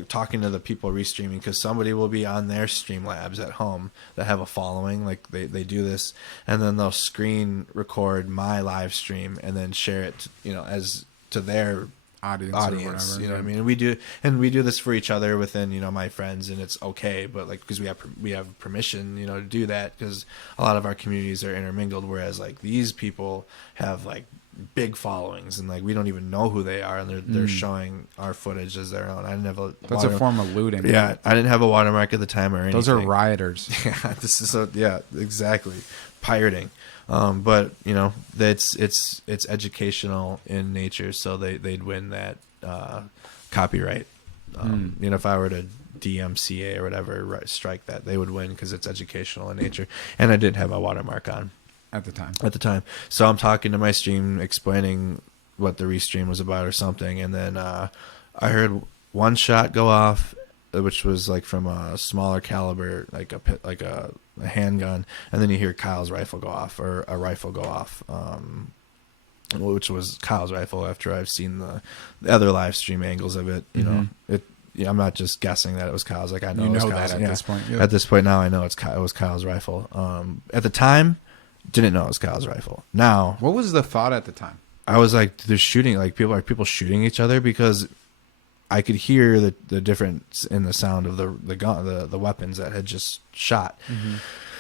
talking to the people restreaming, because somebody will be on their Streamlabs at home that have a following, like they do this, and then they'll screen record my live stream and then share it, as to their audience or whatever, you know what I mean? And we do this for each other within, my friends, and it's okay, but like, because we have permission, to do that, because a lot of our communities are intermingled, whereas like these people have like big followings, and like we don't even know who they are, and they're showing our footage as their own. I didn't have that's a form of looting. Yeah, I didn't have a watermark at the time or anything. Those are rioters. Yeah, exactly, pirating. But it's educational in nature, so they'd win that copyright. If I were to DMCA or whatever, strike that, they would win because it's educational in nature, and I didn't have a watermark on at the time. So I'm talking to my stream, explaining what the restream was about or something, and then I heard one shot go off, which was like from a smaller caliber, like a handgun, and then you hear Kyle's rifle go off, or a rifle go off, which was Kyle's rifle. After I've seen the other live stream angles of it, it I'm not just guessing that it was Kyle's. Like I know You it was know Kyle's. that at this point. Yep. At this point now, I know it was Kyle's rifle. At the time, didn't know it was Kyle's rifle. Now, What was the thought at the time? I was like, they're shooting. Like people shooting each other, because I could hear the difference in the sound of the gun, the weapons that had just shot. Mm-hmm.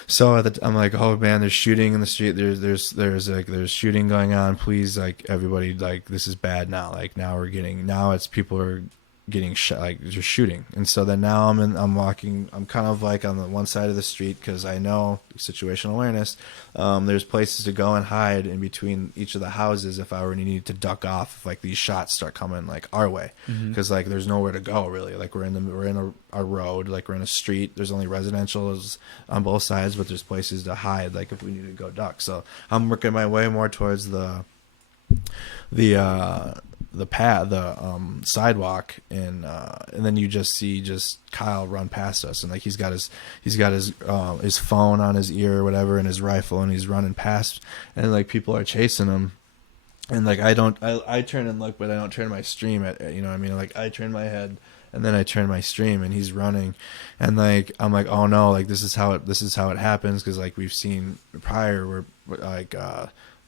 So I'm like, oh man, there's shooting in the street. There's shooting going on. Please, like everybody, like this is bad now. Like now it's people are getting shot, like just shooting. And so then now I'm walking. I'm kind of like on the one side of the street, because I know situational awareness. There's places to go and hide in between each of the houses if I were to need to duck off if like these shots start coming like our way, because like there's nowhere to go really. Like we're in a road, like we're in a street. There's only residential on both sides, but there's places to hide like if we need to go duck. So I'm working my way more towards the sidewalk, and then you just see Kyle run past us, and like he's got his phone on his ear or whatever, and his rifle, and he's running past, and like people are chasing him, and like I turn and look, but I don't turn my stream at, you know what I mean, like I turn my head and then I turn my stream, and he's running, and like I'm like, oh no, like this is how it happens, because like we've seen prior where like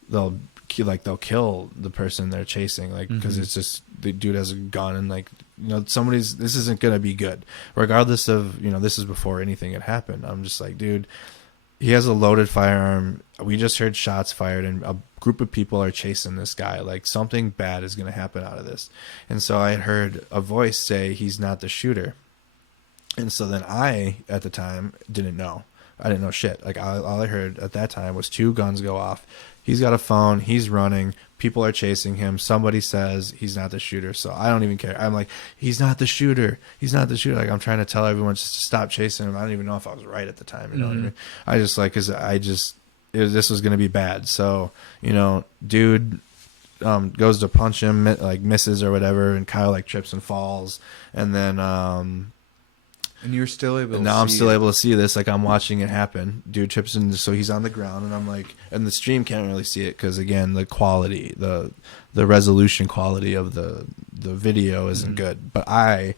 they'll kill the person they're chasing, like because it's just the dude has a gun, and like, you know, this isn't gonna be good regardless of, you know, this is before anything had happened. I'm just like, dude, he has a loaded firearm. We just heard shots fired, and a group of people are chasing this guy. Like something bad is gonna happen out of this. And so I heard a voice say he's not the shooter, and so then I at the time didn't know. I didn't know shit. Like all I heard at that time was 2 guns go off. He's got a phone. He's running. People are chasing him. Somebody says he's not the shooter. So I don't even care. I'm like, he's not the shooter. He's not the shooter. Like I'm trying to tell everyone just to stop chasing him. I don't even know if I was right at the time. You know what I mean? I just like, cause this was going to be bad. So, you know, dude goes to punch him, like misses or whatever. And Kyle like trips and falls. And then, and you're still able to now I'm see still it. able to see this. Like I'm watching it happen. Dude trips in, so he's on the ground, and I'm like, and the stream can't really see it because again, the quality, the resolution quality of the video isn't good. But my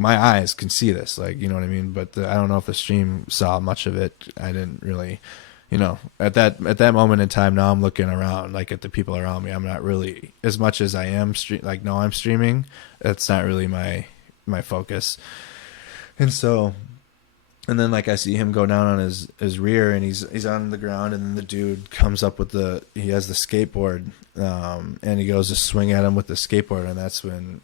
eyes can see this, like, you know what I mean. But I don't know if the stream saw much of it. I didn't really, you know, at that moment in time. Now I'm looking around, like at the people around me. I'm not really, as much as I am I'm streaming. That's not really my focus. And so, and then like I see him go down on his rear, and he's on the ground, and then the dude comes up with he has the skateboard, and he goes to swing at him with the skateboard, and that's when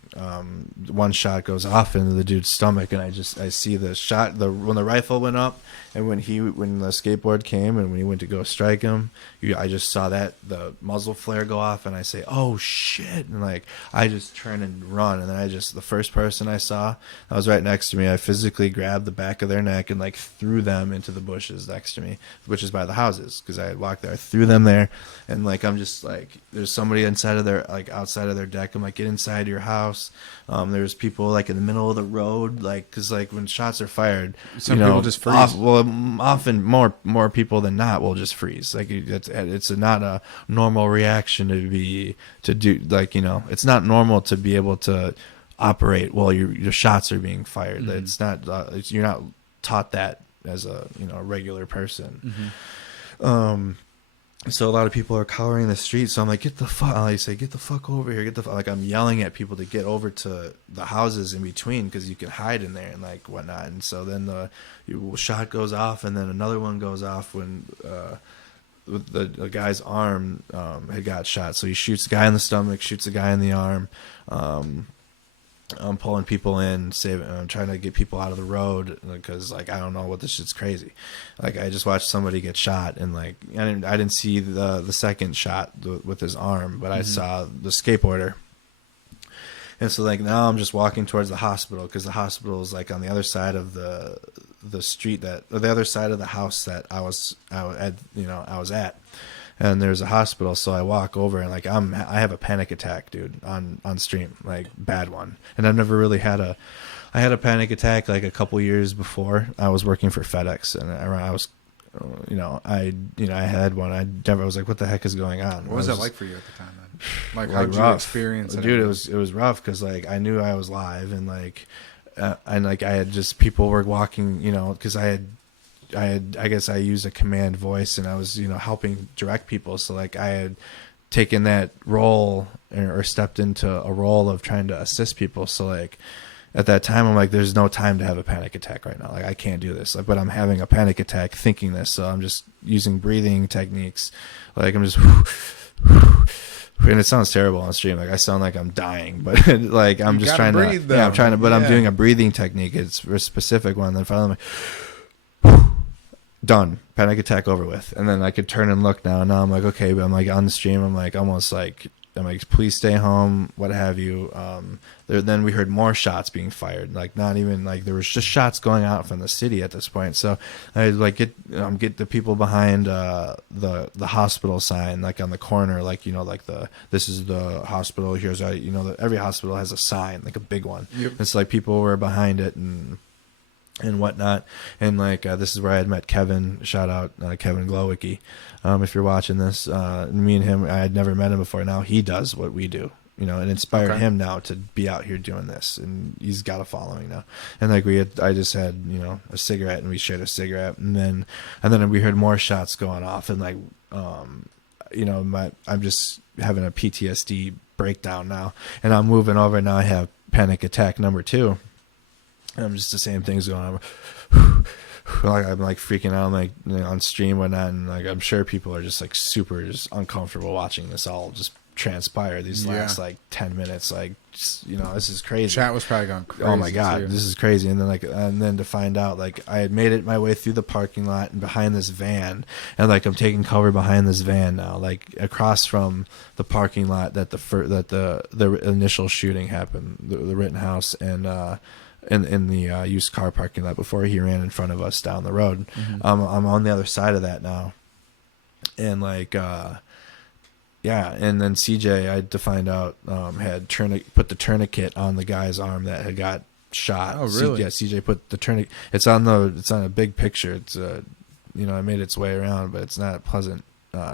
one shot goes off into the dude's stomach, and I see the shot, when the rifle went up, and when the skateboard came, and when he went to go strike him, I just saw the muzzle flare go off, and I say, oh shit, and like I just turn and run, and then the first person I saw that was right next to me, I physically grabbed the back of their neck and like threw them into the bushes next to me, which is by the houses, because I had walked there. I threw them there, and like I'm just like, there's somebody inside of outside of their deck. I'm like, get inside your house. There's people like in the middle of the road, like, because like when shots are fired, some people just freeze. Often more people than not will just freeze. Like it's not a normal reaction to do, like, you know, it's not normal to be able to operate while your shots are being fired. It's not you're not taught that as a regular person. So a lot of people are cowering the street. So I'm like, get the fuck over here. Like I'm yelling at people to get over to the houses in between, because you can hide in there and like whatnot. And so then the shot goes off, and then another one goes off when the guy's arm had got shot. So he shoots the guy in the stomach, shoots the guy in the arm. I'm pulling people in, I'm trying to get people out of the road, because like I don't know what, this shit's crazy. Like I just watched somebody get shot, and like I didn't see the second shot with his arm, but I saw the skateboarder. And so like now I'm just walking towards the hospital, because the hospital is like on the other side of the street, or the other side of the house that I was at. And there's a hospital, so I walk over, and like I have a panic attack, dude, on stream, like bad one. And I've never really had I had a panic attack like a couple years before. I was working for FedEx, and I was, I had one. I was like, what the heck is going on? What was that like for you at the time then? Like how did you experience it? Dude, it was rough, because like I knew I was live, and like and like I had just people were walking, you know, because I guess I used a command voice and I was, you know, helping direct people. So like I had taken that role or stepped into a role of trying to assist people. So like at that time, I'm like, there's no time to have a panic attack right now. Like I can't do this. Like, but I'm having a panic attack thinking this. So I'm just using breathing techniques. Like I'm just, and it sounds terrible on stream. Like I sound like I'm dying, but like I'm just trying to, yeah, I'm trying to, but I'm doing a breathing technique. It's a specific one. Then finally, I'm like, done, panic attack over with. And then I could turn and look now. Now I'm like, okay, but I'm like on the stream. I'm like almost like, I'm like, please stay home, what have you. Then we heard more shots being fired. Like not even like there was just shots going out from the city at this point. So I like get the people behind the hospital sign, like on the corner, like, you know, like this is the hospital. Here's you know, every hospital has a sign, like a big one. Yep. It's like people were behind it and whatnot. And like this is where I had met Kevin. Shout out Kevin Glowicki. If you're watching this, me and him, I had never met him before. Now he does what we do, you know, and inspired him now to be out here doing this, and he's got a following now. And like I just had, you know, a cigarette, and we shared a cigarette, and then we heard more shots going off, and like you know, I'm just having a PTSD breakdown now, and I'm moving over now. I have panic attack number 2. And I'm just the same things going on. Like I'm like freaking out, like, you know, on stream and whatnot, and like I'm sure people are just like super just uncomfortable watching this all just transpire these last like 10 minutes. Like, just, you know, this is crazy. Chat was probably going crazy. Oh my god, this is crazy. And then to find out, like, I had made it my way through the parking lot and behind this van, and like I'm taking cover behind this van now, like across from the parking lot that the initial shooting happened, the Rittenhouse, and in the used car parking lot before he ran in front of us down the road. Mm-hmm. I'm on the other side of that now, and like yeah, and then CJ, I had to find out, had put the tourniquet on the guy's arm that had got shot. Oh really? Yeah, CJ put the tourniquet. It's on a big picture. It's you know, it made its way around, but it's not a pleasant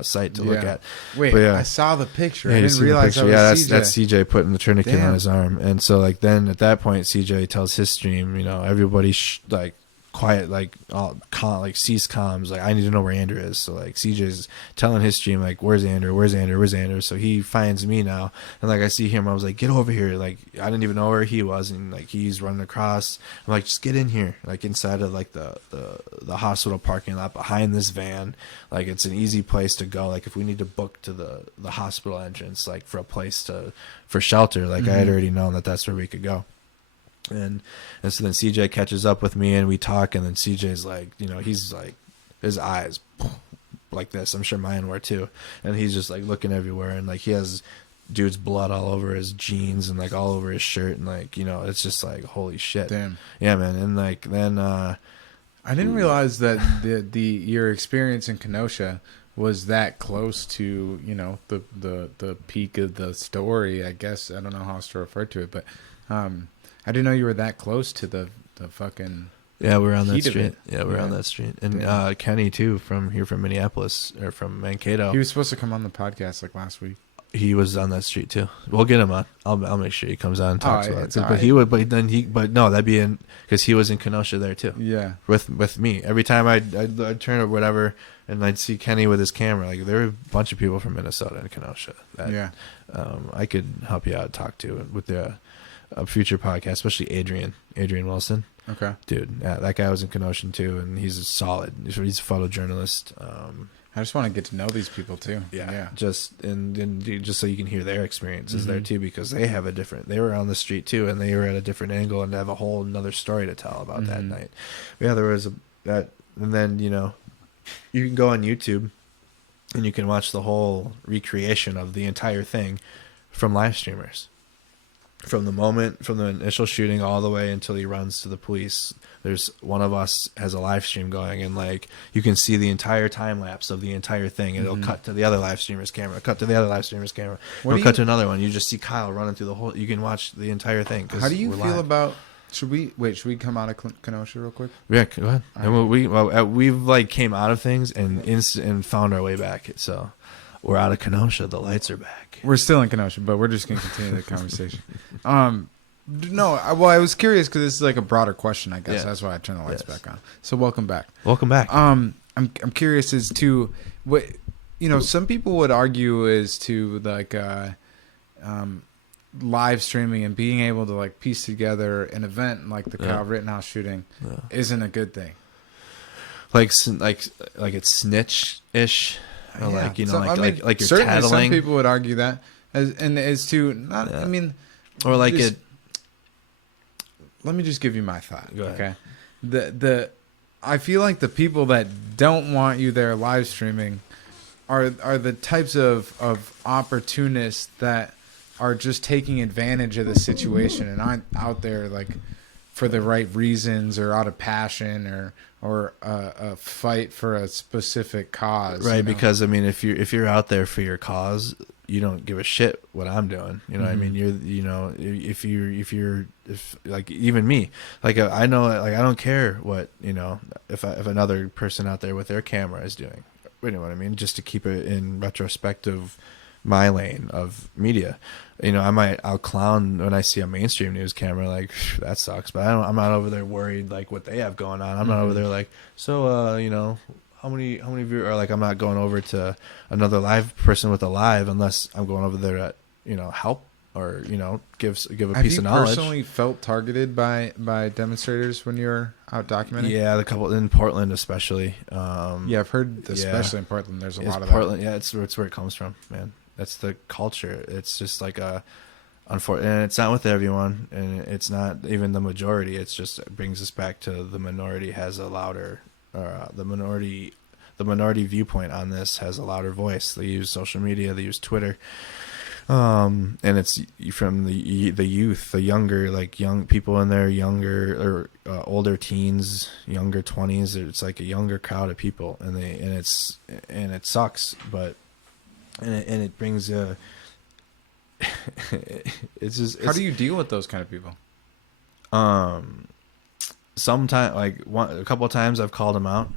sight to look at. Wait, but, I saw the picture. Yeah, I didn't realize that was CJ. That's CJ putting the tourniquet on his arm. And so like then at that point, CJ tells his stream, you know, everybody like quiet, like like cease comms, like I need to know where Andrew is. So like CJ's telling his stream, like, where's Andrew? So he finds me now, and like I see him, I was like, get over here. Like I didn't even know where he was, and like he's running across. I'm like, just get in here, like inside of like the hospital parking lot behind this van. Like it's an easy place to go. Like if we need to book to the hospital entrance, like for a place for shelter, like I had already known that that's where we could go. And so then CJ catches up with me and we talk, and then CJ's like, you know, he's like, his eyes like this. I'm sure mine were too. And he's just like looking everywhere, and like he has dude's blood all over his jeans and like all over his shirt, and like, you know, it's just like, holy shit. Damn. Yeah, man. And like then I didn't realize that your experience in Kenosha was that close to, you know, the peak of the story, I guess. I don't know how else to refer to it, but I didn't know you were that close to the fucking. Yeah, we're on that street. Yeah, we're on that street. And yeah. Kenny too, from Minneapolis, or from Mankato. He was supposed to come on the podcast like last week. He was on that street too. We'll get him on. I'll make sure he comes on and talks about it. But right. he would. But no, that'd be in, because he was in Kenosha there too. Yeah. With me, every time I'd turn or whatever, and I'd see Kenny with his camera. Like there were a bunch of people from Minnesota and Kenosha that I could help you out, talk to with a future podcast, especially Adrian Wilson. Okay. Dude, yeah, that guy was in Kenosha too, and he's solid. He's a photojournalist. I just want to get to know these people too. Yeah. Just just so you can hear their experiences there too, because they were on the street too, and they were at a different angle and have a whole another story to tell about that night. But yeah, there was and then, you know, you can go on YouTube and you can watch the whole recreation of the entire thing from live streamers. From the initial shooting all the way until he runs to the police, there's one of us has a live stream going, and like you can see the entire time lapse of the entire thing, and it'll cut to the other live streamer's camera, cut to the other live streamer's camera, cut to another one. You just see Kyle running through the whole. You can watch the entire thing. How do you feel about? Should we come out of Kenosha real quick? Yeah, go ahead. And we've like came out of things and found our way back. So we're out of Kenosha. The lights are back. We're still in Kenosha, but we're just going to continue the conversation. No, I was curious because this is like a broader question, I guess. Yeah. That's why I turned the lights Yes. back on. So welcome back. Welcome back. I'm curious as to what, some people would argue as to like live streaming and being able to like piece together an event like the Kyle Rittenhouse shooting isn't a good thing. Like it's snitch-ish, or like, So, like you're certainly tattling. some people would argue that as to not. Yeah. I mean, Or like just- it. Let me just give you my thought. Go ahead. Okay. I feel like the people that don't want you there live streaming are the types of opportunists that are just taking advantage of the situation and aren't out there like for the right reasons or out of passion or a fight for a specific cause. Right, because I mean, if you're out there for your cause, you don't give a shit what I'm doing. You know what I mean? If like even me, like I know, like I don't care what, if another person out there with their camera is doing. You know what I mean? Just to keep it in retrospective, my lane of media. I'll clown when I see a mainstream news camera, like that sucks, but I'm not over there worried like what they have going on. I'm not over there like, so how many viewers, or like I'm not going over to another live person with a live unless I'm going over there to help or give a piece of knowledge. Have you personally felt targeted by demonstrators when you're out documenting? Yeah, the couple in Portland especially. Yeah, I've heard, especially in Portland, there's a lot of Portland. that. Yeah, it's where it comes from, man. That's the culture. It's just like unfortunate, and it's not with everyone, and it's not even the majority. It's just, it brings us back to the minority has a louder, the minority viewpoint on this has a louder voice. They use social media, they use Twitter, and it's from the youth, the younger, like young people in their younger or older teens, younger 20s. It's like a younger crowd of people, and it sucks, but. And it brings it's just. How do you deal with those kind of people? Sometimes, like a couple of times, I've called them out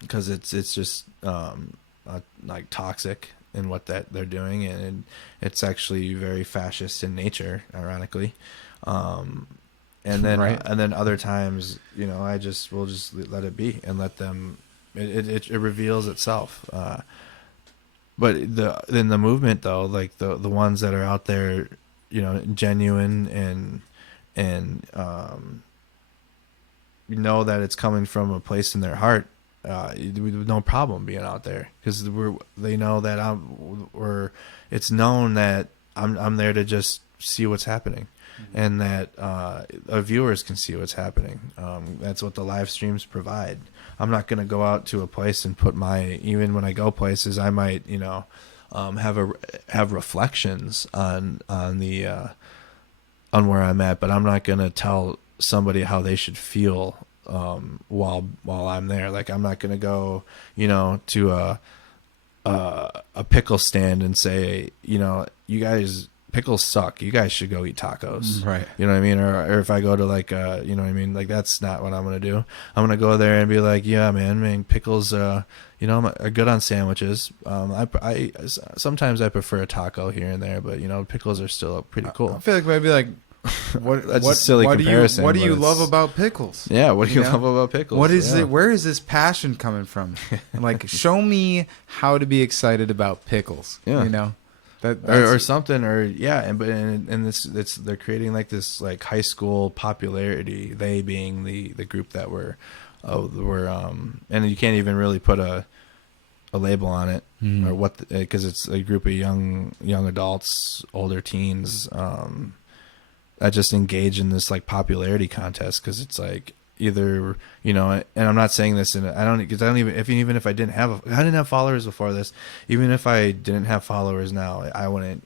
because it's just like toxic in what that they're doing, and it's actually very fascist in nature, ironically. And then and then other times, we'll just let it be and let them. It reveals itself. But in the movement though, like the ones that are out there, genuine and that it's coming from a place in their heart, no problem being out there because they know that it's known that I'm there to just see what's happening, and that our viewers can see what's happening. That's what the live streams provide. I'm not going to go out to a place and put even when I go places, I might, have reflections on where I'm at, but I'm not going to tell somebody how they should feel, while I'm there. Like, I'm not going to go, to a pickle stand and say, you guys, pickles suck. You guys should go eat tacos. Right. You know what I mean? Or if I go to like, you know what I mean? Like, that's not what I'm going to do. I'm going to go there and be like, yeah, man, pickles, are good on sandwiches. I sometimes I prefer a taco here and there, but pickles are still pretty cool. I feel like maybe like, That's a silly comparison. What do you but love about pickles? Yeah, what do you love about pickles? What is it? Where is this passion coming from? Like, show me how to be excited about pickles. Yeah. Or something, and it's they're creating like this like high school popularity. They being the group that were and you can't even really put a label on it or what, because it's a group of young adults, older teens, that just engage in this like popularity contest, because it's like either and I'm not saying this in even if I didn't have followers before this, even if I didn't have followers now, I wouldn't,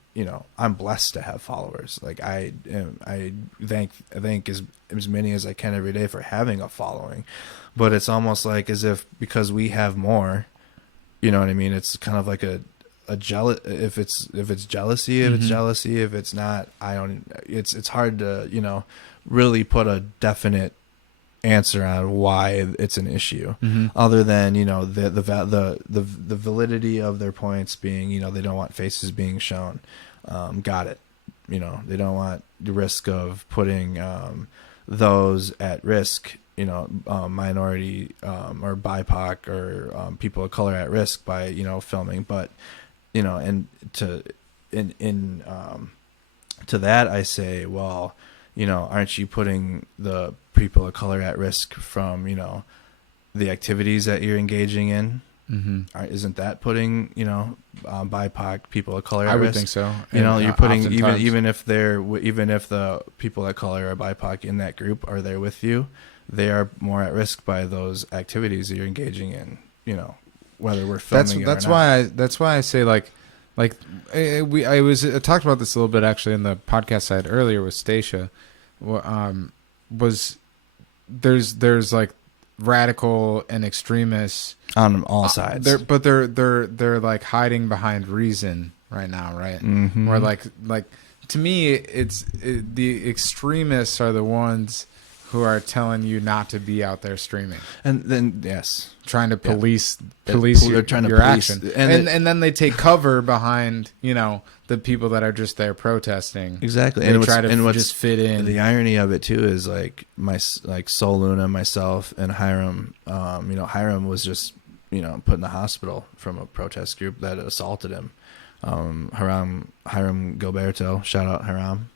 I'm blessed to have followers. Like I thank as many as I can every day for having a following, but it's almost like as if because we have more, you know what I mean, it's kind of like a jealous, if it's jealousy, it's jealousy, if it's not, it's hard to really put a definite answer on why it's an issue, other than the validity of their points being they don't want faces being shown. Got it. they don't want the risk of putting those at risk, minority or BIPOC or people of color at risk by filming. But and to that I say, well, aren't you putting the people of color at risk from the activities that you're engaging in? Mm-hmm. Isn't that putting BIPOC people of color at I would risk? think so. You're putting oftentimes. even if the people of color or BIPOC in that group are there with you, they are more at risk by those activities that you're engaging in. Whether we're filming That's or not. that's why I say like I talked about this a little bit actually in the podcast side earlier with Stacia. Was there's like radical and extremists On all sides. They're like hiding behind reason right now, right? Mm-hmm. Where like to me, the extremists are the ones who are telling you not to be out there streaming, And then yes, trying to police They're trying to your police- action, and and then they take cover behind the people that are just there protesting. exactly. They And try to what's just fit in. The irony of it too is like Sol Luna, myself, and Hiram. Hiram was just put in the hospital from a protest group that assaulted him. Hiram Gilberto, shout out Hiram.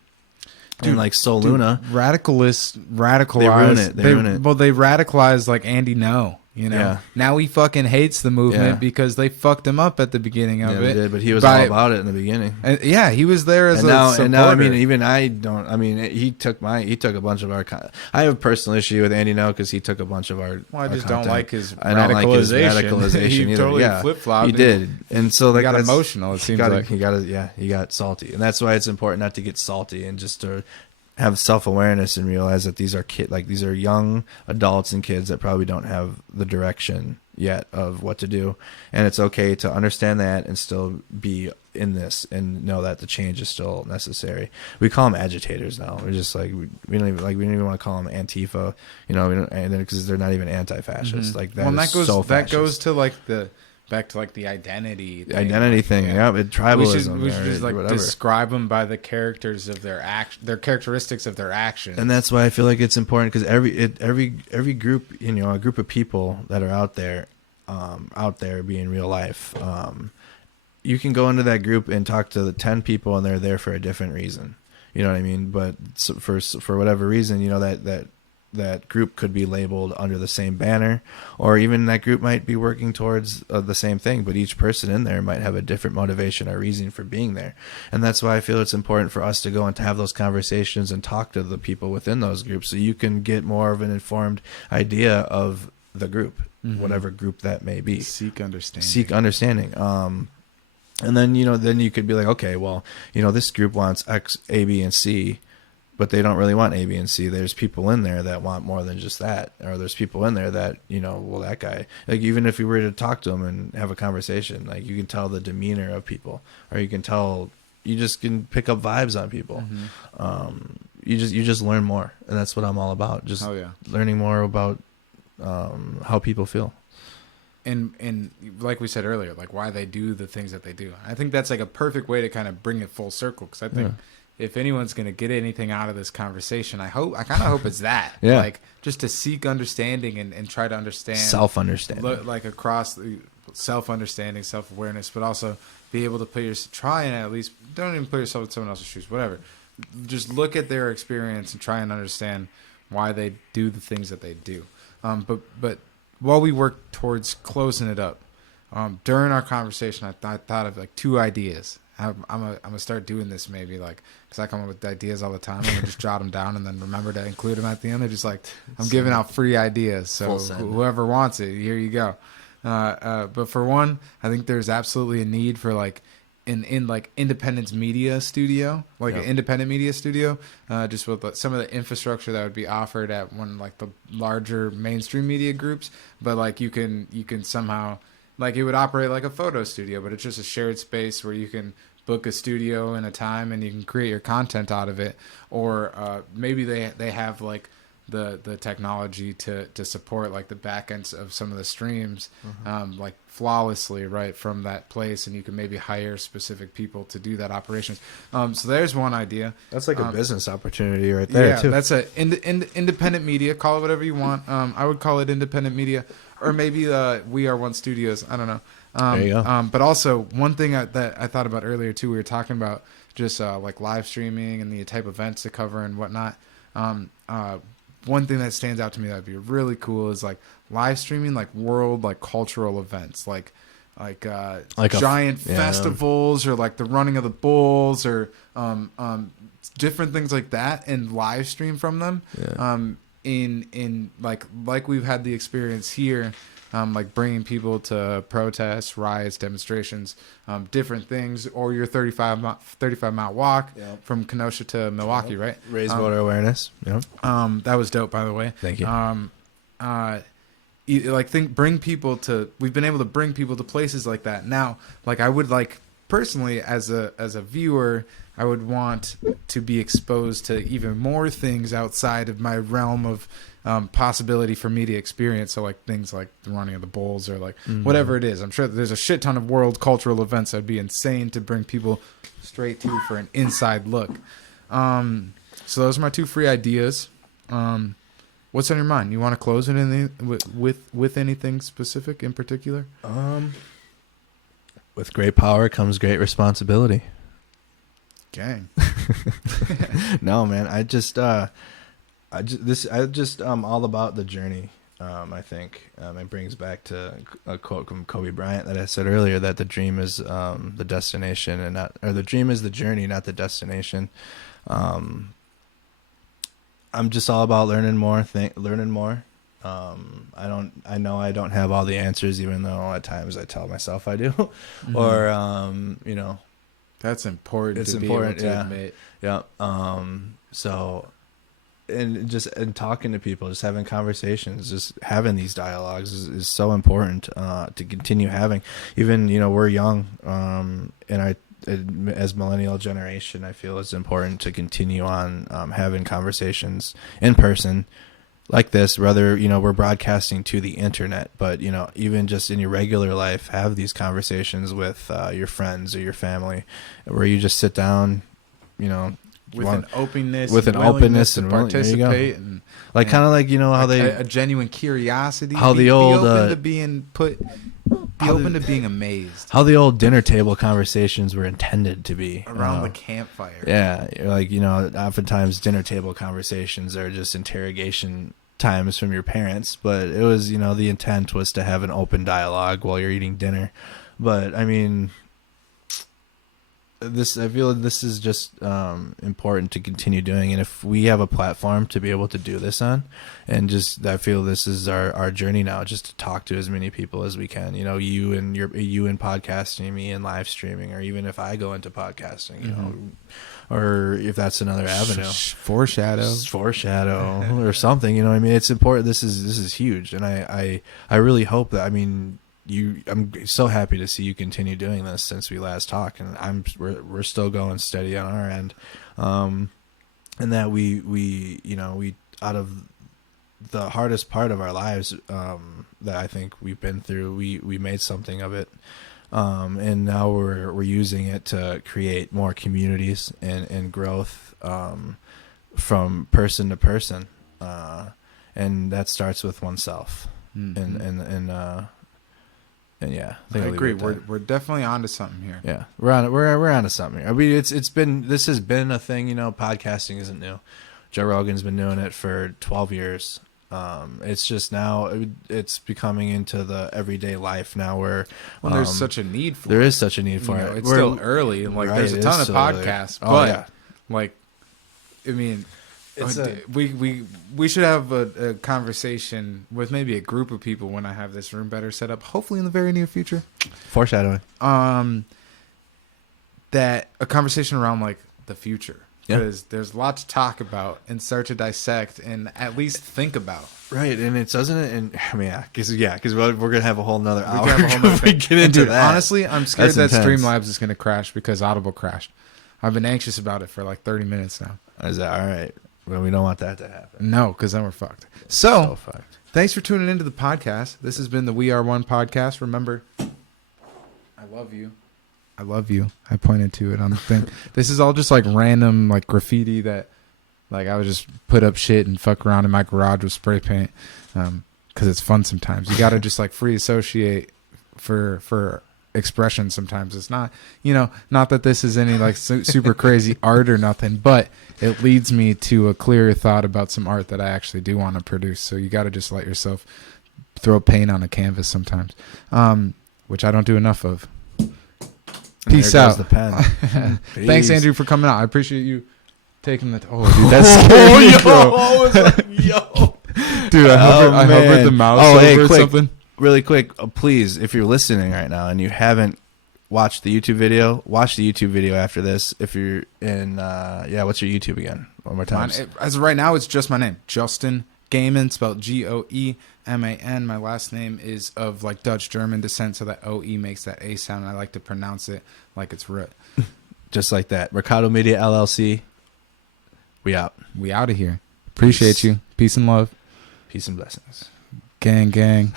And like Sol Luna, radicalize. They ruin it. They ruin it. Well, they radicalized like Andy No. Yeah. Now he fucking hates the movement Yeah. because they fucked him up at the beginning of they it. did, but he was all about it in the beginning. And yeah, he was there as And a now, supporter. he took a bunch of our. I have a personal issue with Andy now because he took a bunch of our. Well, I our just don't content. like his I don't like his radicalization. radicalization He either. totally Yeah, flip-flopped. he did, and so He like got emotional. It seems like he got salty, and that's why it's important not to get salty and just to have self-awareness and realize that these are young adults and kids that probably don't have the direction yet of what to do, and it's okay to understand that and still be in this and know that the change is still necessary. We call them agitators now. We're just like we don't even want to call them Antifa, because they're not even anti-fascist. Mm-hmm. Like that. Well, And that goes to like back to like the identity thing. Identity thing. Yeah, tribalism. We should just like whatever. describe them by the characters of their characteristics of their actions. And that's why I feel like it's important because every group, a group of people that are out there being real life, you can go into that group and talk to the 10 people and they're there for a different reason. You know what I mean? But for whatever reason, that group could be labeled under the same banner, or even that group might be working towards the same thing, but each person in there might have a different motivation or reason for being there. And that's why I feel it's important for us to go and to have those conversations and talk to the people within those groups so you can get more of an informed idea of the group, whatever group that may be. Seek understanding. And then, then you could be like, okay, well, this group wants X, A, B, and C, but they don't really want A, B, and C. There's people in there that want more than just that. Or there's people in there that, that guy, like even if you were to talk to them and have a conversation, like you can tell the demeanor of people, or you just can pick up vibes on people. You just learn more. And that's what I'm all about. Just learning more about how people feel. And like we said earlier, like why they do the things that they do. I think that's like a perfect way to kind of bring it full circle. Cause I think if anyone's going to get anything out of this conversation, I kind of hope it's that. Yeah. Like just to seek understanding and try to understand. Self-understanding. Like across self-understanding, self-awareness, but also be able to try and at least, don't even put yourself in someone else's shoes, whatever. Just look at their experience and try and understand why they do the things that they do. But while we work towards closing it up, during our conversation, I thought of like 2 ideas. I'm gonna start doing this maybe like because I come up with ideas all the time. I'm gonna just jot them down and then remember to include them at the end. They're just like I'm giving out free ideas, so whoever wants it, here you go. But for one, I think there's absolutely a need for like in like independent media studio, like an independent media studio, just with some of the infrastructure that would be offered at one like the larger mainstream media groups. But like you can somehow like it would operate like a photo studio, but it's just a shared space where you can book a studio in a time and you can create your content out of it. Or maybe they have like the technology to support like the back ends of some of the streams, like flawlessly right from that place, and you can maybe hire specific people to do that operations. So there's one idea. That's like a business opportunity right there too. That's a independent media. Call it whatever you want. I would call it independent media, or maybe We Are One Studios. I don't know. There you go. But also one thing that I thought about earlier too. We were talking about just like live streaming and the type of events to cover and whatnot. One thing that stands out to me that'd be really cool is like live streaming like world like cultural events like giant festivals or like the running of the bulls or different things like that, and live stream from them. In like we've had the experience here, like bringing people to protests, riots, demonstrations, different things, or your 35 mile walk from Kenosha to Milwaukee, right? Raise voter awareness. That was dope, by the way. Thank you. Bring people to. We've been able to bring people to places like that. Now, like I would like personally as a viewer, I would want to be exposed to even more things outside of my realm of possibility for media experience. So like things like the running of the bulls or like whatever it is. I'm sure there's a shit ton of world cultural events that'd be insane to bring people straight to for an inside look. So those are my two free ideas. What's on your mind? You want to close it with anything specific in particular? With great power comes great responsibility. Gang. No, man. I just all about the journey. I think it brings back to a quote from Kobe Bryant that I said earlier, that the dream is the destination, and not, or the dream is the journey, not the destination. I'm just all about learning more. I know I don't have all the answers, even though at times I tell myself I do, or that's important. It's to important be able to admit. Yeah. So, and talking to people, just having conversations, just having these dialogues is so important to continue having. Even we're young, and as millennial generation, I feel it's important to continue on having conversations in person like this, whether we're broadcasting to the internet, but even just in your regular life, have these conversations with your friends or your family, where you just sit down, with an openness and to participate, and like kind of like how a genuine curiosity, how the old be open to being open to being amazed, how the old dinner table conversations were intended to be around the campfire. Yeah, like oftentimes dinner table conversations are just interrogation times from your parents, but it was the intent was to have an open dialogue while you're eating dinner. But I mean, I feel this is just important to continue doing, and if we have a platform to be able to do this on, and just I feel this is our journey now, just to talk to as many people as we can. You in podcasting, me in live streaming, or even if I go into podcasting, or if that's another avenue, foreshadow or something. I mean, it's important. This is huge, and I really hope that. I mean, I'm so happy to see you continue doing this since we last talked, and we're still going steady on our end, and that we out of the hardest part of our lives that I think we've been through, we made something of it, and now we're using it to create more communities and growth from person to person, and that starts with oneself, and yeah, I agree. We're definitely onto something here. Yeah, we're onto something here. I mean, this has been a thing. Podcasting isn't new. Joe Rogan's been doing it for 12 years. It's just now it's becoming into the everyday life now, where there's such a need for. There is such a need for it. It's still early, and there's a ton of podcasts, but I mean. We should have a conversation with maybe a group of people when I have this room better set up, hopefully in the very near future. Foreshadowing. That a conversation around the future, because there's a lot to talk about and start to dissect and at least think about. Right, and it doesn't. And I mean, because we're gonna have a whole nother hour. We get into that. Honestly, I'm scared that Streamlabs is gonna crash because Audible crashed. I've been anxious about it for 30 minutes now. Is that all right? Well, we don't want that to happen. No, because then we're fucked. So fucked. thanks for tuning into the podcast. This has been the We Are One podcast. Remember, I love you. I love you. I pointed to it on the thing. This is all just like random like graffiti that like I would just put up shit and fuck around in my garage with spray paint because it's fun sometimes. You got to just like free associate for expression sometimes. It's not, not that this is any like super crazy art or nothing, but it leads me to a clearer thought about some art that I actually do want to produce. So you got to just let yourself throw paint on a canvas sometimes, which I don't do enough of. Peace out. The pen. Thanks, Andrew, for coming out. I appreciate you taking the. Dude, that's scary, yo. Dude, I hovered the mouse over quick, something. Really quick, please, if you're listening right now and you haven't watched the YouTube video, watch the YouTube video after this. If you're in, what's your YouTube again? One more time. As of right now, it's just my name, Justin Gaiman, spelled Goeman. My last name is of like Dutch German descent, so that OE makes that A sound. And I like to pronounce it like it's root. Just like that. Mercado Media LLC. We out. We out of here. Appreciate you. Peace and love. Peace and blessings. Gang, gang.